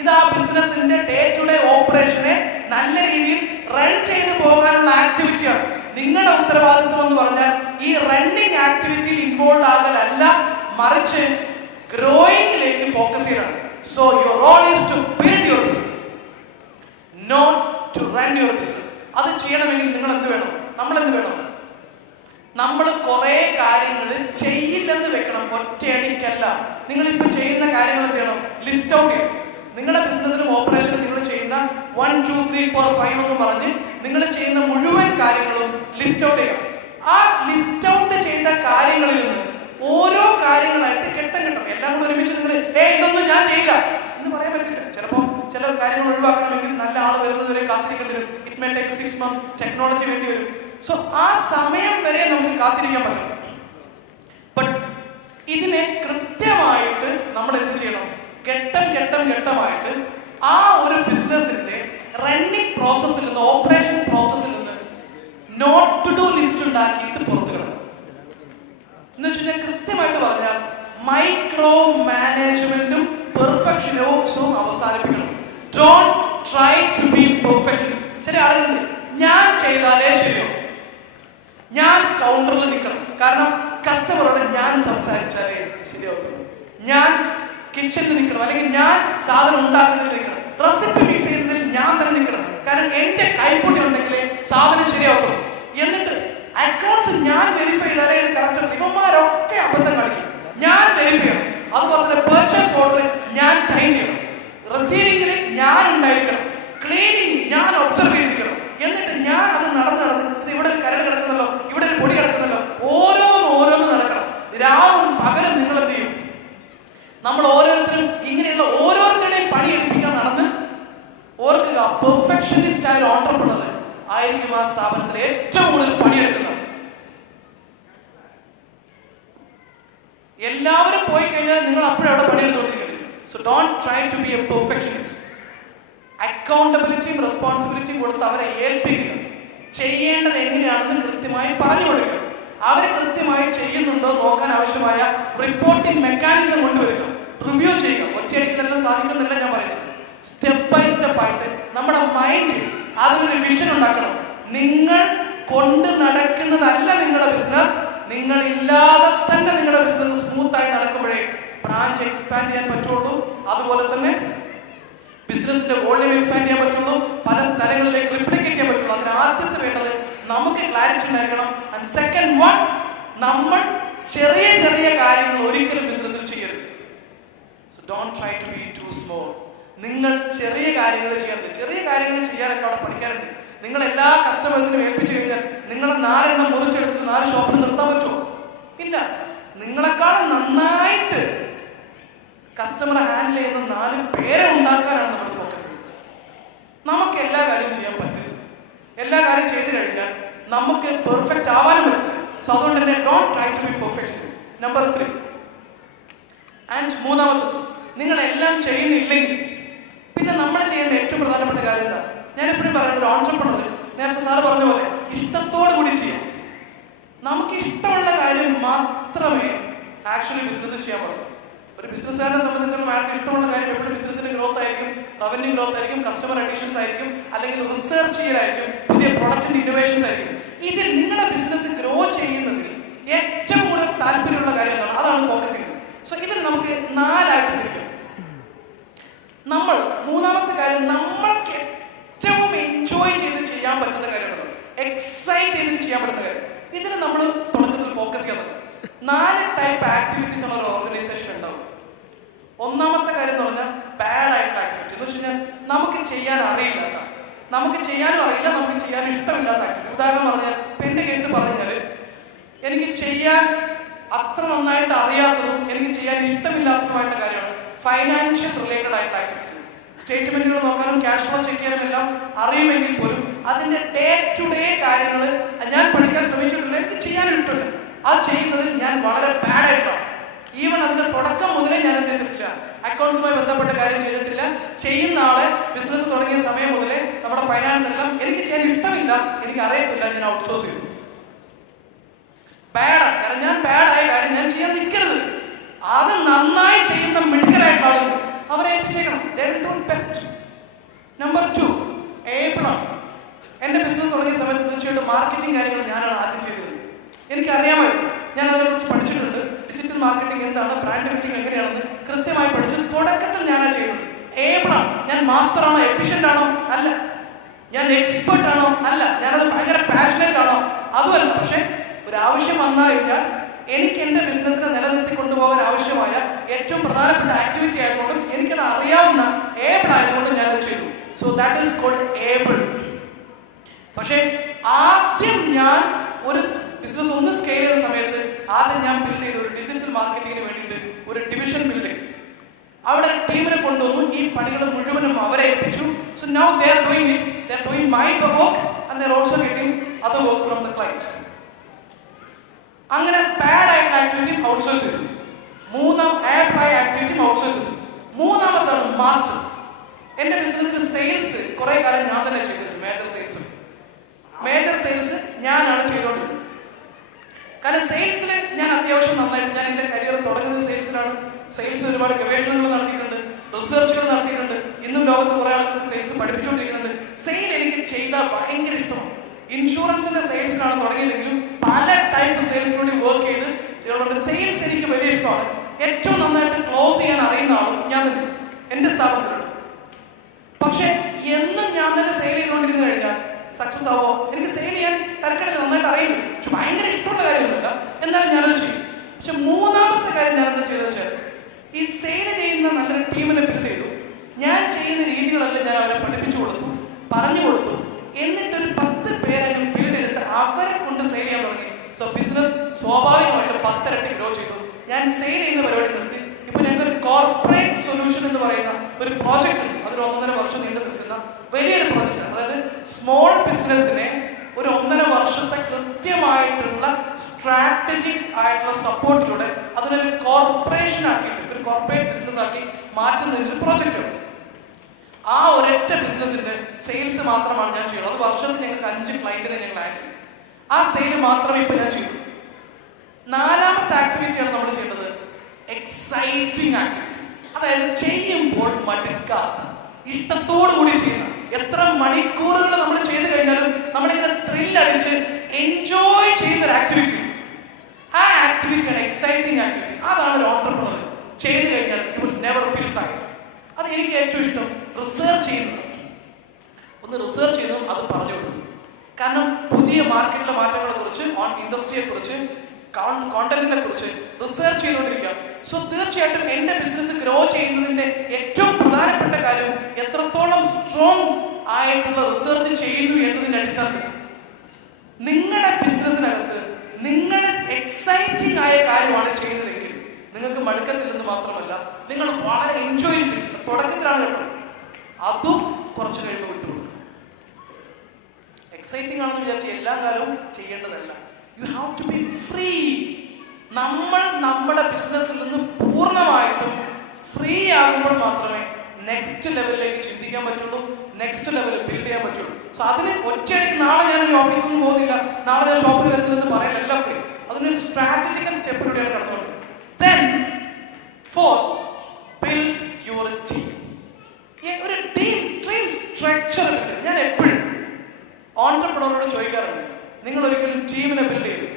ഇത് ആ ബിസിനസിന്റെ ഡേ ടു ഡേ ഓപ്പറേഷനെ നല്ല രീതിയിൽ റൺ ചെയ്ത് പോകാനുള്ള ആക്ടിവിറ്റിയാണ്. നിങ്ങളുടെ ഉത്തരവാദിത്വം എന്ന് പറഞ്ഞാൽ ഈ റണ്ണിങ് ആക്ടിവിറ്റിയിൽ ഇൻവോൾവ് ആകലല്ല, മറിച്ച് ഗ്രോയിങ്ങിലേക്ക് ഫോക്കസ് ചെയ്യണം. So your role is to build your business, not to run your business. അത് ചെയ്യണമെങ്കിൽ നിങ്ങൾ എന്ത് വേണം? നമ്മൾ എന്ത് വേണം? നമ്മൾ കുറെ കാര്യങ്ങൾ ചെയ്യില്ലെന്ന് വെക്കണം, ഒറ്റയടിക്കല്ല. നിങ്ങൾ ഇപ്പൊ ചെയ്യുന്ന കാര്യങ്ങൾ എന്ത് ചെയ്യണം? ലിസ്റ്റ് ഔട്ട് ചെയ്യണം. നിങ്ങളുടെ ബിസിനസ്സിനും ഓപ്പറേഷനും നിങ്ങൾ ചെയ്യുന്ന 1 2 3 4 5 എന്ന് പറഞ്ഞ് നിങ്ങൾ ചെയ്യുന്ന മുഴുവൻ കാര്യങ്ങളും ലിസ്റ്റ് ഔട്ട് ചെയ്യണം. ആ ലിസ്റ്റ് ഔട്ട് ചെയ്ത കാര്യങ്ങളിൽ നിന്ന് ഓരോ കാര്യങ്ങളായിട്ട് ഘട്ടം ഘട്ടം എല്ലാം കൂടെ ഒരുമിച്ച് നിങ്ങൾ ഇതൊന്നും ഞാൻ ചെയ്യില്ല എന്ന് പറയാൻ പറ്റില്ല. ചിലപ്പോൾ ചില കാര്യങ്ങൾ ഒഴിവാക്കണമെങ്കിൽ നല്ല ആൾ വരുന്നതുവരെ കാത്തിരിക്കേണ്ടി വരും. It may take 6 months, technology വേണ്ടി വരും. സോ ആ സമയം വരെ നമുക്ക് കാത്തിരിക്കാൻ പറ്റും. ബട്ട് ഇതിനെ കൃത്യമായിട്ട് നമ്മൾ എന്ത് ചെയ്യണം? ഘട്ടമായിട്ട് ആ ഒരു ബിസിനസിന്റെ റണ്ണിങ് പ്രോസസ്സിൽ നിന്ന്, ഓപ്പറേഷൻ പ്രോസസ്സിൽ നിന്ന് നോട്ട് ടു ഡു ലിസ്റ്റ് ഉണ്ടാക്കിയിട്ട് പുറത്തു കിടക്കണം. എന്ന് വെച്ചാൽ കൃത്യമായിട്ട് പറഞ്ഞാൽ മൈക്രോ മാനേജ്മെന്റും പെർഫെക്ഷനിസവും അവസാനിപ്പിക്കണം. Don't try to be perfectionist. ചില ആളുകളുണ്ട്, ഞാൻ ചെയ്താലേ ശരിയോ, ഞാൻ കൗണ്ടറിൽ നിൽക്കണം, കാരണം കസ്റ്റമറോട് ഞാൻ സംസാരിച്ചാലേ ശരിയാവത്തുള്ളൂ, ഞാൻ കിച്ചണിൽ നിൽക്കണം, അല്ലെങ്കിൽ ഞാൻ സാധനം ഉണ്ടാക്കുന്നതിൽ നിൽക്കണം, റെസിപ്പി മിക്സ് ചെയ്യുന്നതിൽ ഞാൻ തന്നെ നിൽക്കണം, കാരണം എന്റെ കൈപ്പൊടി ഉണ്ടെങ്കിലേ സാധനം ശരിയാവത്തുള്ളൂ. എന്നിട്ട് അക്കൗണ്ട്സ് ഞാൻ വെരിഫൈ ചെയ്താലേ കറക്റ്റ്. ഇവന്മാരൊക്കെ അബദ്ധം കളിക്കും, ഞാൻ വെരിഫൈ ചെയ്യണം. അതുപോലെ തന്നെ പർച്ചേസ് ഓർഡർ ഞാൻ സൈൻ ചെയ്യണം, റിസീവിംഗിൽ ഞാൻ ഉണ്ടായിരിക്കണം, ക്ലീനിങ് ഞാൻ ഒബ്സർവ് ചെയ്തിരിക്കണം. എന്നിട്ട് ഞാൻ അത് നടന്ന് ഇത് ഇവിടെ ഒരു കരട് കിടക്കുന്നല്ലോ, ഇവിടെ ഒരു പൊടി കിടക്കുന്നല്ലോ, ഓരോന്ന് നടക്കണം. രാവും പകലും നിങ്ങൾ എന്ത് ചെയ്യും? നമ്മൾ ഓരോരുത്തരും ഇങ്ങനെയുള്ള ഓരോരുത്തരുടെയും പണിയെടുപ്പിക്കാൻ നടന്ന് ഓർക്കുക, പെർഫെക്ഷനിസ്റ്റ് ആയ ഓൺട്രപ്രണർ ആയിരിക്കും ആ സ്ഥാപനത്തിൽ ഏറ്റവും കൂടുതൽ പണിയെടുക്കുന്നത്. എല്ലാവരും പോയി കഴിഞ്ഞാൽ നിങ്ങൾ അപ്പോഴും അവിടെ പണിയെടുത്തുകൊണ്ടിരിക്കുന്നത്. So don't try to be a perfectionist. അക്കൗണ്ടബിലിറ്റിയും റെസ്പോൺസിബിലിറ്റിയും കൊടുത്ത് അവരെ ഏൽപ്പിക്കുക, ചെയ്യേണ്ടത് എങ്ങനെയാണെന്ന് കൃത്യമായി പറഞ്ഞു കൊടുക്കുക. അവർ കൃത്യമായി ചെയ്യുന്നുണ്ടോ നോക്കാൻ ആവശ്യമായ റിപ്പോർട്ടിംഗ് മെക്കാനിസം കൊണ്ടുവരിക, റിവ്യൂ ചെയ്യുക. ഒറ്റയടിക്ക് തന്നെ സാധിക്കുന്നില്ല ഞാൻ പറയുന്നത്. സ്റ്റെപ്പ് ബൈ സ്റ്റെപ്പ് ആയിട്ട് നമ്മുടെ മൈൻഡിൽ അതിനൊരു വിഷൻ ഉണ്ടാക്കണം. നിങ്ങൾ കൊണ്ട് നടക്കുന്നതല്ല നിങ്ങളുടെ ബിസിനസ്, നിങ്ങൾ ഇല്ലാതെ തന്നെ നിങ്ങളുടെ ബിസിനസ് സ്മൂത്ത് ആയി നടക്കുമ്പോഴേ ബ്രാഞ്ച് എക്സ്പാൻഡ് ചെയ്യാൻ പറ്റുള്ളൂ. അതുപോലെ തന്നെ ബിസിനസിന്റെ വോളിയം എക്സ്പാൻഡ് ചെയ്യാൻ പറ്റുള്ളൂ, പല സ്ഥലങ്ങളിലേക്ക് റിപ്ലിക്കേറ്റ് ചെയ്യാൻ പറ്റുള്ളൂ. അതിന് ആദ്യത്തെ വേണ്ടത് നമുക്ക് ക്ലാരിറ്റി ഉണ്ടായിരിക്കണം. ആൻഡ് സെക്കൻഡ് വൺ, നമ്മൾ ചെറിയ ചെറിയ കാര്യങ്ങൾ ഒരിക്കലും ബിസിനസ്സിൽ ചെയ്യരുത്. So don't try to be too small. നിങ്ങൾ ചെറിയ കാര്യങ്ങൾ ചെയ്യരുത്. ചെറിയ കാര്യങ്ങൾ ചെയ്യാനൊക്കെ അവിടെ പഠിക്കാറുണ്ട്. നിങ്ങൾ എല്ലാ കസ്റ്റമേഴ്സിനും ഏൽപ്പിച്ചു കഴിഞ്ഞാൽ നിങ്ങൾ 4 എണ്ണം മുറിച്ചെടുത്തിട്ട് 4 ഷോപ്പിൽ നിർത്താൻ പറ്റുമോ? ഇല്ല. നിങ്ങളെക്കാളും നന്നായിട്ട് കസ്റ്റമറെ ഹാൻഡിൽ ചെയ്യുന്ന 4 പേരെ ഉണ്ടാക്കാനാണ് നമ്മൾ ഫോക്കസ് ചെയ്യുന്നത്. നമുക്ക് എല്ലാ കാര്യവും ചെയ്യാൻ പറ്റില്ല. എല്ലാ കാര്യം ചെയ്തു കഴിഞ്ഞാൽ നമുക്ക് പെർഫെക്റ്റ് ആവാനും പറ്റില്ല. സോ അതുകൊണ്ട് തന്നെ don't try to be perfectionist. Number 3 and മൂന്നാമത്തത്, നിങ്ങൾ എല്ലാം ചെയ്യുന്നില്ലെങ്കിൽ പിന്നെ നമ്മൾ ചെയ്യേണ്ട ഏറ്റവും പ്രധാനപ്പെട്ട കാര്യം എന്താ? ഞാൻ എപ്പോഴും പറയുന്നത്, ഒരു ഓൺട്രപ്രണർ നേരത്തെ സാറ് പറഞ്ഞ പോലെ ഇഷ്ടത്തോടു കൂടി ചെയ്യാം. നമുക്ക് ഇഷ്ടമുള്ള കാര്യം മാത്രമേ ആക്ച്വലി ബിസിനസ് ചെയ്യാൻ പാടുള്ളൂ. ഒരു ബിസിനസ്സുകാരനെ സംബന്ധിച്ചിടത്തോളം അയാൾക്ക് ഇഷ്ടമുള്ള കാര്യം എപ്പോഴും ബിസിനസിന്റെ ഗ്രോത്ത് ആയിരിക്കും, റവന്യൂ ഗ്രോത്ത് ആയിരിക്കും, കസ്റ്റമർ അഡീഷൻസ് ആയിരിക്കും, അല്ലെങ്കിൽ റിസർച്ച് ചെയ്യലായിരിക്കും, പുതിയ പ്രൊഡക്റ്റിന്റെ ഇന്നോവേഷൻസ് ആയിരിക്കും. ഇതിൽ നിങ്ങളുടെ ബിസിനസ് ഗ്രോ ചെയ്യുന്നതിൽ ഏറ്റവും കൂടുതൽ താല്പര്യമുള്ള കാര്യം എന്താണ്? അതാണ് ഫോക്കസ് ചെയ്യുന്നത്. സോ ഇതിൽ നമുക്ക് 4 ആയിട്ട് തിരിക്കും. നമ്മൾ മൂന്നാമത്തെ കാര്യം, നമ്മൾക്ക് ഏറ്റവും എൻജോയ് ചെയ്ത് ചെയ്യാൻ പറ്റുന്ന കാര്യമാണ്, എക്സൈറ്റ് ചെയ്ത് ചെയ്യാൻ പറ്റുന്ന കാര്യം. ഇതിന് നമ്മൾ തുടക്കത്തിൽ ഫോക്കസ് ചെയ്യുന്നത് 4 ടൈപ്പ് ആക്ടിവിറ്റീസ് ഉള്ള ഒരു ഓർഗനൈസേഷൻ ഉണ്ടാവും. ഒന്നാമത്തെ കാര്യം എന്ന് പറഞ്ഞാൽ ബാഡ് ആയിട്ടുള്ള ആക്ടിവിറ്റി. എന്ന് വെച്ച് കഴിഞ്ഞാൽ നമുക്ക് ചെയ്യാൻ അറിയില്ലാത്ത, നമുക്ക് ചെയ്യാനും അറിയില്ല, നമുക്ക് ചെയ്യാൻ ഇഷ്ടമില്ലാത്ത ആക്ടിവിറ്റി. ഉദാഹരണം പറഞ്ഞാൽ, ഇപ്പം എൻ്റെ കേസ് പറഞ്ഞാൽ എനിക്ക് ചെയ്യാൻ അത്ര നന്നായിട്ട് അറിയാത്തതും എനിക്ക് ചെയ്യാൻ ഇഷ്ടമില്ലാത്തതുമായിട്ടുള്ള കാര്യമാണ് ഫൈനാൻഷ്യൽ റിലേറ്റഡ് ആയിട്ടുള്ള ആക്ടിവിറ്റീസ്. സ്റ്റേറ്റ്മെന്റുകൾ നോക്കാനും ക്യാഷ് ഫ്ലോ ചെക്ക് ചെയ്യാനും എല്ലാം അറിയുമെങ്കിൽ പോലും അതിന്റെ ഡേ ടു ഡേ കാര്യങ്ങൾ ഞാൻ പഠിക്കാൻ ശ്രമിച്ചിട്ടില്ല, എനിക്ക് ചെയ്യാനും ഇഷ്ടമില്ല. അത് ചെയ്യുന്നതിൽ ഞാൻ വളരെ ബാഡായിട്ടാണ്. ഈവൻ അതിന്റെ തുടക്കം മുതലേ ഞാൻ എന്ത് ചെയ്തിട്ടില്ല, അക്കൗണ്ട്സുമായി ബന്ധപ്പെട്ട കാര്യം ചെയ്തിട്ടില്ല. ചെയ്യുന്ന ആളെ ബിസിനസ് തുടങ്ങിയ സമയം മുതലേ നമ്മുടെ ഫൈനാൻസ് എല്ലാം എനിക്ക് ചെയ്യാൻ ഇഷ്ടമില്ല, എനിക്ക് അറിയത്തില്ല, ഞാൻ ഔട്ട്സോഴ്സ് ചെയ്തു. ബാഡാണ്. കാരണം ഞാൻ ബാഡായ കാര്യം ഞാൻ ചെയ്യാൻ നിൽക്കരുത്. അത് നന്നായി ചെയ്യുന്ന മിടുക്കലായിട്ടുള്ള ആളുകൾ അവരെ ഏൽപ്പിച്ചേക്കണം. നമ്പർ 2 ഏബിളാണ്. എന്റെ ബിസിനസ് തുടങ്ങിയ സമയത്ത് തീർച്ചയായിട്ടും മാർക്കറ്റിംഗ് കാര്യങ്ങൾ ഞാനാണ് ആദ്യം ചെയ്തിരുന്നത്. എനിക്കറിയാമായിരുന്നു, ഞാൻ അതിനെക്കുറിച്ച് പഠിച്ചിട്ടുണ്ട്. ഡിജിറ്റൽ മാർക്കറ്റിംഗ് എന്താണ്, ബ്രാൻഡ് ബിൽഡിംഗ് എങ്ങനെയാണെന്ന് കൃത്യമായി പഠിച്ചു. തുടക്കത്തിൽ ഞാനാ ചെയ്യുന്നത്. ഏബിളാണ്. ഞാൻ മാസ്റ്റർ ആണോ, എഫിഷ്യന്റ് ആണോ? അല്ല. ഞാൻ എക്സ്പെർട്ട് ആണോ? അല്ല. ഞാനത് ഭയങ്കര പാഷനേറ്റ് ആണോ? അതുമല്ല. പക്ഷെ ഒരു ആവശ്യം വന്നു കഴിഞ്ഞാൽ എനിക്ക് എന്റെ ബിസിനസ്സിനെ നിലനിർത്തി കൊണ്ടുപോകാൻ ആവശ്യമായ ഏറ്റവും പ്രധാനപ്പെട്ട ആക്ടിവിറ്റി ആയതുകൊണ്ടും എനിക്കത് അറിയാവുന്ന ഏബിൾ ആയതുകൊണ്ടും ഞാനത് ചെയ്തു. So that is called able. പക്ഷെ ആദ്യം ഞാൻ ഒരു ബിസിനസ് ഒന്ന് സ്കെയിൽ ചെയ്യുന്ന സമയത്ത് ആദ്യം ഞാൻ ബിൽഡ് ചെയ്തു ഒരു ഡിജിറ്റൽ മാർക്കറ്റിങ്ങിന് വേണ്ടിയിട്ട് ഒരു ഡിവിഷൻ ബിൽഡ് ചെയ്തു. അവിടെ ഒരു ടീമിനെ കൊണ്ടുവന്നു. ഈ പണികൾ മുഴുവനും അവരെ ഏൽപ്പിച്ചു. So now they are doing it. They are doing my work and they are also getting other work from the clients. അങ്ങനെ ബാഡ് ആയിട്ടുള്ള ആക്ടിവിറ്റി ഔട്ട്സോഴ്സ് ചെയ്തു. ആയ ആക്ടിവിറ്റി ഔട്ട്സോഴ്സ് ചെയ്തു. മൂന്നാമത്താണ് മാസ്റ്റർ. എന്റെ ബിസിനസ്സിൽ സെയിൽസ് കുറെ കാലം ഞാൻ തന്നെ ചെയ്തിരുന്നു. മേജർ സെയിൽസ് ഞാനാണ് ചെയ്തുകൊണ്ടിരുന്നത്. കാരണം സെയിൽസിൽ ഞാൻ അത്യാവശ്യം നന്നായിട്ട്, ഞാൻ എന്റെ കരിയർ തുടങ്ങുന്നത് സെയിൽസിലാണ്. സെയിൽസ് ഒരുപാട് ഗവേഷണങ്ങൾ നടത്തിയിട്ടുണ്ട്, റിസർച്ചുകൾ നടത്തിയിട്ടുണ്ട്. ഇന്നും ലോകത്ത് കുറെ ആളുകൾക്ക് സെയിൽസ് പഠിപ്പിച്ചുകൊണ്ടിരിക്കുന്നുണ്ട്. സെയിൽ എനിക്ക് ചെയ്താൽ ഭയങ്കര ഇഷ്ടമാണ്. ഇൻഷുറൻസിന്റെ സെയിൽസിലാണ് തുടങ്ങിയില്ലെങ്കിലും പല ടൈപ്പ് സെയിൽസിലൂടെ വർക്ക് ചെയ്ത് സെയിൽസ് എനിക്ക് വലിയ ഇഷ്ടമാണ്. ഏറ്റവും നന്നായിട്ട് ക്ലോസ് ചെയ്യാൻ അറിയുന്ന ആളും ഞാൻ തന്നെ എന്റെ സ്ഥാപനത്തിലുണ്ട്. പക്ഷെ എന്നും ഞാൻ തന്നെ സെയിൽ ചെയ്തുകൊണ്ടിരുന്നു കഴിഞ്ഞാൽ സക്സസ് ആവോ? എനിക്ക് സെയിൽ ചെയ്യാൻ തരക്കടില്ല, നന്നായിട്ട് അറിയില്ല, പക്ഷെ ഭയങ്കര ഇഷ്ടമുള്ള കാര്യമൊന്നുമില്ല. എന്നാലും ഞാനത് ചെയ്യും. പക്ഷെ മൂന്നാമത്തെ കാര്യം ഞാനെന്താ ചെയ്തതെന്ന് വെച്ചാൽ ഈ സെയിൽ ചെയ്യുന്ന നല്ലൊരു ടീമിനെ ബിൽഡ് ചെയ്തു. ഞാൻ ചെയ്യുന്ന രീതികളെല്ലാം ഞാൻ അവരെ പഠിപ്പിച്ചു കൊടുത്തു, പറഞ്ഞു കൊടുത്തു. എന്നിട്ടൊരു 10 പേരെ ബിൽഡ് ചെയ്തിട്ട് അവരെ കൊണ്ട് സെയിൽ ചെയ്യാൻ തുടങ്ങി. സോ ബിസിനസ് സ്വാഭാവികമായിട്ട് 10 ഇരട്ടി ഗ്രോ ചെയ്തു. ഞാൻ സെയിൽ ചെയ്യുന്ന പരിപാടി നിർത്തി. ഇപ്പൊ ഞങ്ങൾക്ക് ഒരു കോർപ്പറേറ്റ് സൊല്യൂഷൻ എന്ന് പറയുന്ന ഒരു പ്രോജക്റ്റ് ഉണ്ട്. അതൊരു 1.5 വർഷം നീണ്ടു നിൽക്കുന്ന വലിയൊരു പ്രോജക്റ്റാണ്. അതായത് സ്മോൾ ബിസിനസിനെ ഒരു 1.5 വർഷത്തെ കൃത്യമായിട്ടുള്ള സ്ട്രാറ്റജിക് ആയിട്ടുള്ള സപ്പോർട്ടിലൂടെ അതിനൊരു കോർപ്പറേഷൻ ആക്കിയിട്ട് ഒരു കോർപ്പറേറ്റ് ബിസിനസ് ആക്കി മാറ്റുന്നതിന് ഒരു പ്രോജക്റ്റ് ഉണ്ട്. ആ ഒരൊറ്റ ബിസിനസിന്റെ സെയിൽസ് മാത്രമാണ് ഞാൻ ചെയ്യുന്നത്. അത് വർഷത്തിൽ ഞങ്ങൾക്ക് 5 ക്ലയന്റിനെ ഞങ്ങൾ ആഡ് ചെയ്യും. ആ സെയിൽ മാത്രമേ ഇപ്പൊ ഞാൻ ചെയ്തു. 4ാമത്തെ ആക്ടിവിറ്റിയാണ് നമ്മൾ ചെയ്യേണ്ടത്, എക്സൈറ്റിംഗ് ആക്ടിവിറ്റി. അതായത് ചെയ്യുമ്പോൾ മടുക്കാത്ത, ഇഷ്ടത്തോടു കൂടി ചെയ്യുന്ന, എത്ര മണിക്കൂറുകൾ നമ്മൾ ചെയ്ത് കഴിഞ്ഞാലും നമ്മളിങ്ങനെ ത്രില്ലടിച്ച് എൻജോയ് ചെയ്യുന്ന ഒരു ആക്ടിവിറ്റി. ആ ആക്ടിവിറ്റിയാണ് എക്സൈറ്റിംഗ് ആക്ടിവിറ്റി. അതാണ് ഒരു ഓൺട്രപ്രണർ ചെയ്ത് കഴിഞ്ഞാൽ you will never feel tired. അത് എനിക്ക് ഏറ്റവും ഇഷ്ടം. റിസർച്ച് ചെയ്യുന്നത്, ഒന്ന് റിസർച്ച് ചെയ്യുന്നതും അത് പറഞ്ഞു കൊടുക്കുന്നു. കാരണം പുതിയ മാർക്കറ്റിലെ മാറ്റങ്ങളെ കുറിച്ച്, ഇൻഡസ്ട്രിയെ കുറിച്ച്, കോണ്ടന്റിനെ കുറിച്ച് റിസർച്ച് ചെയ്തുകൊണ്ടിരിക്കുക. സോ തീർച്ചയായിട്ടും എന്റെ ബിസിനസ് ഗ്രോ ചെയ്യുന്നതിന്റെ ഏറ്റവും പ്രധാനപ്പെട്ട കാര്യം എത്രത്തോളം സ്ട്രോങ് ആയിട്ടുള്ള റിസർച്ച് ചെയ്യുന്നു എന്നതിന്റെ അടിസ്ഥാനത്തിൽ നിങ്ങളുടെ ബിസിനസ്സിനകത്ത് നിങ്ങൾ എക്സൈറ്റിംഗ് ആയ കാര്യമാണ് ചെയ്യുന്നതെങ്കിൽ നിങ്ങൾക്ക് മടുക്കത്തില്ലെന്ന് മാത്രമല്ല, നിങ്ങൾ വളരെ എൻജോയ് ചെയ്യും. തുടക്കത്തിലാണ് കേട്ടോ, അതും കുറച്ച് കഴിയുമ്പോൾ വിട്ടുകൊടുക്കും. എക്സൈറ്റിംഗ് ആണെന്ന് വിചാരിച്ച് എല്ലാ കാലവും ചെയ്യേണ്ടതല്ല. You have to be free. നമ്മൾ നമ്മുടെ ബിസിനസ്സിൽ നിന്ന് പൂർണ്ണമായിട്ടും ഫ്രീ ആകുമ്പോൾ മാത്രമേ നെക്സ്റ്റ് ലെവലിലേക്ക് ചിന്തിക്കാൻ പറ്റുള്ളൂ, നെക്സ്റ്റ് ലെവൽ ബിൽഡ് ചെയ്യാൻ പറ്റുള്ളൂ. സോ അതിന് ഒറ്റയടിക്ക് നാളെ ഞാൻ ഈ ഓഫീസിൽ നിന്ന് പോകുന്നില്ല, നാളെ ഞാൻ ഷോപ്പിൽ വരുന്നില്ലെന്ന് പറയലല്ല ഫ്രീ. അതിനൊരു സ്ട്രാറ്റജിക്കൽ സ്റ്റെപ്പിലൂടെയാണ് കടന്നുകൊണ്ട്. Then 4, build your team. ഒരു ടീം സ്ട്രക്ചർ ഉണ്ട്. ഞാൻ എപ്പോഴും ഓൺട്രപ്രണറോട് ചോദിക്കാറുണ്ട്, നിങ്ങൾ ഒരിക്കലും ടീമിനെ ബിൽഡ് ചെയ്തു,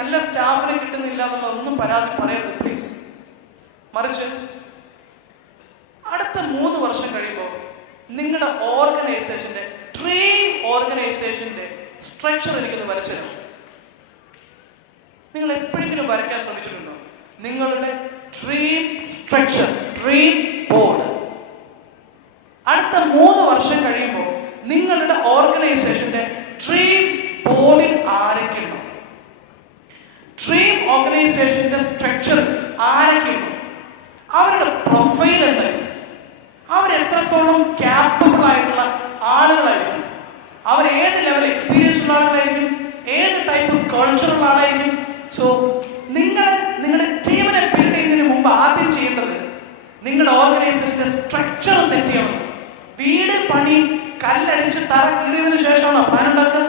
നല്ല സ്റ്റാഫിനെ കിട്ടുന്നില്ല എന്നുള്ളതൊന്നും പരാതി പറയരുത് പ്ലീസ്. മറിച്ച് അടുത്ത 3 വർഷം കഴിയുമ്പോൾ നിങ്ങളുടെ ഓർഗനൈസേഷന്റെ, ഡ്രീം ഓർഗനൈസേഷന്റെ സ്ട്രക്ചർ എനിക്കൊന്ന് വരച്ചു തരണം. നിങ്ങൾ എപ്പോഴെങ്കിലും വരയ്ക്കാൻ ശ്രമിച്ചിട്ടുണ്ടോ? നിങ്ങളുടെ ഡ്രീം സ്ട്രക്ചർ, ഡ്രീം ബോർഡ്. അടുത്ത 3 വർഷം കഴിയുമ്പോൾ നിങ്ങളുടെ ഓർഗനൈസേഷന്റെ ഡ്രീം ബോർഡിൽ ആരൊക്കെയുണ്ടോ, ഡ്രീം ഓർഗനൈസേഷന്റെ സ്ട്രക്ചർ ആരൊക്കെയുണ്ടോ, അവരുടെ പ്രൊഫൈൽ എന്തായിരിക്കും, അവരെത്രത്തോളം ക്യാപ്പബിൾ ആയിട്ടുള്ള ആളുകളായിരിക്കും, അവർ ഏത് ലെവൽ എക്സ്പീരിയൻസ് ഉള്ള ആളുകളായിരിക്കും, ഏത് കൾച്ചറുള്ള ആളായിരിക്കും. സോ നിങ്ങളുടെ ടീമിനെ ബിൽഡ് ചെയ്യുന്നതിന് മുമ്പ് ആദ്യം ചെയ്യേണ്ടത് നിങ്ങളുടെ ഓർഗനൈസേഷന്റെ സ്ട്രക്ചർ സെറ്റ് ചെയ്യണം. വീട് പണി കല്ലടിച്ച് തറ കീറിയതിനു ശേഷമാണോ പ്ലാൻ ഉണ്ടാക്കുക?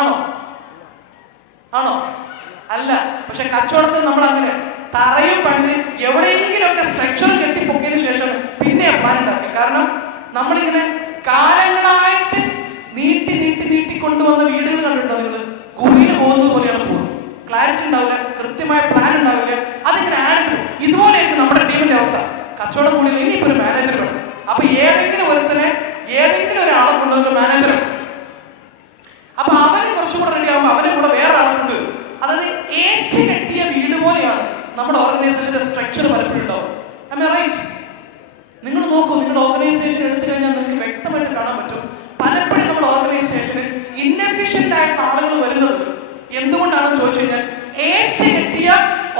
ആണോ? അല്ല. പക്ഷെ കച്ചവടത്തിൽ നമ്മൾ അങ്ങനെ തറയും പണിത് എവിടെയെങ്കിലുമൊക്കെ സ്ട്രക്ചർ കെട്ടിപ്പൊക്കിയതിനു ശേഷം പിന്നെ പ്ലാൻ ഉണ്ടാക്കുക. കാരണം നമ്മളിങ്ങനെ കാലങ്ങളായിട്ട് നീട്ടി കൊണ്ടുവന്ന വീടുകൾ കണ്ടിട്ടുണ്ടോ നിങ്ങൾ? കുഴിയിൽ പോകുന്നത് പോലെയാണ് പോകുന്നത്. ക്ലാരിറ്റി ഉണ്ടാവില്ല, കൃത്യമായ പ്ലാൻ ഉണ്ടാവില്ല, അതിങ്ങനെ ആഡ്. ഇതുപോലെയായിരിക്കും നമ്മുടെ ടീമിന്റെ അവസ്ഥ. കച്ചവടം കൂടി ഇനിയിപ്പോ ഒരു മാനേജർ വേണം. അപ്പൊ ഏതെങ്കിലും ഒരാളെ കൊണ്ടുവന്ന മാനേജർ. അപ്പൊ അവനെ കുറച്ചുകൂടെ റെഡി ആകുമ്പോൾ അവനെ കൂടെ വേറെ ആളെ കൊണ്ട്. അതായത് ഏച്ച് കെട്ടിയ വീട് പോലെയാണ് നമ്മുടെ ഓർഗനൈസേഷന്റെ സ്ട്രക്ചർ പലപ്പോഴും ഉണ്ടാവും. നിങ്ങൾ നോക്കൂ, നിങ്ങളുടെ ഓർഗനൈസേഷൻ എടുത്തു കഴിഞ്ഞാൽ നിങ്ങൾക്ക് വ്യക്തമായിട്ട് കാണാൻ പറ്റും. പലപ്പോഴും നമ്മുടെ ഓർഗനൈസേഷനിൽ ഇൻഎഫിഷ്യന്റ് ആയിട്ടുള്ള ആളുകൾ വരുന്നത് എന്തുകൊണ്ടാണെന്ന് ചോദിച്ചു കഴിഞ്ഞാൽ ഏച്ച് കെട്ടിയ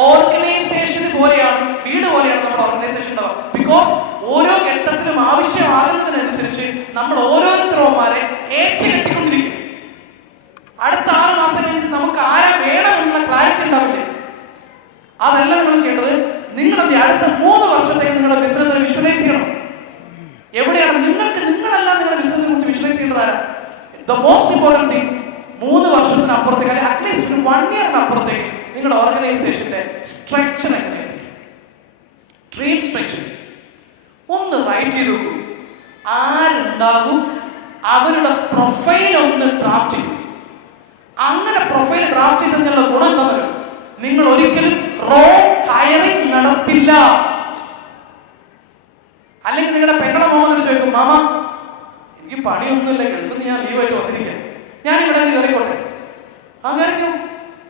ഓർഗനൈസേഷൻ പോലെയാണ്, വീട് പോലെയാണ് നമ്മുടെ ഓർഗനൈസേഷൻ ഉണ്ടാവുക. ബിക്കോസ് ഓരോ ഘട്ടത്തിലും ആവശ്യമാകുന്നതിനനുസരിച്ച് നമ്മൾ ഓരോരുത്തരവന്മാരെ ഏച്ച് കെട്ടിക്കൊണ്ടിരിക്കും. അടുത്ത 6 മാസം കഴിഞ്ഞിട്ട് നമുക്ക് ആരെ വേണമെന്നുള്ള ക്ലാരിറ്റി ഉണ്ടാവില്ലേ? അതല്ല നിങ്ങൾ ചെയ്യേണ്ടത്. നിങ്ങളത് അടുത്ത 3 വർഷത്തേക്ക് നിങ്ങളുടെ ബിസിനസ് വിഷ്വലൈസ് ചെയ്യണം. എവിടെയാണ് നിങ്ങളല്ല നിങ്ങളുടെ ബിസിനസിനെ കുറിച്ച് വിഷ്വലൈസ് ചെയ്യേണ്ടത് ആരാ? ദ മോസ്റ്റ് ഇമ്പോർട്ടന്റ് തിങ്, 3 വർഷത്തിനപ്പുറത്തേക്ക് അല്ലെങ്കിൽ അറ്റ്ലീസ്റ്റ് ഒരു 1 ഇയറിനപ്പുറത്തേക്ക് നിങ്ങളുടെ ഓർഗനൈസേഷന്റെ സ്ട്രക്ചർ എങ്ങനെയായിരിക്കും? ഡ്രീം സ്ട്രക്ചർ ഒന്ന് റൈറ്റ് ചെയ്ത് നോക്കൂ. ആരുണ്ടാകും? അവരുടെ പ്രൊഫൈൽ ഒന്ന് ഡ്രാഫ്റ്റ് ചെയ്യും. അങ്ങനെ പ്രൊഫൈൽ ഡ്രാഫ്റ്റ് ചെയ്തതിനുള്ള ഗുണം എന്താണെന്ന് നിങ്ങൾ ഒരിക്കലും റോങ് ഹയറിംഗ് നടത്തില്ല. അല്ലെങ്കിൽ നിങ്ങളുടെ പെങ്ങളെ മോഹൻ ചോദിക്കും, മാമ എനിക്ക് പണിയൊന്നുമില്ല, ഗൾഫിൽ നിന്ന് ഞാൻ ലീവായിട്ട് വന്നിരിക്കാം, ഞാൻ ഇവിടെ കയറിക്കോട്ടെ. അങ്ങനെയും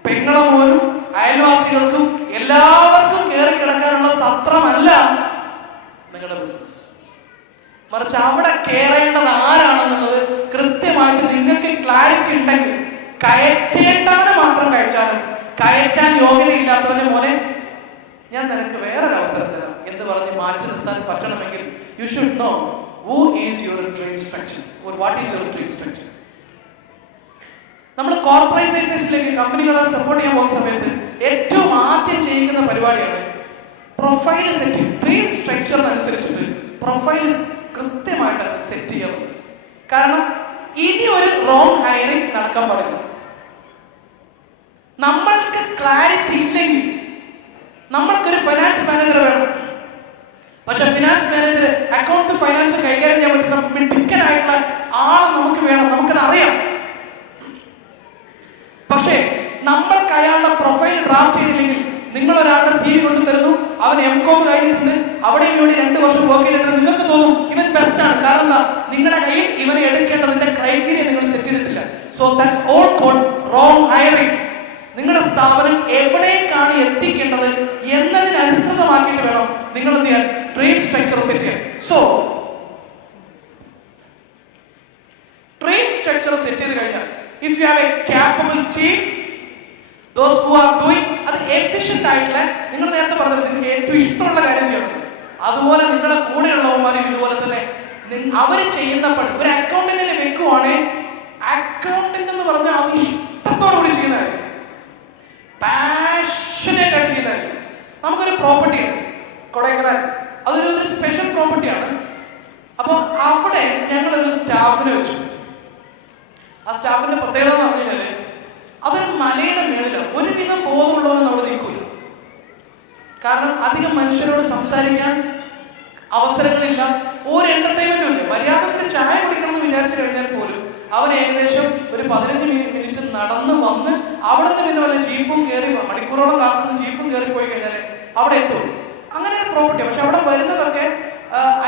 പെങ്ങളെ മോനും അയൽവാസികൾക്കും എല്ലാവർക്കും കയറി കിടക്കാനുള്ള സത്രമല്ല നിങ്ങളുടെ ബിസിനസ്. മറിച്ച് അവിടെ കയറേണ്ടത് ആരാണെന്നുള്ളത് കൃത്യമായിട്ട് നിങ്ങൾക്ക് ക്ലാരിറ്റി ഉണ്ടെങ്കിൽ കയറ്റേണ്ടവനെ മാത്രം കയറ്റാനും കയറ്റാൻ യോഗ്യതയില്ലാത്തവനെ മോനെ ഞാൻ നിനക്ക് വേറൊരു അവസരം തരാം എന്ന് പറഞ്ഞ് മാറ്റി നിർത്താൻ പറ്റണമെങ്കിൽ you should know who is your dream structure or what is your dream structure. നമ്മൾ കോർപ്പറേറ്റൈസേഷനിലേക്ക് കമ്പനികളെ സപ്പോർട്ട് ചെയ്യാൻ പോകുന്ന സമയത്ത് ഏറ്റവും ആദ്യം ചെയ്യുന്ന പരിപാടിയാണ് പ്രൊഫൈൽ സെറ്റ്. ഡ്രീം സ്ട്രക്ചറിനനുസരിച്ചിട്ട് പ്രൊഫൈൽ കൃത്യമായിട്ട് സെറ്റ് ചെയ്യണം. കാരണം ഇനി ഒരു റോങ് ഹയറിംഗ് നടക്കാൻ പാടില്ല. നമ്മൾക്ക് ക്ലാരിറ്റി ഇല്ലെങ്കിൽ നമ്മൾക്കൊരു ഫൈനാൻസ് മാനേജർ വേണം. പക്ഷെ ഫിനാൻസ് മാനേജർ അക്കൗണ്ട്സും ഫൈനാൻസും കൈകാര്യം ചെയ്യാൻ പറ്റുന്ന മിടുക്കനായിട്ടുള്ള ആളെ നമുക്ക് വേണം, നമുക്കത് അറിയാം. പക്ഷേ നമ്മൾക്ക് അയാളുടെ പ്രൊഫൈൽ ഡ്രാഫ്റ്റ് ചെയ്തില്ലെങ്കിൽ നിങ്ങൾ ഒരാളുടെ CV കൊണ്ടു തരുന്നു, അവൻ MCOM കഴിഞ്ഞിട്ടുണ്ട്, അവിടെ ഇവിടെ 2 വർഷം വർക്ക് ചെയ്തിട്ടുണ്ട്, നിങ്ങൾക്ക് തോന്നും ഇവൻ ബെസ്റ്റ് ആണ്. കാരണം എന്താ? നിങ്ങളുടെ കയ്യിൽ ഇവനെ എടുക്കേണ്ടതിന്റെ ക്രൈറ്റീരിയ നിങ്ങൾ സെറ്റ് ചെയ്തിട്ടില്ല. So that's all called wrong hiring. നിങ്ങളുടെ സ്ഥാപനം എവിടേക്കാണ് എത്തിക്കേണ്ടത് എന്നതിനനുസൃതമാക്കിയിട്ട് വേണം നിങ്ങൾ എന്ത് ചെയ്യാൻ? ഡ്രീം സ്ട്രക്ചർ സെറ്റ് ചെയ്യാൻ. സോ ഡ്രീം സ്ട്രക്ചർ സെറ്റ് ചെയ്ത് കഴിഞ്ഞാൽ if you have a capable team, those who are doing അത് എഫിഷ്യന്റ് ആയിട്ടുള്ള, നിങ്ങൾ നേരത്തെ പറഞ്ഞത് നിങ്ങൾക്ക് ഏറ്റവും ഇഷ്ടമുള്ള കാര്യം ചെയ്യണം. അതുപോലെ നിങ്ങളുടെ കൂടെയുള്ളവന്മാരും ഇതുപോലെ തന്നെ അവർ ചെയ്യുന്ന പണി ഒരു അക്കൗണ്ടന്റിനെ വെക്കുവാണെങ്കിൽ അക്കൗണ്ടന്റ് എന്ന് പറഞ്ഞാൽ അത് ഇഷ്ടത്തോടു കൂടി ചെയ്യുന്നതായിരിക്കും, പാഷനേറ്റ് ആയിട്ട് ചെയ്യുന്നതായിരിക്കും. നമുക്കൊരു പ്രോപ്പർട്ടി ഉണ്ട് കൊടൈക്കനാൽ, അതൊരു സ്പെഷ്യൽ പ്രോപ്പർട്ടിയാണ്. അപ്പോൾ അവിടെ ഞങ്ങളൊരു സ്റ്റാഫിനെ വെച്ചു. ആ സ്റ്റാഫിന്റെ പ്രത്യേകത എന്ന് പറഞ്ഞു കഴിഞ്ഞാല് അതൊരു മലയുടെ മേളിലാണ്. ഒരുവിധം ബോധമുള്ളവരും അവിടെ നിൽക്കൂല. കാരണം അധികം മനുഷ്യരോട് സംസാരിക്കാൻ അവസരങ്ങളില്ല, ഒരു എന്റർടൈൻമെന്റും ഇല്ല. മര്യാദക്കൊരു ചായ കുടിക്കണം എന്ന് വിചാരിച്ചു കഴിഞ്ഞാൽ പോലും അവൻ ഏകദേശം ഒരു 15 മിനിറ്റ് നടന്ന് വന്ന് അവിടെ നിന്ന് പിന്നെ വല്ല ജീപ്പും കയറി മണിക്കൂറോളം കാത്തുനിന്ന് ജീപ്പും കയറി പോയി കഴിഞ്ഞാൽ അവിടെ എത്തുള്ളൂ. അങ്ങനെ ഒരു പ്രോപ്പർട്ടി. പക്ഷെ അവിടെ വരുന്നതൊക്കെ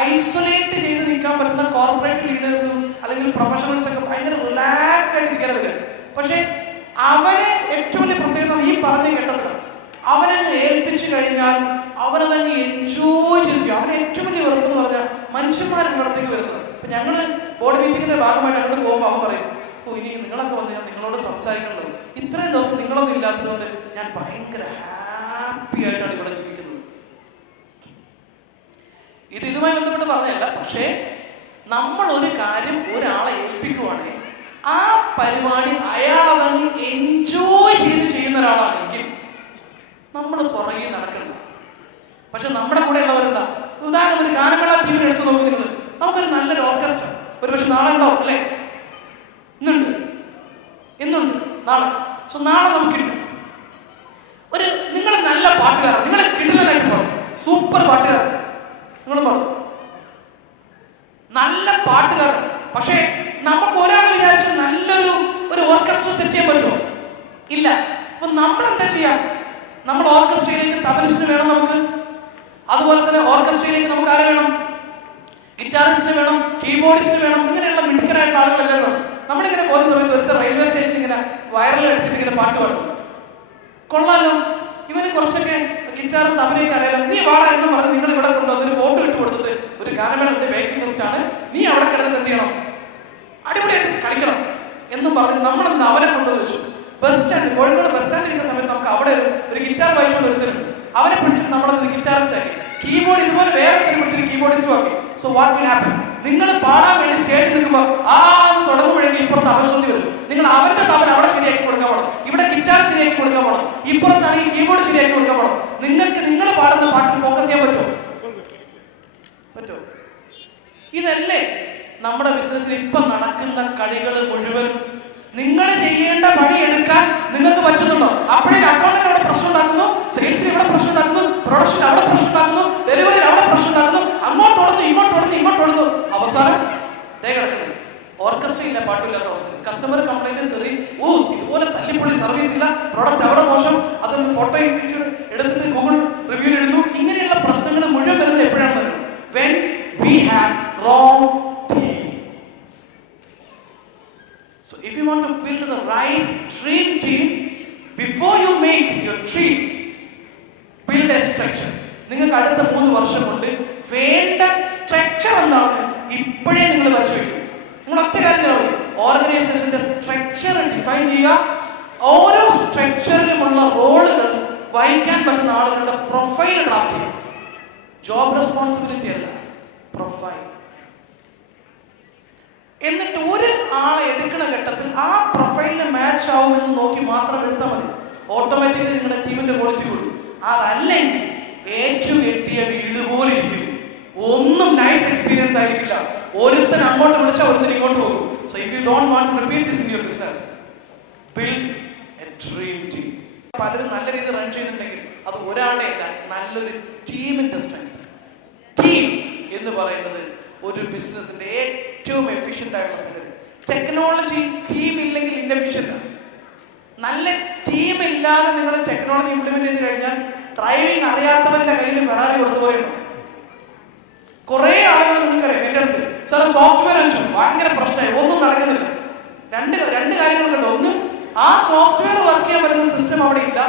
ഐസൊലേറ്റ് ചെയ്ത് നിൽക്കാൻ പറ്റുന്ന കോർപ്പറേറ്റ് ലീഡേഴ്സും അല്ലെങ്കിൽ പ്രൊഫഷണൽസ് ഒക്കെ ഭയങ്കര റിലാക്സ്ഡ് ആയിട്ട് ഇരിക്കാൻ വരിക. പക്ഷെ അവനെ ഏറ്റവും വലിയ പ്രത്യേകത ഈ പറഞ്ഞ ഘട്ടത്തിലാണ്. അവനങ്ങ് ഏൽപ്പിച്ചു കഴിഞ്ഞാൽ അവനതങ്ങ് എൻജോയ് ചെയ്തു. അവന് ഏറ്റവും വലിയ വെറുപ്പെന്ന് പറഞ്ഞാൽ മനുഷ്യന്മാരുള്ളിടത്തേക്ക് വരുന്നത്. ഇപ്പൊ ഞങ്ങള് ബോർഡ് മീറ്റിങ്ങിന്റെ ഭാഗമായിട്ട് അങ്ങോട്ട് പോകുമ്പോൾ അവൻ പറയും, ഓ ഇനി നിങ്ങളൊക്കെ വന്ന് ഞാൻ നിങ്ങളോട് സംസാരിക്കുന്നത്, ഇത്രയും ദിവസം നിങ്ങളൊന്നും ഇല്ലാത്തതുകൊണ്ട് ഞാൻ ഭയങ്കര ഹാപ്പി ആയിട്ടാണ് ഇവിടെ ജീവിക്കുന്നത്. ഇതുമായി ബന്ധപ്പെട്ട് പറഞ്ഞതല്ല, പക്ഷേ നമ്മൾ ഒരു കാര്യം ഒരാളെ ഏൽപ്പിക്കുവാണെങ്കിൽ ആ പരിപാടി അയാളതങ്ങ് എൻജോയ് സോ നാളെ നമുക്കില്ല ഒരു നിങ്ങൾ നല്ല പാട്ടുകാരൻ, നിങ്ങൾ കിടിലനായിട്ട് പാടും, സൂപ്പർ പാട്ടുകാരൻ, നിങ്ങൾ പാടും, നല്ല പാട്ടുകാരൻ. പക്ഷേ നമുക്ക് ഒരാൾ വിചാരിച്ചു ഒരു ഓർക്കസ്ട്ര സെറ്റ് ചെയ്യാൻ പറ്റുമോ? ഇല്ല. അപ്പൊ നമ്മൾ എന്താ ചെയ്യാം? നമ്മൾ ഓർക്കസ്ട്രയിലേക്ക് തബലിസ്റ്റിന് വേണം നമുക്ക്, അതുപോലെ തന്നെ ഓർക്കസ്ട്രയിലേക്ക് നമുക്ക് ആരെ വേണം? ഗിറ്റാറിസ്റ്റിന് വേണം, കീബോർഡിസ്റ്റിന് വേണം, ഇങ്ങനെയുള്ള മിടുക്കരായിട്ടുള്ള ആളുകളെല്ലാം വേണം. നമ്മളിങ്ങനെ പോകുന്ന സമയത്ത് ഒരുത്തർ റെയിൽവേ സ്റ്റേഷനിൽ ഇങ്ങനെ വൈറൽ അടിച്ചിട്ട് ഇങ്ങനെ പാട്ട് പാടും. കൊള്ളാലോ, ഇവന് കുറച്ചൊക്കെ ഗിറ്റാറും തബലയൊക്കെ അറിയാലോ, നീ വാടാ എന്ന് പറഞ്ഞ് നിങ്ങൾ ഇവിടെ കൊണ്ടുവന്ന് ഒരു ഫോട്ടോ ഇട്ട് കൊടുത്തിട്ട് ഒരു ഗാനമേളന്റെ ബേക്കിംഗ് ഫെസ്റ്റ് ആണ്, നീ അവിടെ കിടന്നിട്ട് എന്ത് ചെയ്യണം? അടിപൊളിയായിട്ട് കളിക്കണം എന്നും പറഞ്ഞ് നമ്മളെന്ന് അവനെ കൊണ്ടുവന്ന് വെച്ചു. ബസ് സ്റ്റാൻഡ്, കോഴിക്കോട് ബസ് സ്റ്റാൻഡിൽ ഇരിക്കുന്ന സമയത്ത് നമുക്ക് അവിടെ ഒരു ഗിറ്റാർ വായിച്ചുകൊണ്ട് ഒരുത്തരുണ്ട്. അവനെ പിടിച്ചിട്ട് നമ്മളത് ഗിറ്റാറിസ്റ്റ് ആക്കി, കീബോർഡ് ഇതുപോലെ വേറെ പിടിച്ചൊരു കീബോർഡിസ്റ്റും ആക്കി. So what will happen? നിങ്ങൾ പാടാൻ വേണ്ടി സ്റ്റേജിൽ നിൽക്കുമ്പോൾ അത് തുടങ്ങുമ്പോഴേക്കും ഇപ്പുറത്ത് അപശ്രുതി വരും. നിങ്ങൾ അവന്റെ തവൻ അവിടെ ശരിയാക്കി കൊടുക്കാൻ പോകണം, ഇവിടെ ഗിറ്റാർ ശരിയാക്കി കൊടുക്കാൻ പോകണം, ഇപ്പുറത്താണ് ഈ കീബോർഡ് ശരിയാക്കി കൊടുക്കാൻ പോകണം. നിങ്ങൾക്ക് നിങ്ങൾ പാടുന്ന പാട്ടിൽ ഫോക്കസ് ചെയ്യാൻ പറ്റുമോ? ഇതല്ലേ നമ്മുടെ ബിസിനസ്സിൽ ഇപ്പൊ നടക്കുന്ന കളികൾ മുഴുവനും? നിങ്ങൾ ചെയ്യേണ്ട പണി എടുക്കാൻ നിങ്ങൾക്ക് പറ്റുന്നുണ്ടോ? അപ്പോഴേക്കും അക്കൗണ്ടിൽ അവിടെ പ്രശ്നം ഉണ്ടാക്കുന്നു, സെയിൽസിൽ ഇവിടെ പ്രശ്നം ഉണ്ടാക്കുന്നു, പ്രൊഡക്ഷൻ അവിടെ പ്രശ്നം ഉണ്ടാക്കുന്നു, ഡെലിവറിയിൽ അവിടെ പ്രശ്നം ഉണ്ടാക്കുന്നു, അങ്ങോട്ടോടുന്നു ഇങ്ങോട്ടോടുന്നു. അവസാനം ദേ കിടക്കുന്നത് ഓർക്കസ്ട്ര ഇല്ല, പാട്ടില്ലാത്ത അവസ്ഥ. കസ്റ്റമർ കംപ്ലൈന്റ് തെറി, ഇതുപോലെ തല്ലിപ്പൊളി സർവീസ് ഇല്ല, പ്രോഡക്റ്റ് അവിടെ മോശം, അതൊന്ന് ഫോട്ടോ എടുത്തിട്ട് ഗൂഗിൾ റിവ്യൂ ഇടുന്നു. ഇങ്ങനെയുള്ള പ്രശ്നങ്ങൾ മുഴുവൻ വരുന്നത് എപ്പോഴാണെന്ന് അറിയാം? When we have wrong team. So if you want to build the right dream team, before you make your dream, build a structure. നിങ്ങൾക്ക് അടുത്ത 3 വർഷം കൊണ്ട് വേണ്ട സ്ട്രക്ചർ എന്താണ് ഇപ്പോഴേ നിങ്ങൾ പരിശോധിക്കും. നിങ്ങൾ ഒറ്റ കാര്യം പറയും, ഓർഗനൈസേഷന്റെ സ്ട്രക്ചർ ഡിഫൈൻ ചെയ്യുക. ഓരോ സ്ട്രക്ചറിലുമുള്ള റോളുകൾ വഹിക്കാൻ പറ്റുന്ന ആളുകളുടെ പ്രൊഫൈൽ ഡ്രാഫ്റ്റ് ചെയ്യുക. ജോബ് റെസ്പോൺസിബിലിറ്റി അല്ല, പ്രൊഫൈൽ. എന്നിട്ട് ഒരു ആളെ എടുക്കുന്ന ഘട്ടത്തിൽ ആ പ്രൊഫൈലിന് മാച്ച് ആവുമെന്ന് നോക്കി മാത്രം എടുത്താൽ മതി. ഓട്ടോമാറ്റിക്കലി നിങ്ങളുടെ ടീമിന്റെ ക്വാളിറ്റി കൂടും. അതല്ലെങ്കിൽ ഏറ്റവും കെട്ടിയ വീട് പോലെ ഇരിക്കും, ഒന്നും നൈസ് എക്സ്പീരിയൻസ് ആയിരിക്കില്ല. ഒരുത്തൻ അങ്ങോട്ട് വിളിച്ചാൽ ഒരുത്തൻ ഇങ്ങോട്ട് പോകും. So if you don't want to repeat this in your business, build a dream team. പലരും നല്ല രീതിയിൽ റൺ ചെയ്യുന്നുണ്ടെങ്കിൽ അത് ഒരാളുടെ അല്ല, നല്ലൊരു ടീമിന്റെ സ്ട്രെങ്ത്. ടീം എന്ന് പറയുന്നത് ഒരു ബിസിനസിന്റെ ഏറ്റവും എഫിഷ്യന്റ് ആയിട്ടുള്ള സംഗതി. ടെക്നോളജി ടീം ഇല്ലെങ്കിൽ ഇൻഎഫിഷ്യന്റ്. നല്ല ടീം ഇല്ലാതെ നിങ്ങൾ ടെക്നോളജി ഇംപ്ലിമെന്റ് ചെയ്ത് കഴിഞ്ഞാൽ ഡ്രൈവിംഗ് അറിയാത്തവന്റെ കയ്യിൽ ഫെറാറി കൊടുത്തു പോയിരുന്നു. കുറെ ആളുകൾ നിങ്ങൾക്കറിയാം എൻ്റെ അടുത്ത്, സാർ സോഫ്റ്റ്വെയർ വെച്ചു ഭയങ്കര പ്രശ്നമായി, ഒന്നും നടക്കുന്നില്ല. രണ്ട് കാര്യങ്ങളുണ്ടോ. ഒന്ന്, ആ സോഫ്റ്റ്വെയർ വർക്ക് ചെയ്യാൻ പറ്റുന്ന സിസ്റ്റം അവിടെ ഇല്ല,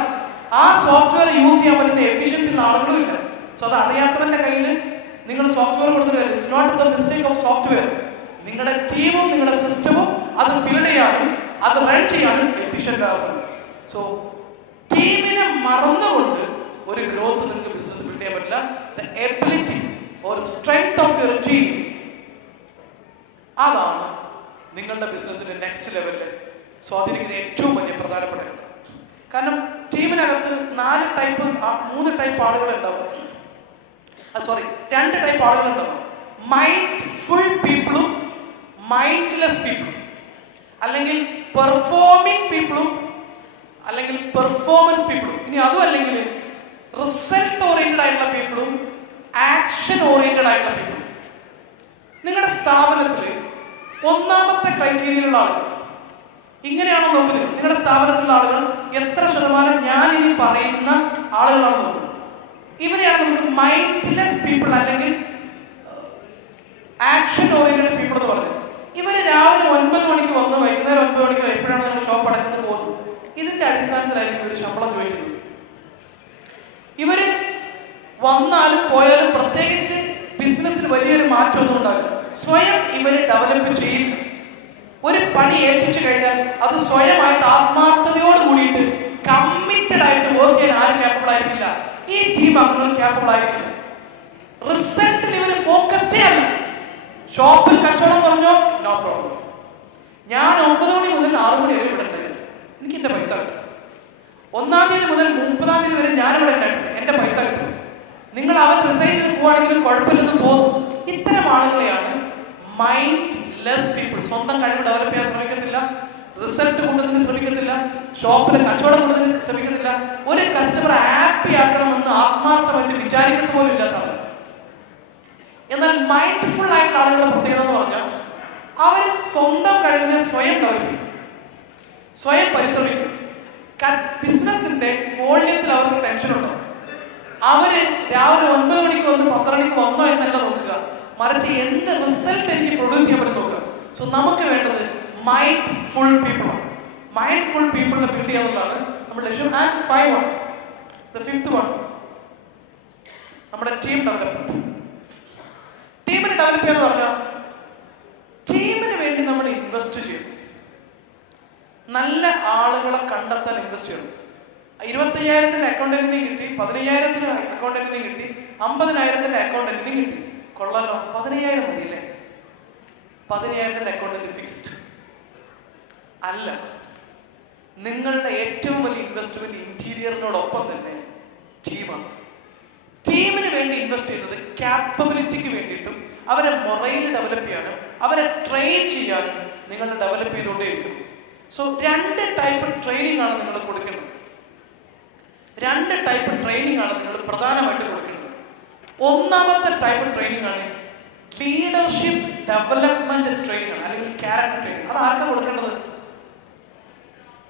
ആ സോഫ്റ്റ്വെയർ യൂസ് ചെയ്യാൻ പറ്റുന്ന എഫിഷ്യൻസി ആളുകളും ഇല്ല. സോ അത് അറിയാത്തവന്റെ കയ്യിൽ നിങ്ങൾ സോഫ്റ്റ്വെയർ കൊടുത്തിട്ട് it's not the mistake of software. നിങ്ങളുടെ ടീമും നിങ്ങളുടെ സിസ്റ്റമും അത് ബിൽഡ് ചെയ്യാനും അത് റൺ ചെയ്യാനും എഫിഷ്യന്റ് ആകുന്നു. സോ ടീമിനെ മറന്നുകൊണ്ട് ഒരു ഗ്രോത്ത് നിങ്ങൾക്ക് ബിസിനസ് ബിൽഡ് ചെയ്യാൻ പറ്റില്ല. The ability or strength of your team, അതാണ് നിങ്ങളുടെ ബിസിനസിന്റെ നെക്സ്റ്റ് ലെവലിൽ സ്വാധീനിക്കുന്ന ഏറ്റവും വലിയ പ്രധാനപ്പെട്ട ഘട്ടം. കാരണം ടീമിനകത്ത് 3 ടൈപ്പ് ആളുകൾ ഉണ്ടാവും. സോറി, 2 ടൈപ്പ് ആളുകൾ ഉണ്ടാവും. മൈൻഡ്ഫുൾ പീപ്പിളും മൈൻഡ്ലെസ് പീപ്പിളും, അല്ലെങ്കിൽ പെർഫോമിംഗ് പീപ്പിളും അല്ലെങ്കിൽ പെർഫോമൻസ് പീപ്പിളും. ഇനി അതും അല്ലെങ്കിൽ റിസൾട്ട് ഓറിയന്റഡ് ആയിട്ടുള്ള പീപ്പിളും ആക്ഷൻ ഓറിയന്റഡ് ആയിട്ടുള്ള പീപ്പിളും. നിങ്ങളുടെ സ്ഥാപനത്തിൽ ഒന്നാമത്തെ ക്രൈറ്റീരിയയിലുള്ള ആളുകൾ ഇങ്ങനെയാണോ നോക്കുന്നത്? നിങ്ങളുടെ സ്ഥാപനത്തിലുള്ള ആളുകൾ എത്ര ശതമാനം ഞാൻ ഇനി പറയുന്ന ആളുകളാണ് നോക്കുന്നത്? ഇവരെയാണ് നമുക്ക് മൈൻഡ്ലെസ് പീപ്പിൾ അല്ലെങ്കിൽ ആക്ഷൻ ഓറിയന്റഡ് പീപ്പിൾ എന്ന് പറഞ്ഞത്. ഇവര് രാവിലെ 9 മണിക്ക് വന്ന് വൈകുന്നേരം 9 മണിക്ക് എപ്പോഴാണ് നമ്മൾ ഷോപ്പ് അടക്കുന്നത് പോകുന്നത്. ഇതിന്റെ അടിസ്ഥാനത്തിലായിരിക്കും ഇവർ ശമ്പളം ചോദിക്കുന്നത്. ഇവര് വന്നാലും പോയാലും പ്രത്യേകിച്ച് ബിസിനസ്സിൽ വലിയൊരു മാറ്റമൊന്നും ഉണ്ടാകില്ല. സ്വയം ഇവര് ഡെവലപ്പ് ചെയ്യില്ല. ഒരു പണി ഏൽപ്പിച്ചു കഴിഞ്ഞാൽ അത് സ്വയമായിട്ട് ആത്മാർത്ഥതയോട് കൂടിയിട്ട് കമ്മിറ്റഡ് ആയിട്ട് വർക്ക് ചെയ്യാൻ ആരും ക്യാപ്പബിൾ ആയിരിക്കില്ല. ഈ ടീം അംഗങ്ങൾ ക്യാപ്പബിൾ ആയിരിക്കില്ല. റിസൾട്ടിൽ ഇവര് ഫോക്കസ്ഡേ അല്ല. ഷോപ്പിൽ കച്ചവടം പറഞ്ഞോ, നോ പ്രോബ്ലം. ഞാൻ 9 മണി മുതൽ 6 മണി വരെ ഇവിടെ ഉണ്ടായിരുന്നു, എനിക്ക് എന്റെ പൈസ കിട്ടും. 1-ാം തീയതി മുതൽ 30-ാം തീയതി വരെ ഞാനിവിടെ ഉണ്ടായിരുന്നു, എന്റെ പൈസ കിട്ടും. നിങ്ങൾ അവൻ റിസൈൻ ചെയ്ത് പോവാണെങ്കിലും കുഴപ്പമില്ലെന്ന് പോകും. ഇത്തരം ആളുകളെയാണ് മൈൻഡ് ലെസ് പീപ്പിൾ. സ്വന്തം കഴിവ് ഡെവലപ്പ് ചെയ്യാൻ ശ്രമിക്കത്തില്ല, റിസൾട്ട് കൊണ്ടുവരുന്നതിന് ശ്രമിക്കത്തില്ല, ഷോപ്പിലെ കച്ചവടം കൊണ്ടുവരുന്നതിന് ശ്രമിക്കത്തില്ല, ഒരു കസ്റ്റമറെ ഹാപ്പി ആക്കണമെന്ന് ആത്മാർത്ഥമായിട്ട് വിചാരിക്കുന്നത് പോലും ഇല്ലാത്ത ആളുകൾ. എന്നാൽ മൈൻഡ്ഫുൾ ആയിട്ടുള്ള ആളുകളുടെ പ്രത്യേകത എന്ന് പറഞ്ഞാൽ അവർ സ്വന്തം കഴിവിനെ സ്വയം ഡെവലപ്പ് ചെയ്യും, സ്വയം പരിശ്രമിക്കും. ബിസിനസിന്റെ വോള്യത്തിൽ അവർക്ക് ടെൻഷൻ ഉണ്ടാവും. അവര് രാവിലെ 9 മണിക്ക് വന്ന് 12 മണിക്ക് വന്നോ എന്നല്ല നോക്കുക, മറിച്ച് എന്ത് റിസൾട്ട് എനിക്ക് പ്രൊഡ്യൂസ് ചെയ്യാൻ പറ്റും നോക്കുക. സോ നമുക്ക് വേണ്ടത് മൈൻഡ്ഫുൾ പീപ്പിൾ ആണ്. മൈൻഡ്ഫുൾ പീപ്പിളിനെ ബിൽഡ് ചെയ്യാന്നുള്ളതാണ് നമ്മുടെ ലക്ഷ്യം. ആൻഡ് 5th one നമ്മുടെ ടീം ഡെവലപ്മെന്റ്. ടീമിനെ ഡെവലപ്പ് ചെയ്യാന്ന് പറഞ്ഞാൽ ടീമിന് വേണ്ടി നമ്മൾ ഇൻവെസ്റ്റ് ചെയ്യണം. നല്ല ആളുകളെ കണ്ടെത്താൻ ഇൻവെസ്റ്റ് ചെയ്യണം. 25,000 അക്കൗണ്ടന്റിനെ കിട്ടി, 15,000 അക്കൗണ്ടന്റിനെ കിട്ടി, 50,000 അക്കൗണ്ടന്റിനെ കിട്ടി. കൊള്ളാലോ, 15,000 മതിയല്ലേ? 15,000 അക്കൗണ്ടന്റ് ഫിക്സ്ഡ് അല്ല. നിങ്ങളുടെ ഏറ്റവും വലിയ ഇൻവെസ്റ്റ്മെന്റ് ഇന്റീരിയറിനോടൊപ്പം തന്നെ ടീമാണ്. ടീമിന് വേണ്ടി ഇൻവെസ്റ്റ് ചെയ്യുന്നത് ക്യാപ്പബിലിറ്റിക്ക് വേണ്ടിയിട്ടും അവരെ മൊറയിൽ ഡെവലപ്പ് ചെയ്യാനും അവരെ ട്രെയിൻ ചെയ്യാനും നിങ്ങൾ ഡെവലപ്പ് ചെയ്തുകൊണ്ടേയിരിക്കും. സോ 2 ടൈപ്പ് ട്രെയിനിങ് ആണ് നിങ്ങൾ കൊടുക്കേണ്ടത്. 2 ടൈപ്പ് ട്രെയിനിങ് ആണ് നിങ്ങൾ പ്രധാനമായിട്ട് കൊടുക്കേണ്ടത്. ഒന്നാമത്തെ ടൈപ്പ് ട്രെയിനിങ് ആണ് ലീഡർഷിപ്പ് ഡെവലപ്മെന്റ് ട്രെയിനിങ് ആണ്, അല്ലെങ്കിൽ ക്യാരക്ടർ ട്രെയിനിങ്. അത് ആർക്കാണ് കൊടുക്കേണ്ടത്?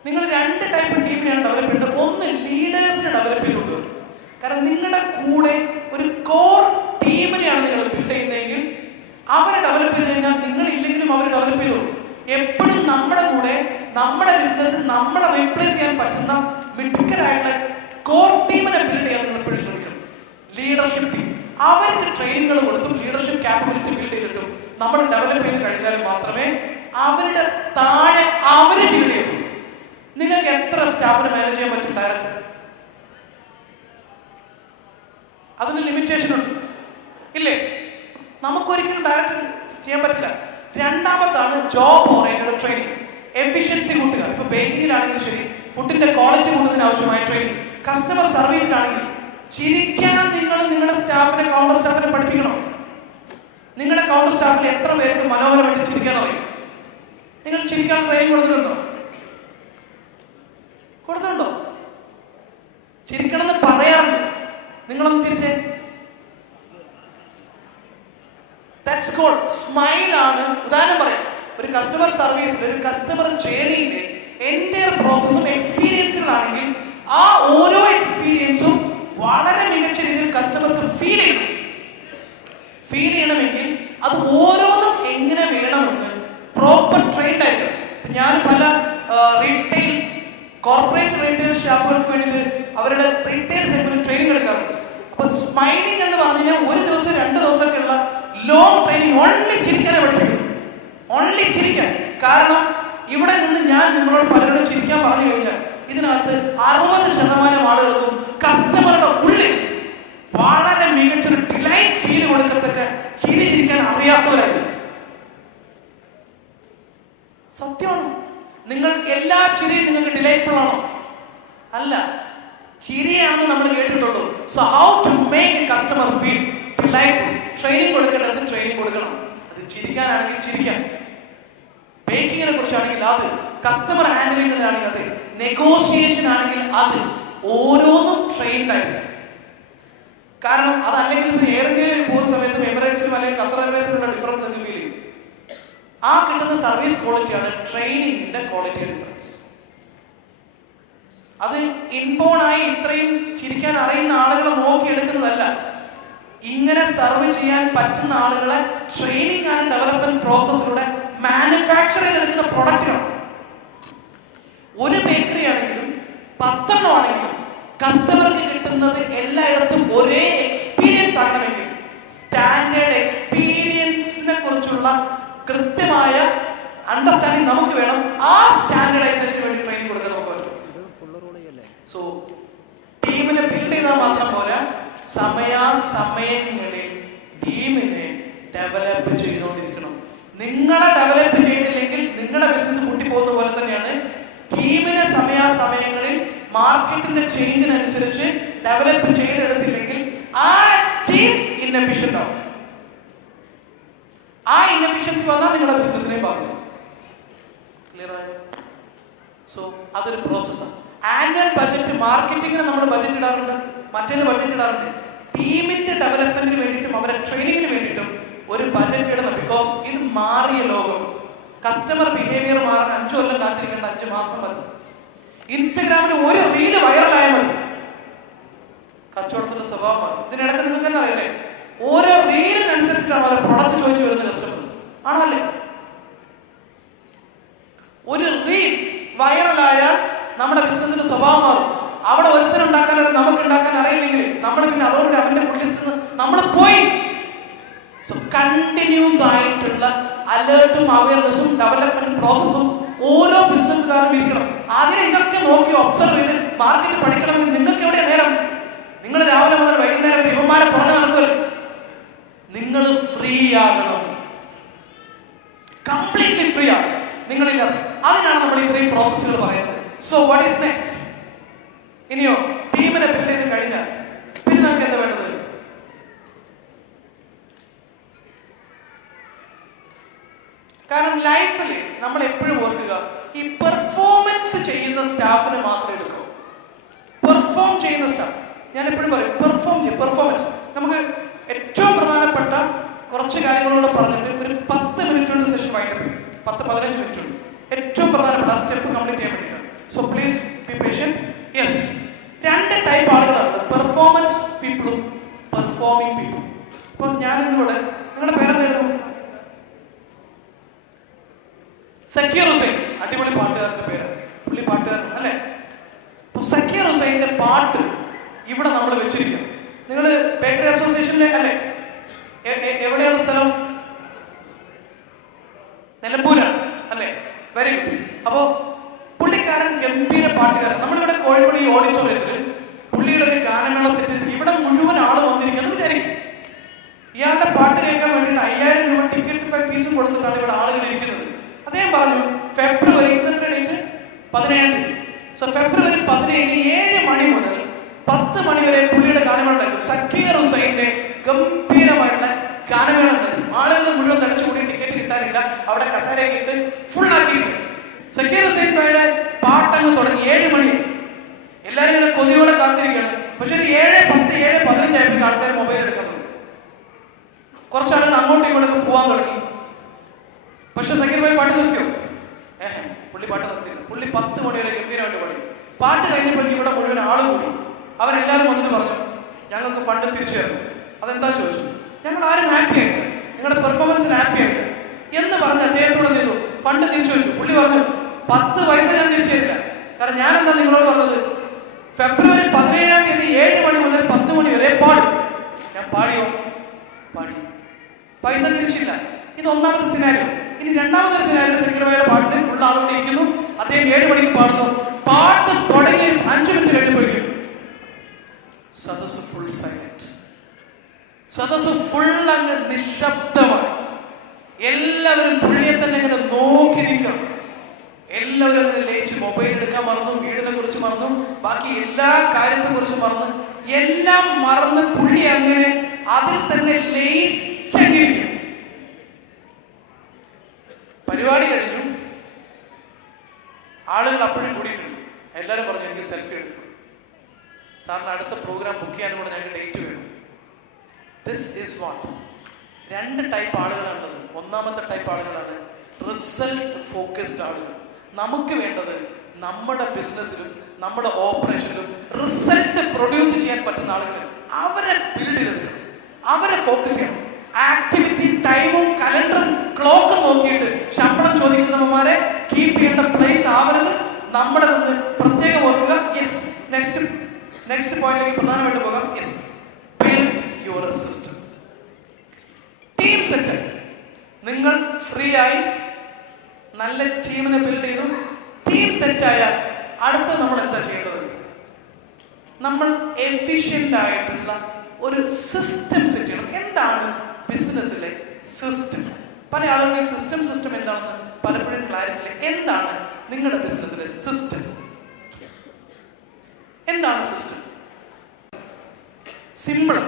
നിങ്ങൾ 2 ടൈപ്പ് ടീമിനെയാണ് ഡെവലപ്പ് ചെയ്യേണ്ടത്. ഒന്ന്, ലീഡേഴ്സിനെ ഡെവലപ്പ് ചെയ്ത് കൊണ്ടുവരും. കാരണം നിങ്ങളുടെ കൂടെ ഒരു കോർ ടീമിനെയാണ് നിങ്ങൾ ബിൽഡ് ചെയ്യുന്നതെങ്കിൽ അവരെ ഡെവലപ്പ് ചെയ്ത് കഴിഞ്ഞാൽ നിങ്ങൾ ഇല്ലെങ്കിലും അവർ ഡെവലപ്പ് ചെയ്തോളൂ. എപ്പോഴും നമ്മുടെ കൂടെ നമ്മുടെ ബിസിനസ് നമ്മളെ റീപ്ലേസ് ചെയ്യാൻ പറ്റുന്ന മിടുക്കരായിട്ടുള്ള കോർ ടീമിനെ ബിൽഡ് ചെയ്യാൻ നിങ്ങൾ എപ്പോഴും ശ്രമിക്കണം. ലീഡർഷിപ്പ് ടീം അവർക്ക് ട്രെയിനിങ്ങുകൾ കൊടുത്തും ലീഡർഷിപ്പ് ക്യാപ്പബിലിറ്റി ബിൽഡ് ചെയ്തിട്ടും നമ്മൾ ഡെവലപ്പ് ചെയ്ത് കഴിഞ്ഞാൽ മാത്രമേ അവരുടെ താഴെ അവരെ ബിൽഡ് ചെയ്യൂ. നിങ്ങൾക്ക് എത്ര സ്റ്റാഫിനെ മാനേജ് ചെയ്യാൻ പറ്റും? ഡയറക്റ്റ് അതിന് ലിമിറ്റേഷൻ ഉണ്ട്, ഇല്ലേ? നമുക്കൊരിക്കലും ഡയറക്റ്റ് ചെയ്യാൻ പറ്റില്ല. രണ്ടാമത്താണ് ജോബ് ഓറിയന്റഡ് ട്രെയിനിങ്, എഫിഷ്യൻസി കൂട്ടുക. ഇപ്പൊ ബേക്കിങ്ങിലാണെങ്കിലും ശരി, ഫുഡിന്റെ ക്വാളിറ്റി കൂട്ടുന്നതിന് ആവശ്യമായ ട്രെയിനിങ്. കസ്റ്റമർ സർവീസിലാണെങ്കിൽ ചിരിക്കാൻ നിങ്ങൾ നിങ്ങളുടെ സ്റ്റാഫിനെ, കൗണ്ടർ സ്റ്റാഫിനെ പഠിപ്പിക്കണം. നിങ്ങളുടെ കൗണ്ടർ സ്റ്റാഫിൽ എത്ര പേർക്ക് മനോഹരമായിട്ട് ചിരിക്കാൻ അറിയും? നിങ്ങൾ ചിരിക്കാൻ ട്രെയിനിങ് കൊടുത്തിട്ടുണ്ടോ? കൊടുത്തിട്ടുണ്ടോ? ചിരിക്കണമെന്ന് പറയാറുണ്ട്. നിങ്ങളൊന്ന് ചിരിച്ചേ. ദാറ്റ്സ് കോൾഡ് സ്മൈൽ ആണ്. ഉദാഹരണം പറയാം, ഒരു കസ്റ്റമർ സർവീസിൽ, ഒരു കസ്റ്റമർ ജേർണിയിലെ എൻ്റയർ പ്രോസസ്സും എക്സ്പീരിയൻസുകളാണെങ്കിൽ ആ ഓരോ എക്സ്പീരിയൻസും വളരെ മികച്ച രീതിയിൽ കസ്റ്റമർക്ക് ഫീൽ ചെയ്യണമെങ്കിൽ അത് ഓരോന്നും എങ്ങനെ വേണമെന്ന് പ്രോപ്പർ ട്രെയിൻഡ് ആയിരിക്കും. ഞാൻ പല റീറ്റെയിൽ, കോർപ്പറേറ്റ് റീറ്റെയിൽ സ്റ്റാഫുകൾക്ക് വേണ്ടിയിട്ട് അവരുടെ റീറ്റെയിൽ സെഗ്മെന്റിൽ ട്രെയിനിങ് എടുക്കാറുണ്ട്. അപ്പൊ സ്മൈലിംഗ് എന്ന് പറഞ്ഞു കഴിഞ്ഞാൽ 1 ദിവസം 2 ദിവസമൊക്കെയുള്ള ലോങ് ട്രെയിനിങ് ഓൺലി ചിരിക്കാനെ പഠിപ്പിക്കുന്നു. ഓൺലി ചിരിക്കാൻ. കാരണം ഇവിടെ നിന്ന് ഞാൻ നിങ്ങളോട് പലരോടും ചിരിക്കാൻ പറഞ്ഞു കഴിഞ്ഞാൽ ഇതിനകത്ത് 60% ആളുകൾക്കും കസ്റ്റമറുടെ ഉള്ളിൽ വളരെ മികച്ചൊരു ഡിലൈറ്റ് ഫീൽ കൊടുക്കത്തക്ക ചിരിക്കാൻ അറിയാത്തവരായിരുന്നു. സത്യമാണോ? നിങ്ങൾക്ക് എല്ലാ ചിരിയും നിങ്ങൾക്ക് ഡിലൈറ്റ്ഫുൾ ആണോ? അല്ല, ചിരിയാണെന്ന് നമ്മൾ കേട്ടിട്ടുള്ളൂ. So how to make a customer feel delightful? Training കൊടുക്കേണ്ടത് ട്രെയിനിങ് കൊടുക്കണം. അത് ചിരിക്കാനാണെങ്കിൽ ചിരിക്കാൻ, ബേക്കിങ്ങിനെ കുറിച്ചാണെങ്കിൽ അത്, കസ്റ്റമർ ഹാൻഡിലിംഗിലാണെങ്കിൽ അത്, നെഗോഷിയേഷൻ ആണെങ്കിൽ അത്, ഓരോന്നും ട്രെയിൻഡ് ആയിരുന്നു. കാരണം അതല്ലെങ്കിൽ ഇപ്പോൾ എയർ ഇന്ത്യയിൽ പോകുന്ന സമയത്തും എമിറേറ്റ്സിലും അല്ലെങ്കിൽ ഖത്തർ എയർവേസിലുള്ള ഡിഫറൻസ് എന്ന് ഫീൽ ചെയ്യും. ആ കിട്ടുന്ന സർവീസ് ക്വാളിറ്റിയാണ് ട്രെയിനിങ്ങിന്റെ ക്വാളിറ്റി ഡിഫറൻസ്. അത് ഇൻബോണായി ഇത്രയും ചിരിക്കാൻ അറിയുന്ന ആളുകളെ നോക്കിയെടുക്കുന്നതല്ല, ഇങ്ങനെ സർവ് ചെയ്യാൻ പറ്റുന്ന ആളുകളെ ട്രെയിനിങ് ആൻഡ് ഡെവലപ്മെന്റ് പ്രോസസ്സിലൂടെ മാനുഫാക്ചർ ചെയ്തെടുക്കുന്ന പ്രൊഡക്റ്റുകളാണ്. ഒരു ബേക്കറി ആണെങ്കിലും 10 ആണെങ്കിലും കസ്റ്റമർക്ക് കിട്ടുന്നത് എല്ലായിടത്തും ഒരേ എക്സ്പീരിയൻസ് ആകണമെങ്കിൽ സ്റ്റാൻഡേർഡ് എക്സ്പീരിയൻസിനെ കുറിച്ചുള്ള കൃത്യമായ അണ്ടർസ്റ്റാൻഡിങ് നമുക്ക് വേണം. ആ സ്റ്റാൻഡേർഡൈസേഷന് വേണ്ടി ട്രെയിനിങ് കൊടുക്കാൻ നമുക്ക് പറ്റും. സോ ടീമിനെ ബിൽഡ് ചെയ്താൽ മാത്രം പോരാ, സമയാസമയങ്ങളിൽ ടീമിനെ ഡെവലപ്പ് ചെയ്തുകൊണ്ടിരിക്കണം. നിങ്ങളെ ഡെവലപ്പ് ചെയ്തില്ലെങ്കിൽ നിങ്ങളുടെ ബിസിനസ് പൊട്ടിപ്പോകുന്ന പോലെ തന്നെയാണ് ടീമിനെ സമയാസമയങ്ങളിൽ മാർക്കറ്റിന്റെ ചേഞ്ചിനനുസരിച്ച് ഡെവലപ്പ് ചെയ്തെടുത്തില്ലെങ്കിൽ ആ ടീം ഇൻഎഫിഷ്യന്റ് ആവും. ആ ഇൻഎഫിഷ്യൻസി വന്നാൽ നിങ്ങളുടെ ബിസിനസിനെ ബാധിക്കും. ക്ലിയർ ആയോ? സോ അതൊരു പ്രോസസ്സാണ്. ആനുവൽ ബജറ്റ് മാർക്കറ്റിങ്ങിന് നമ്മൾ ബജറ്റ് ഇടാറുണ്ട്, മറ്റൊരു ബജറ്റ് ഇടാറുണ്ട്. ടീമിന്റെ ഡെവലപ്മെന്റിന് വേണ്ടിയിട്ടും അവരുടെ ട്രെയിനിങ്ങിന് വേണ്ടിയിട്ടും ഒരു ബജറ്റ് ഇടണം. ബിക്കോസ് ഇത് മാറിയ ലോകം. കസ്റ്റമർ ബിഹേവിയർ മാറാൻ 5 കൊല്ലം കാത്തിരിക്കേണ്ട, 5 മാസം മതി. ഇൻസ്റ്റഗ്രാമിൽ ഒരു റീല് വൈറലായ മതി, കച്ചവടത്തിന്റെ സ്വഭാവം മാറി. ഇതിനിടയ്ക്ക് നിങ്ങൾക്ക് തന്നെ അറിയില്ലേ, ഓരോ റീലിനനുസരിച്ചിട്ടാണ് അവരെ പ്രൊഡക്റ്റ് ചോദിച്ചു വരുന്ന കസ്റ്റമർ ആണോ അല്ലേ? ഒരു റീൽ വൈറലായാൽ നമ്മുടെ ബിസിനസിന്റെ സ്വഭാവം മാറും. അവിടെ ഒരുത്തനുണ്ടാക്കാൻ നമുക്ക് ഉണ്ടാക്കാൻ അറിയില്ലെങ്കിൽ നമ്മൾ പിന്നെ അതോടെ അവന്റെ ലിസ്റ്റിൽ നമ്മൾ പോയി. സോ കണ്ടിന്യൂസ് ആയിട്ടുള്ള അലേർട്ടും അവയർനെസ്സും ഡെവലപ്മെന്റ് പ്രോസസ്സും ഓരോ ബിസിനസ്സുകാരും ഇരിക്കണം. അതിനെ ഇതൊക്കെ നോക്കി ഒബ്സർവ് ചെയ്ത് മാർക്കറ്റ് പഠിക്കണമെങ്കിൽ നിങ്ങൾക്ക് എവിടെ നേരം? നിങ്ങൾ രാവിലെ മുതൽ വൈകുന്നേരം ഇവന്മാരെ പുറകെ നടക്കുമല്ലോ. നിങ്ങൾ ഫ്രീ ആകണം, കംപ്ലീറ്റ്ലി ഫ്രീ ആണ് നിങ്ങളില്ലാതെ. അതിനാണ് നമ്മൾ ഇത്രയും പ്രോസസ്സുകൾ പറയുന്നത്. So what is next? ഇനിയോ ടീമിനെ ബിൽഡ് ചെയ്ത് കഴിഞ്ഞാൽ പിന്നെ നമുക്ക് എന്താ വേണ്ടത്? കാരണം ലൈഫിൽ നമ്മൾ എപ്പോഴും ഓർക്കുക, ഈ പെർഫോമൻസ് ചെയ്യുന്ന സ്റ്റാഫിനെ മാത്രം എടുക്കും. പെർഫോം ചെയ്യുന്ന സ്റ്റാഫ്, ഞാൻ എപ്പോഴും പറയും പെർഫോമൻസ്. നമുക്ക് ഏറ്റവും പ്രധാനപ്പെട്ട കുറച്ച് കാര്യങ്ങളോട് പറഞ്ഞിട്ട് ഒരു 10 മിനിറ്റ് കൊണ്ട് സെഷൻ വൈൻഡപ്പ് ചെയ്യും. 10-15 മിനിറ്റ് കൊണ്ട് ഏറ്റവും പ്രധാനപ്പെട്ട ആ സ്റ്റെപ്പ് കംപ്ലീറ്റ് ചെയ്യാൻ വേണ്ടിയിട്ടാണ്. So please be patient. Yes, 2 type ആളുകളാണ്, പെർഫോമൻസ് പീപ്പിളും പെർഫോമിംഗ് പീപ്പിളും. ഇപ്പൊ ഞാൻ ഇന്നിവിടെ, നിങ്ങളുടെ പേരെന്തായിരുന്നു? സക്കീർ ഹുസൈൻ. അടിപൊളി പാട്ടുകാരന്റെ പേരാണ്, പുള്ളി പാട്ടുകാരൻ അല്ലേ? അപ്പൊ സക്കീർ ഹുസൈന്റെ പാട്ട് ഇവിടെ നമ്മൾ വെച്ചിരിക്കും. നിങ്ങൾ ബേക്കറി അസോസിയേഷനിലെ അല്ലേ? എവിടെയാണ് സ്ഥലം? നിലമ്പൂരാണ് അല്ലേ? Very good. അപ്പോ പുള്ളിക്കാരൻ ഗംഭീര പാട്ടുകാരൻ. നമ്മളിവിടെ കോഴിക്കോട് ഈ ഓഡിറ്റോറിയത്തിൽ പുള്ളിയുടെ ഒരു ഗാനമേള സെറ്റ് ചെയ്ത് ഇവിടെ മുഴുവൻ ആള് വന്നിരിക്കണം വിചാരിക്കും. ഇയാളുടെ പാട്ട് കേൾക്കാൻ വേണ്ടിയിട്ട് 5000 രൂപ ടിക്കറ്റ് ഫീസും കൊടുത്തിട്ടാണ് ഇവിടെ ആളുകൾ ഇരിക്കുന്നത്. അദ്ദേഹം പറഞ്ഞു ഫെബ്രുവരി, ഇന്നത്തെ ഡേറ്റ് 17. സോ ഫെബ്രുവരി 17 7 മണി മുതൽ 10 മണി വരെ പുള്ളിയുടെ ഗാനമേള ഉണ്ടായിരുന്നു. സക്കീർ ഹുസൈന്റെ ഗംഭീരമായിട്ടുള്ള ഗാനമേള ഉണ്ടായിരുന്നു. ആളുകൾ മുഴുവൻ തടിച്ചുകൂടി, ടിക്കറ്റ് കിട്ടാനില്ല, അവിടെ കസേരയൊക്കെ ഇട്ട് ഫുൾ ആക്കിയിരുന്നു. സക്കീർ ഹുസൈൻ ഭായിയുടെ പാട്ടങ്ങ് തുടങ്ങി 7 മണി. എല്ലാവരും ഇങ്ങനെ കൊതിയോടെ കാത്തിരിക്കുകയാണ്. പക്ഷെ ഒരു 7:10 7:15 ആയപ്പോൾ ആൾക്കാർ മൊബൈൽ എടുക്കാൻ തുടങ്ങി. കുറച്ചാളുകൾ അങ്ങോട്ടും ഇങ്ങോട്ടൊക്കെ പോകാൻ തുടങ്ങി. പക്ഷെ സക്കീർ ഭായി പാട്ട് നിർത്തിയോ? പുള്ളി പാട്ട് നിർത്തിയില്ല. പുള്ളി 10 മണി വരെ ഗംഭീരമായിട്ട് പാടി. പാട്ട് കഴിഞ്ഞപ്പോൾ ഇവിടെ മുഴുവൻ ആള് കൂടി. അവരെല്ലാവരും വന്നിട്ട് പറഞ്ഞു ഞങ്ങൾക്ക് ഫണ്ട് തിരിച്ചു തരണം. അതെന്താ ചോദിച്ചു. ഞങ്ങൾ ആരും ഹാപ്പി ആയില്ല, നിങ്ങളുടെ പെർഫോമൻസിന് ഹാപ്പി ആയില്ല എന്ന് പറഞ്ഞ് അദ്ദേഹത്തോട് ചെയ്തു ഫണ്ട് തിരിച്ചു വെച്ചു. പുള്ളി പറഞ്ഞു 10 പൈസ ഞാൻ തിരിച്ചു തരില്ല. കാരണം ഞാൻ എന്താ നിങ്ങളോട് പറഞ്ഞത്, ഫെബ്രുവരി 17 7 മണി മുതൽ 10 മണി വരെ പാടും. ഞാൻ പാടിയോ? പാടി, പൈസ തിരിച്ചില്ല. ഇത് ഒന്നാമത്തെ സിനാരിയോ. ഇനി രണ്ടാമത്തെ സിനാരിയോ, സക്കീർ ഭായിയുടെ പാട്ടിന് ഫുൾ ആളുകൂടി ഇരിക്കുന്നു. അദ്ദേഹം 7 മണിക്ക് പാടുന്നു. പാട്ട് തുടങ്ങി 5 മിനിറ്റ് കഴിയുമ്പോഴേക്കും സദസ് ഫുൾ സൈലന്റ്. സദസ് ഫുൾ അങ്ങ് നിശബ്ദമായി. എല്ലാവരും പുള്ളിയെ തന്നെ ഇങ്ങനെ നോക്കി നിൽക്കണം. എല്ലാവരും അങ്ങനെ ലയിച്ച് മൊബൈൽ എടുക്കാൻ മറന്നു, വീടിനെ കുറിച്ച് മറന്നു, ബാക്കി എല്ലാ കാര്യത്തെ കുറിച്ച് മറന്നു, എല്ലാം മറന്ന് പുള്ളി അങ്ങനെ അതിൽ തന്നെ ലയിച്ചിരിക്കും. പരിപാടി കഴിഞ്ഞു, ആളുകൾ അപ്പോഴും കൂടിയിട്ടുണ്ട്. എല്ലാവരും പറഞ്ഞു എനിക്ക് സെൽഫി എടുക്കും, സാറിന് അടുത്ത പ്രോഗ്രാം ബുക്ക് ചെയ്യാനും കൂടെ ഞങ്ങൾക്ക് ഡേറ്റ് വേണം. This is what. 2 ടൈപ്പ് ആളുകളാണുള്ളത്. ഒന്നാമത്തെ ടൈപ്പ് ആളുകളാണ് റിസൾട്ട് ഫോക്കസ്ഡ് ആളുകൾ. നമുക്ക് വേണ്ടത് നമ്മുടെ ബിസിനസ്സിലും നമ്മുടെ ഓപ്പറേഷനിലും റിസൾട്ട് പ്രൊഡ്യൂസ് ചെയ്യാൻ പറ്റുന്ന ആളുകൾ. അവരെ ബിൽഡ് ചെയ്തെടുക്കണം, അവരെ ഫോക്കസ് ചെയ്യണം. ആക്ടിവിറ്റി ടൈമും കലണ്ടറും ക്ലോക്ക് നോക്കിയിട്ട് ശമ്പളം ചോദിക്കുന്നവന്മാരെ കീപ്പ് ചെയ്യേണ്ട പ്ലേസ് ആവരുത്. നമ്മുടെ പ്രത്യേകം ഓർക്കുക. യെസ്, നെക്സ്റ്റ് പോയിന്റിലേക്ക് പ്രധാനമായിട്ട് പോകാം. Yes, build your system. Team set. നിങ്ങൾ ഫ്രീ ആയി നല്ല ടീമിനെ ബിൽഡ് ചെയ്തു. ടീം സെറ്റ് ആയാൽ അടുത്ത് നമ്മൾ എന്താ ചെയ്യേണ്ടത്? നമ്മൾ എഫിഷ്യന്റ് ആയിട്ടുള്ള ഒരു സിസ്റ്റം സെറ്റ് ചെയ്യണം. എന്താണ് ബിസിനസ്സിലെ സിസ്റ്റം? പല ആളുകളും സിസ്റ്റം എന്താണെന്ന് പലപ്പോഴും ക്ലാരിറ്റി. എന്താണ് നിങ്ങളുടെ ബിസിനസ്സിലെ സിസ്റ്റം? എന്താണ് സിസ്റ്റം? സിമ്പിൾ.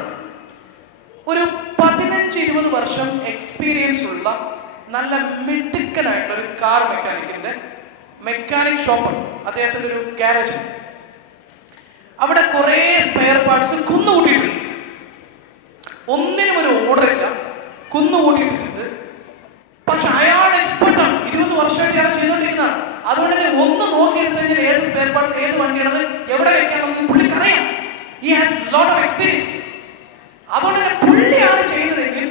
ഒരു 15-20 വർഷം എക്സ്പീരിയൻസ് ഉള്ള നല്ല മിടുക്കനായിട്ടുള്ള ഒരു കാർ മെക്കാനിക്കിന്റെ മെക്കാനിക് ഷോപ്പാണ്, അദ്ദേഹത്തിൻ്റെ ഒരു ഗാരേജ്. അവിടെ കുറേ സ്പെയർ പാർട്സ് കുന്നുകൂട്ടിയിട്ടുണ്ട്. ഒന്നിനും ഒരു ഓർഡർ ഇല്ല, കുന്നുകൂട്ടിയിട്ടുണ്ട്. പക്ഷെ അയാൾ എക്സ്പെർട്ടാണ്, 20 വർഷമായിട്ട് അയാൾ ചെയ്തുകൊണ്ടിരിക്കുന്നതാണ്. അതുകൊണ്ട് തന്നെ ഒന്ന് നോക്കിയെടുത്തു കഴിഞ്ഞാൽ ഏത് സ്പെയർ പാർട്സ്, ഏത് വണ്ടിയാണത്, എവിടെ വെക്കാണെന്ന് പുള്ളിക്കറിയാം. He has lot of experience. അതുകൊണ്ട് തന്നെ പുള്ളിയാണ് ചെയ്യുന്നതെങ്കിൽ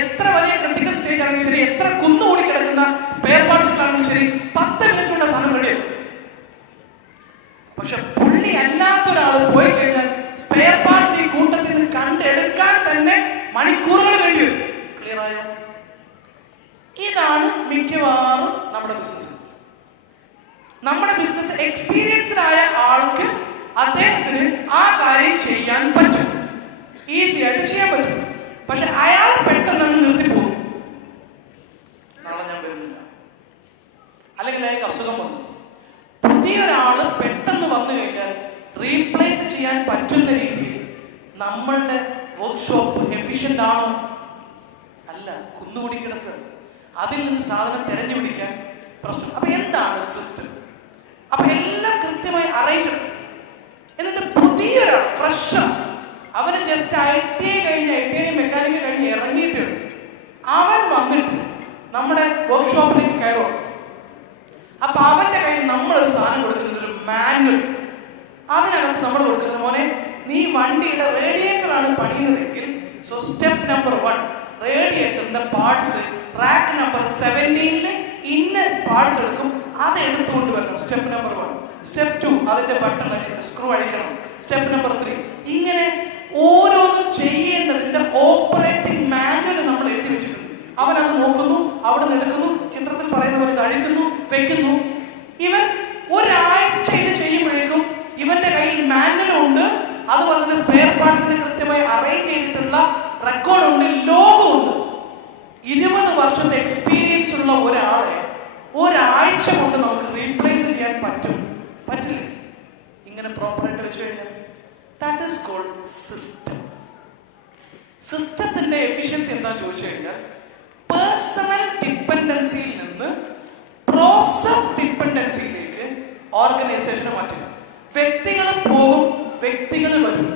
എത്ര വലിയ ക്രിട്ടിക്കൽ സ്റ്റേജ് ആണെങ്കിലും ശരി, എത്ര കുന്നുകൂടി കിടക്കുന്ന സ്പെയർ പാർട്സുകളാണെങ്കിലും ശരി, 10 മിനിറ്റ് കൊണ്ട് സാധനം റെഡിയാകും. പക്ഷെ പുള്ളി അല്ലാത്ത ഒരാൾ പോയി കഴിഞ്ഞാൽ സ്പെയർ പാർട്സ് ഈ കൂട്ടത്തിൽ നിന്ന് കണ്ടെടുക്കാൻ തന്നെ മണിക്കൂറുകൾ വേണ്ടി വരും. ക്ലിയർ ആയോ? ഇതാണ് മിക്കവാറും നമ്മുടെ ബിസിനസ്. നമ്മുടെ ബിസിനസ് എക്സ്പീരിയൻസ്ഡ് ആയ ആൾക്ക് അദ്ദേഹത്തിന് ആ കാര്യം ചെയ്യാൻ പറ്റും, ഈസി ആയിട്ട് ചെയ്യാൻ പറ്റും. പക്ഷെ അയാൾ പെട്ടെന്ന് അങ്ങ് നിർത്തിപ്പോകും. നാളെ ഞാൻ വരുന്നില്ല, അല്ലെങ്കിൽ അയാൾക്ക് അസുഖം വന്നു. പുതിയൊരാള് പെട്ടെന്ന് വന്നു കഴിഞ്ഞാൽ റീപ്ലേസ് ചെയ്യാൻ പറ്റുന്ന രീതിയിൽ നമ്മളുടെ വർക്ക്ഷോപ്പ് എഫിഷ്യന്റ് ആണോ? അല്ല, കുന്നുകൂടി കിടക്കുക. അതിൽ നിന്ന് സാധനം തെരഞ്ഞു പിടിക്കാൻ പ്രശ്നം. അപ്പൊ എന്താണ് സിസ്റ്റം? അപ്പൊ എല്ലാം കൃത്യമായി അറേഞ്ച്. എന്നിട്ട് പുതിയൊരാൾ ഫ്രഷർ, അവന് ജസ്റ്റ് ITI കഴിഞ്ഞ് ITI മെക്കാനിക്കൽ കഴിഞ്ഞ് ഇറങ്ങിയിട്ടുണ്ട്, അവൻ വന്നിട്ട് നമ്മുടെ വർക്ക്ഷോപ്പിലേക്ക് കയറുക. അപ്പൊ അവന്റെ കയ്യിൽ നമ്മളൊരു സാധനം കൊടുക്കുന്നത് ഒരു മാനുവൽ. അതിനകത്ത് നമ്മൾ കൊടുക്കുന്നത്, മോനെ നീ വണ്ടിയുടെ റേഡിയേറ്റർ ആണ് പണിയുന്നതെങ്കിൽ സോ സ്റ്റെപ്പ് നമ്പർ 1 റേഡിയേറ്ററിന്റെ പാർട്സ് റാക്ക് നമ്പർ 17 ഇന്ന പാർട്സ് എടുക്കും, അത് എടുത്തുകൊണ്ട് വരണം. Step number 1. സ്റ്റെപ്പ് 2 അതിന്റെ ബട്ടൺ സ്ക്രൂ അഴിക്കണം. സ്റ്റെപ്പ് നമ്പർ 3 ഇങ്ങനെ ഓരോന്നും ചെയ്യേണ്ടതിന്റെ ഓപ്പറേറ്റിംഗ് മാനുവൽ നമ്മൾ എഴുതി വെച്ചിട്ടുണ്ട്. അവൻ അത് നോക്കുന്നു, അവിടെ നിന്ന് എടുക്കുന്നു, ചിത്രത്തിൽ പറയുന്ന പോലെ ഇത് അഴിക്കുന്നു, വെക്കുന്നു. ഇവൻ ഒരാഴ്ച ഇത് ചെയ്യുമ്പോഴേക്കും ഇവന്റെ കയ്യിൽ മാനുവലും ഉണ്ട്, അതുപോലെ തന്നെ സ്പെയർ പാർട്സിന് കൃത്യമായി അറേഞ്ച് ചെയ്തിട്ടുള്ള റെക്കോർഡുണ്ട്, ലോഗുണ്ട്. 20 വർഷത്തെ എക്സ്പീരിയൻസ് ഉള്ള ഒരാളെ ഒരാഴ്ച കൊണ്ട് നമുക്ക് റീപ്ലേസ് ചെയ്യാൻ പറ്റില്ലേ? ഇങ്ങനെ പ്രോപ്പറായിട്ട് വെച്ച് കഴിഞ്ഞാൽ ദാറ്റ് ഈസ് കോൾഡ് സിസ്റ്റം. സിസ്റ്റത്തിന്റെ എഫിഷ്യൻസി എന്താണെന്ന് ചോദിച്ചു കഴിഞ്ഞാൽ പേഴ്സണൽ ഡിപ്പെൻഡൻസിയിൽ നിന്ന് പ്രോസസ് ഡിപ്പെൻഡൻസിയിലേക്ക് ഓർഗനൈസേഷനെ മാറ്റുക. വ്യക്തികൾ പോകും, വ്യക്തികൾ വരും.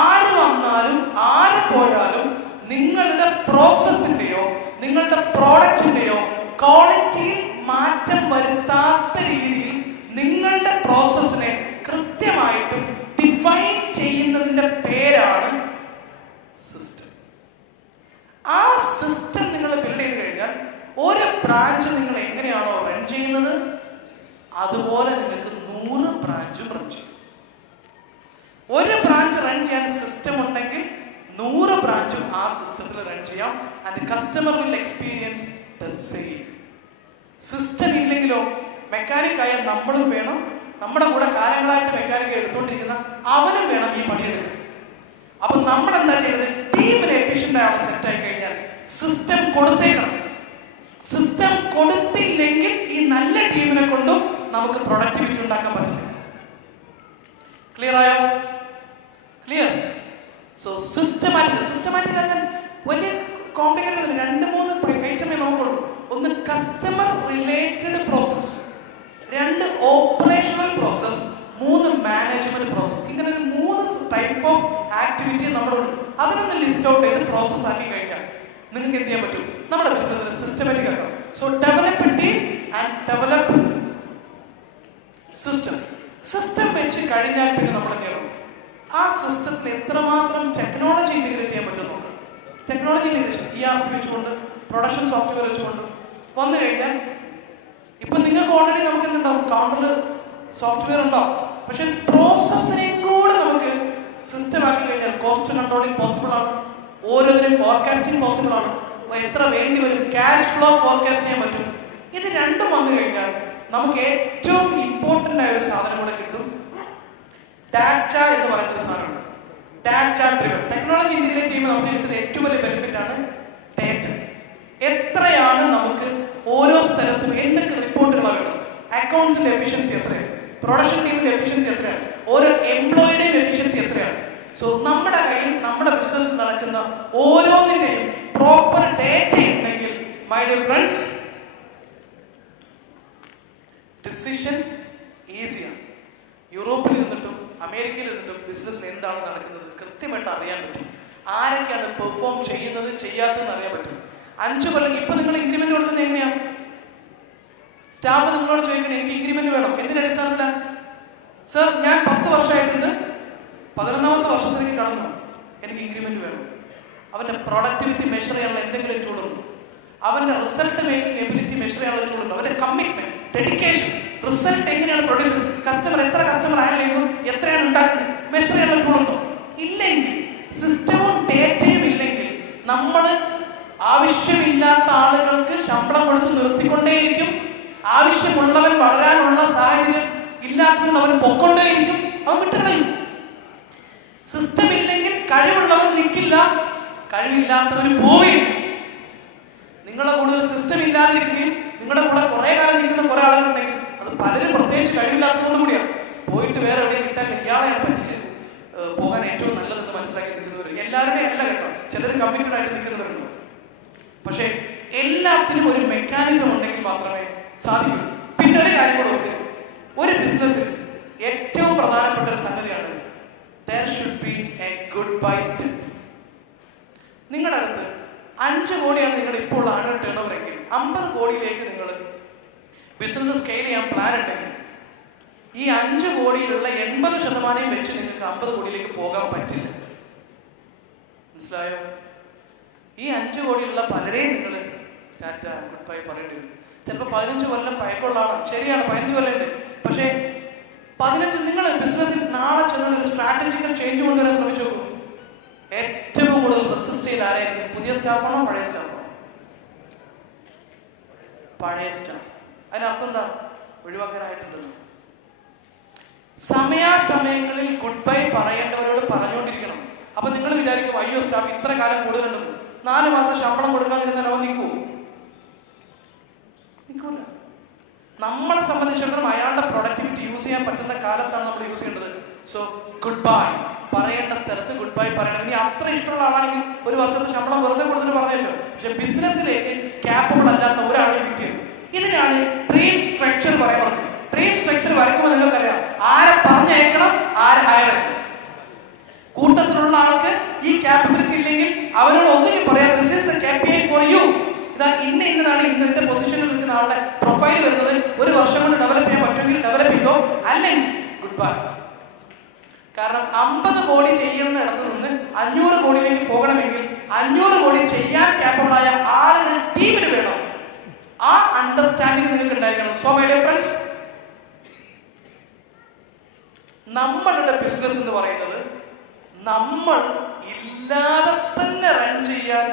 ആര് വന്നാലും ആര് പോയാലും നിങ്ങളുടെ പ്രോസസ്സിന്റെയോ നിങ്ങളുടെ പ്രോഡക്റ്റിന്റെയോ ക്വാളിറ്റിയിൽ മാറ്റം വരുത്താത്ത രീതിയിൽ നിങ്ങളുടെ പ്രോസസ്സിനെ കൃത്യമായിട്ടും ഡിഫൈൻ ചെയ്യുന്നതിന്റെ പേരാണ് സിസ്റ്റം. ആ സിസ്റ്റം നിങ്ങൾ ബിൽഡ് ചെയ്ത് കഴിഞ്ഞാൽ ഒരു ബ്രാഞ്ച് നിങ്ങൾ എങ്ങനെയാണോ റൺ ചെയ്യുന്നത് അതുപോലെ നിങ്ങൾക്ക് 100 ബ്രാഞ്ചും റൺ ചെയ്യും. ഒരു ബ്രാഞ്ച് റൺ ചെയ്യാൻ സിസ്റ്റം ഉണ്ടെങ്കിൽ 100 ബ്രാഞ്ചും ആ സിസ്റ്റത്തിൽ റൺ ചെയ്യാം. And customer will experience the same. System ഇല്ലെങ്കിലോ മെക്കാനിക് ആയ നമ്മളും വേണം, നമ്മുടെ കൂടെ കാലങ്ങളായിട്ട് മെക്കാനിക് എടുത്തുകൊണ്ടിരിക്കുന്ന അവനും വേണം ഈ പണിയെടുക്കാൻ. അപ്പൊ നമ്മൾ എന്താ ചെയ്യുന്നത്? ടീമിന് എഫിഷ്യന്റ് ആയ സെറ്റ് ആയി കഴിഞ്ഞാൽ സിസ്റ്റം കൊടുത്തേക്കണം. സിസ്റ്റം കൊടുത്തില്ലെങ്കിൽ ഈ നല്ല ടീമിനെ കൊണ്ടും നമുക്ക് പ്രൊഡക്ടിവിറ്റി ഉണ്ടാക്കാൻ പറ്റുന്നില്ല. ക്ലിയർ ആയോ? ക്ലിയർ? സോ സിസ്റ്റമാറ്റിക് ആക്കാൻ വലിയ കോംപ്ലിക്കേറ്റഡ് 2-3 ഐറ്റമേ നോക്കുള്ളൂ. ഒന്ന് customer related process, 2 operational process, 3 management process. ഇങ്ങനെ ഒരു 3 ടൈപ്പ് ഓഫ് ആക്ടിവിറ്റി നമ്മുടെ അതിനൊന്ന് ലിസ്റ്റ് ഔട്ട് ചെയ്ത് പ്രോസസ് ആക്കി കഴിഞ്ഞാൽ നിങ്ങൾക്ക് എന്ത് ചെയ്യാൻ പറ്റും? നമ്മുടെ ബിസിനസ്സിന് സിസ്റ്റമാറ്റിക് ആക്കാം. So develop A team and develop system. System വെച്ച് കഴിഞ്ഞാൽ പിന്നെ നമ്മൾ എന്ത് ചെയ്യണം? ആ സിസ്റ്റത്തിൽ എത്രമാത്രം ടെക്നോളജി ഇന്റഗ്രേറ്റ് ചെയ്യാൻ പറ്റും നോക്കാം. ടെക്നോളജി ഇന്റഗ്രേഷൻ ERP വെച്ചുകൊണ്ട്, പ്രൊഡക്ഷൻ സോഫ്റ്റ്വെയർ വെച്ചുകൊണ്ട് വന്നു കഴിഞ്ഞാൽ ഇപ്പൊ നിങ്ങൾക്ക് ഓൾറെഡി നമുക്ക് എന്തുണ്ടാവും? കൗണ്ടറിൽ സോഫ്റ്റ്വെയർ ഉണ്ടാവും. പക്ഷെ പ്രോസസ്സിനെയും കൂടെ നമുക്ക് സിസ്റ്റം ആക്കി കഴിഞ്ഞാൽ കോസ്റ്റ് കൺട്രോളിങ് പോസിബിൾ ആണ്, ഓരോന്നിനും ഫോർകാസ്റ്റിംഗ് പോസിബിൾ ആണ്, എത്ര വേണ്ടി വരും, ക്യാഷ് ഫ്ലോ ഫോർകാസ്റ്റ് ചെയ്യാൻ പറ്റും. ഇത് രണ്ടും വന്നു കഴിഞ്ഞാൽ നമുക്ക് ഏറ്റവും ഇമ്പോർട്ടൻ്റ് ആയ ഒരു സാധനം കൂടെ കിട്ടും. ഡാറ്റ എന്ന് പറയുന്നൊരു സാധനമുണ്ട്. ഡാറ്റ ഡ്രിവൻ ടെക്നോളജി ഇന്റഗ്രേറ്റ് ചെയ്യുമ്പോൾ നമുക്ക് കിട്ടുന്ന ഏറ്റവും വലിയ ബെനിഫിറ്റ് ആണ് ഡാറ്റ. എത്രയാണ് നമുക്ക് ഓരോ സ്ഥലത്തും എന്തൊക്കെ റിപ്പോർട്ടുകളാണ് വേണം, അക്കൗണ്ട്സിന്റെ എഫിഷ്യൻസി എത്രയാണ്, പ്രൊഡക്ഷൻ ടീമിന്റെ എഫിഷ്യൻസി എത്രയാണ്, ഓരോ എംപ്ലോയിയുടെയും എഫിഷ്യൻസി എത്രയാണ്. സോ നമ്മുടെ കയ്യിൽ നമ്മുടെ ബിസിനസ് നടക്കുന്ന ഓരോന്നിന്റെയും പ്രോപ്പർ ഡാറ്റ ഉണ്ടെങ്കിൽ മൈ ഡിയർ ഫ്രണ്ട്സ്, ഡിസിഷൻ ഈസിയാണ്. യൂറോപ്പിൽ നിന്നിട്ടും അമേരിക്കയിൽ നിന്നിട്ടും ബിസിനസ്സിൽ എന്താണ് നടക്കുന്നത് കൃത്യമായിട്ട് അറിയാൻ പറ്റും. ആരൊക്കെയാണ് പെർഫോം ചെയ്യുന്നത് ചെയ്യാത്തതെന്ന് അറിയാൻ പറ്റും. 5 കൊല്ലം ഇപ്പൊ നിങ്ങൾ ഇൻക്രിമെന്റ് കൊടുക്കുന്നത് എങ്ങനെയാണ്? സ്റ്റാഫ് നിങ്ങളോട് ചോദിക്കണേ എനിക്ക് ഇൻക്രിമെന്റ് വേണം. എന്തിന്റെ അടിസ്ഥാനത്തിലാണ്? സർ ഞാൻ 10 വർഷമായിട്ടുണ്ട്, 11ാമത്തെ വർഷത്തിലേക്ക് കടന്നു, എനിക്ക് ഇൻക്രിമെന്റ് വേണം. അവന്റെ പ്രൊഡക്ടിവിറ്റി മെഷർ ചെയ്യാനുള്ള എന്തെങ്കിലും ടൂളുണ്ടോ? അവന്റെ റിസൾട്ട് മേക്കിംഗ് എബിലിറ്റി മെഷർ ചെയ്യാനുള്ള ടൂളുണ്ടോ? അവന്റെ കമ്മിറ്റ്മെന്റ്, ഡെഡിക്കേഷൻ, റിസൾട്ട് എങ്ങനെയാണ് പ്രൊഡ്യൂസ്, കസ്റ്റമർ എത്ര കസ്റ്റമർ ഹാൻഡിൽ ചെയ്യുന്നു, എത്രയാണ് ഉണ്ടാക്കുന്നത്, മെഷർ ചെയ്യാനുള്ള ടൂളുണ്ടോ? ഇല്ലെങ്കിൽ, സിസ്റ്റവും ഡേറ്റയും ഇല്ലെങ്കിൽ നമ്മൾ ആവശ്യമില്ലാത്ത ആളുകൾക്ക് ശമ്പളം കൊടുത്ത് നിർത്തിക്കൊണ്ടേയിരിക്കും. ആവശ്യമുള്ളവൻ വളരാനുള്ള സാഹചര്യം ഇല്ലാത്തതുകൊണ്ട് അവൻ പൊക്കൊണ്ടേയിരിക്കും, അവൻ വിട്ടുകളയും. സിസ്റ്റം ഇല്ലെങ്കിൽ കഴിവുള്ളവൻ നിൽക്കില്ല, കഴിവില്ലാത്തവന് പോവുകയും. നിങ്ങളെ കൂടുതൽ സിസ്റ്റം ഇല്ലാതിരിക്കുകയും നിങ്ങളുടെ കൂടെ കുറെ കാലം നിൽക്കുന്ന കുറെ ആളുകളുണ്ടെങ്കിൽ അത് പലരും പ്രത്യേകിച്ച് കഴിവില്ലാത്തതുകൊണ്ട് കൂടിയാണ്. പോയിട്ട് വേറെ എവിടെയും കിട്ടാൻ ഇയാളെ പറ്റിച്ച് പോകാൻ ഏറ്റവും നല്ലതെന്ന് മനസ്സിലാക്കി നിൽക്കുന്നവർ എല്ലാവരുടെയും അല്ല കേട്ടോ, ചിലർ കമ്മിറ്റഡ് ആയിട്ട് നിൽക്കുന്നവരുണ്ട്. പക്ഷെ എല്ലാത്തിനും ഒരു മെക്കാനിസം ഉണ്ടെങ്കിൽ മാത്രമേ സാധിക്കൂ. പിന്നെ ഒരു കാര്യം കൂടെ ഓർക്കുക, ഒരു ബിസിനസ്സിൽ ഏറ്റവും പ്രധാനപ്പെട്ട ഒരു സംഗതിയാണ് there should be a goodbye step. നിങ്ങളുടെ അടുത്ത് 5 കോടിയാണ് നിങ്ങൾ ഇപ്പോൾ ഉള്ള ആനുവൽ ടേൺ ഓവർ എങ്കിൽ 50 കോടിയിലേക്ക് നിങ്ങൾ ബിസിനസ് സ്കെയിൽ ചെയ്യാൻ പ്ലാൻ ഉണ്ടെങ്കിൽ ഈ 5 കോടിയിലുള്ള 80% വെച്ച് നിങ്ങൾക്ക് 50 കോടിയിലേക്ക് പോകാൻ പറ്റില്ല. മനസ്സിലായോ? ഈ 5 കോടിയിലുള്ള പലരെയും നിങ്ങൾ ടാറ്റ ഗുഡ് ബൈ പറയേണ്ടി വരും. ചിലപ്പോൾ 15 കൊല്ലം പഴക്കമുള്ള ആളാണ്, ശരിയാണ്, 15 കൊല്ലം ഉണ്ട്. പക്ഷേ 15 നിങ്ങൾ ബിസിനസ്സിൽ നാളെ ചെന്നുള്ള ഒരു സ്ട്രാറ്റജിക്കൽ ചേഞ്ച് കൊണ്ടുവരാൻ ശ്രമിച്ചു നോക്കൂ. ഏറ്റവും കൂടുതൽ റെസിസ്റ്റ് ചെയ്ത് ആരായിരിക്കും? പുതിയ സ്റ്റാഫാണോ പഴയ സ്റ്റാഫാണോ? പഴയ സ്റ്റാഫ്. അതിനർത്ഥം എന്താ? ഒഴിവാക്കാനായിട്ടുണ്ടല്ലോ. സമയാസമയങ്ങളിൽ ഗുഡ് ബൈ പറയേണ്ടവരോട് പറഞ്ഞുകൊണ്ടിരിക്കണം. അപ്പൊ നിങ്ങൾ വിചാരിക്കും അയ്യോ സ്റ്റാഫ് ഇത്ര കാലം കൂടുതലുണ്ടെന്ന്, 4 മാസം ശമ്പളം കൊടുക്കാതിരുന്നാൽ അവൻ നിൽക്കൂ? നിൽക്കൂല. നമ്മളെ സംബന്ധിച്ചിടത്തോളം അയാളുടെ പ്രൊഡക്ടിവിറ്റി യൂസ് ചെയ്യാൻ പറ്റുന്ന കാലത്താണ് നമ്മൾ യൂസ് ചെയ്യേണ്ടത്. സോ ഗുഡ് ബൈ പറയേണ്ട സ്ഥലത്ത് ഗുഡ് ബൈ പറയണം. ഇനി അത്ര ഇഷ്ടമുള്ള ആളാണെങ്കിൽ 1 വർഷത്തെ ശമ്പളം വെറുതെ കൊടുത്തിട്ട് പറഞ്ഞേച്ചോ. പക്ഷെ ബിസിനസ്സിലേക്ക് ക്യാപ്പബിൾ അല്ലാത്ത ഒരാളെ ഫിറ്റ് ചെയ്യുന്നു. ഇതിനാണ് ഡ്രീം സ്ട്രക്ചർ പറയുന്നത്. ഡ്രീം സ്ട്രക്ചർ വരയ്ക്കുമ്പോൾ നിങ്ങൾക്കറിയാം ആരെ പറഞ്ഞയക്കണം, ആരെ ഹയർ ചെയ്യണം. കൂട്ടത്തിലുള്ള ആൾക്ക് ഈ ക്യാപ്പബിലിറ്റി ഇല്ലെങ്കിൽ അവരോട് ഒന്നെങ്കിൽ പറയാം this is the KPI for you. ഇതാ ഇന്നതാണ് ഇന്നത്തെ പൊസിഷനിൽ നിൽക്കുന്ന ആളുടെ പ്രൊഫൈൽ വരുന്നത്. 1 വർഷം കൊണ്ട് ഡെവലപ്പ് ചെയ്യാൻ പറ്റുമെങ്കിൽ ഡെവലപ്പ് ചെയ്തോ, അല്ലെങ്കിൽ ഗുഡ് ബൈ. കാരണം 50 കോടി ചെയ്യുന്ന ഇടത്ത് നിന്ന് 500 കോടിയിലേക്ക് പോകണമെങ്കിൽ 500 കോടി ചെയ്യാൻ ക്യാപ്പബിളായ ആളുകൾ ടീമിന് വേണം. ആ അണ്ടർസ്റ്റാൻഡിങ് നിങ്ങൾക്ക് ഉണ്ടായിരിക്കണം. സോ മൈ ഡിയർ ഫ്രണ്ട്സ്, നമ്മളുടെ ബിസിനസ് എന്ന് പറയുന്നത് നമ്മൾ ഇല്ലാതെ തന്നെ റൺ ചെയ്യാൻ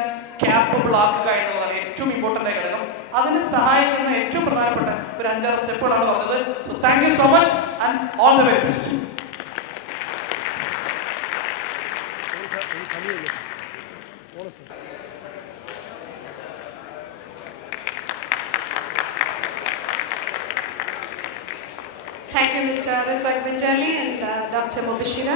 ക്യാപ്പബിൾ ആക്കുക എന്നുള്ളതാണ് ഏറ്റവും ഇമ്പോർട്ടൻ്റ് ആയ ഘടകം. അതിന് സഹായിക്കുന്ന ഏറ്റവും പ്രധാനപ്പെട്ട ഒരു 5-6 സ്റ്റെപ്പുകളാണ് പറഞ്ഞത്. So thank you so much and all the very best. Thank you, Mr. Razak Benjali and Dr. Mubashira.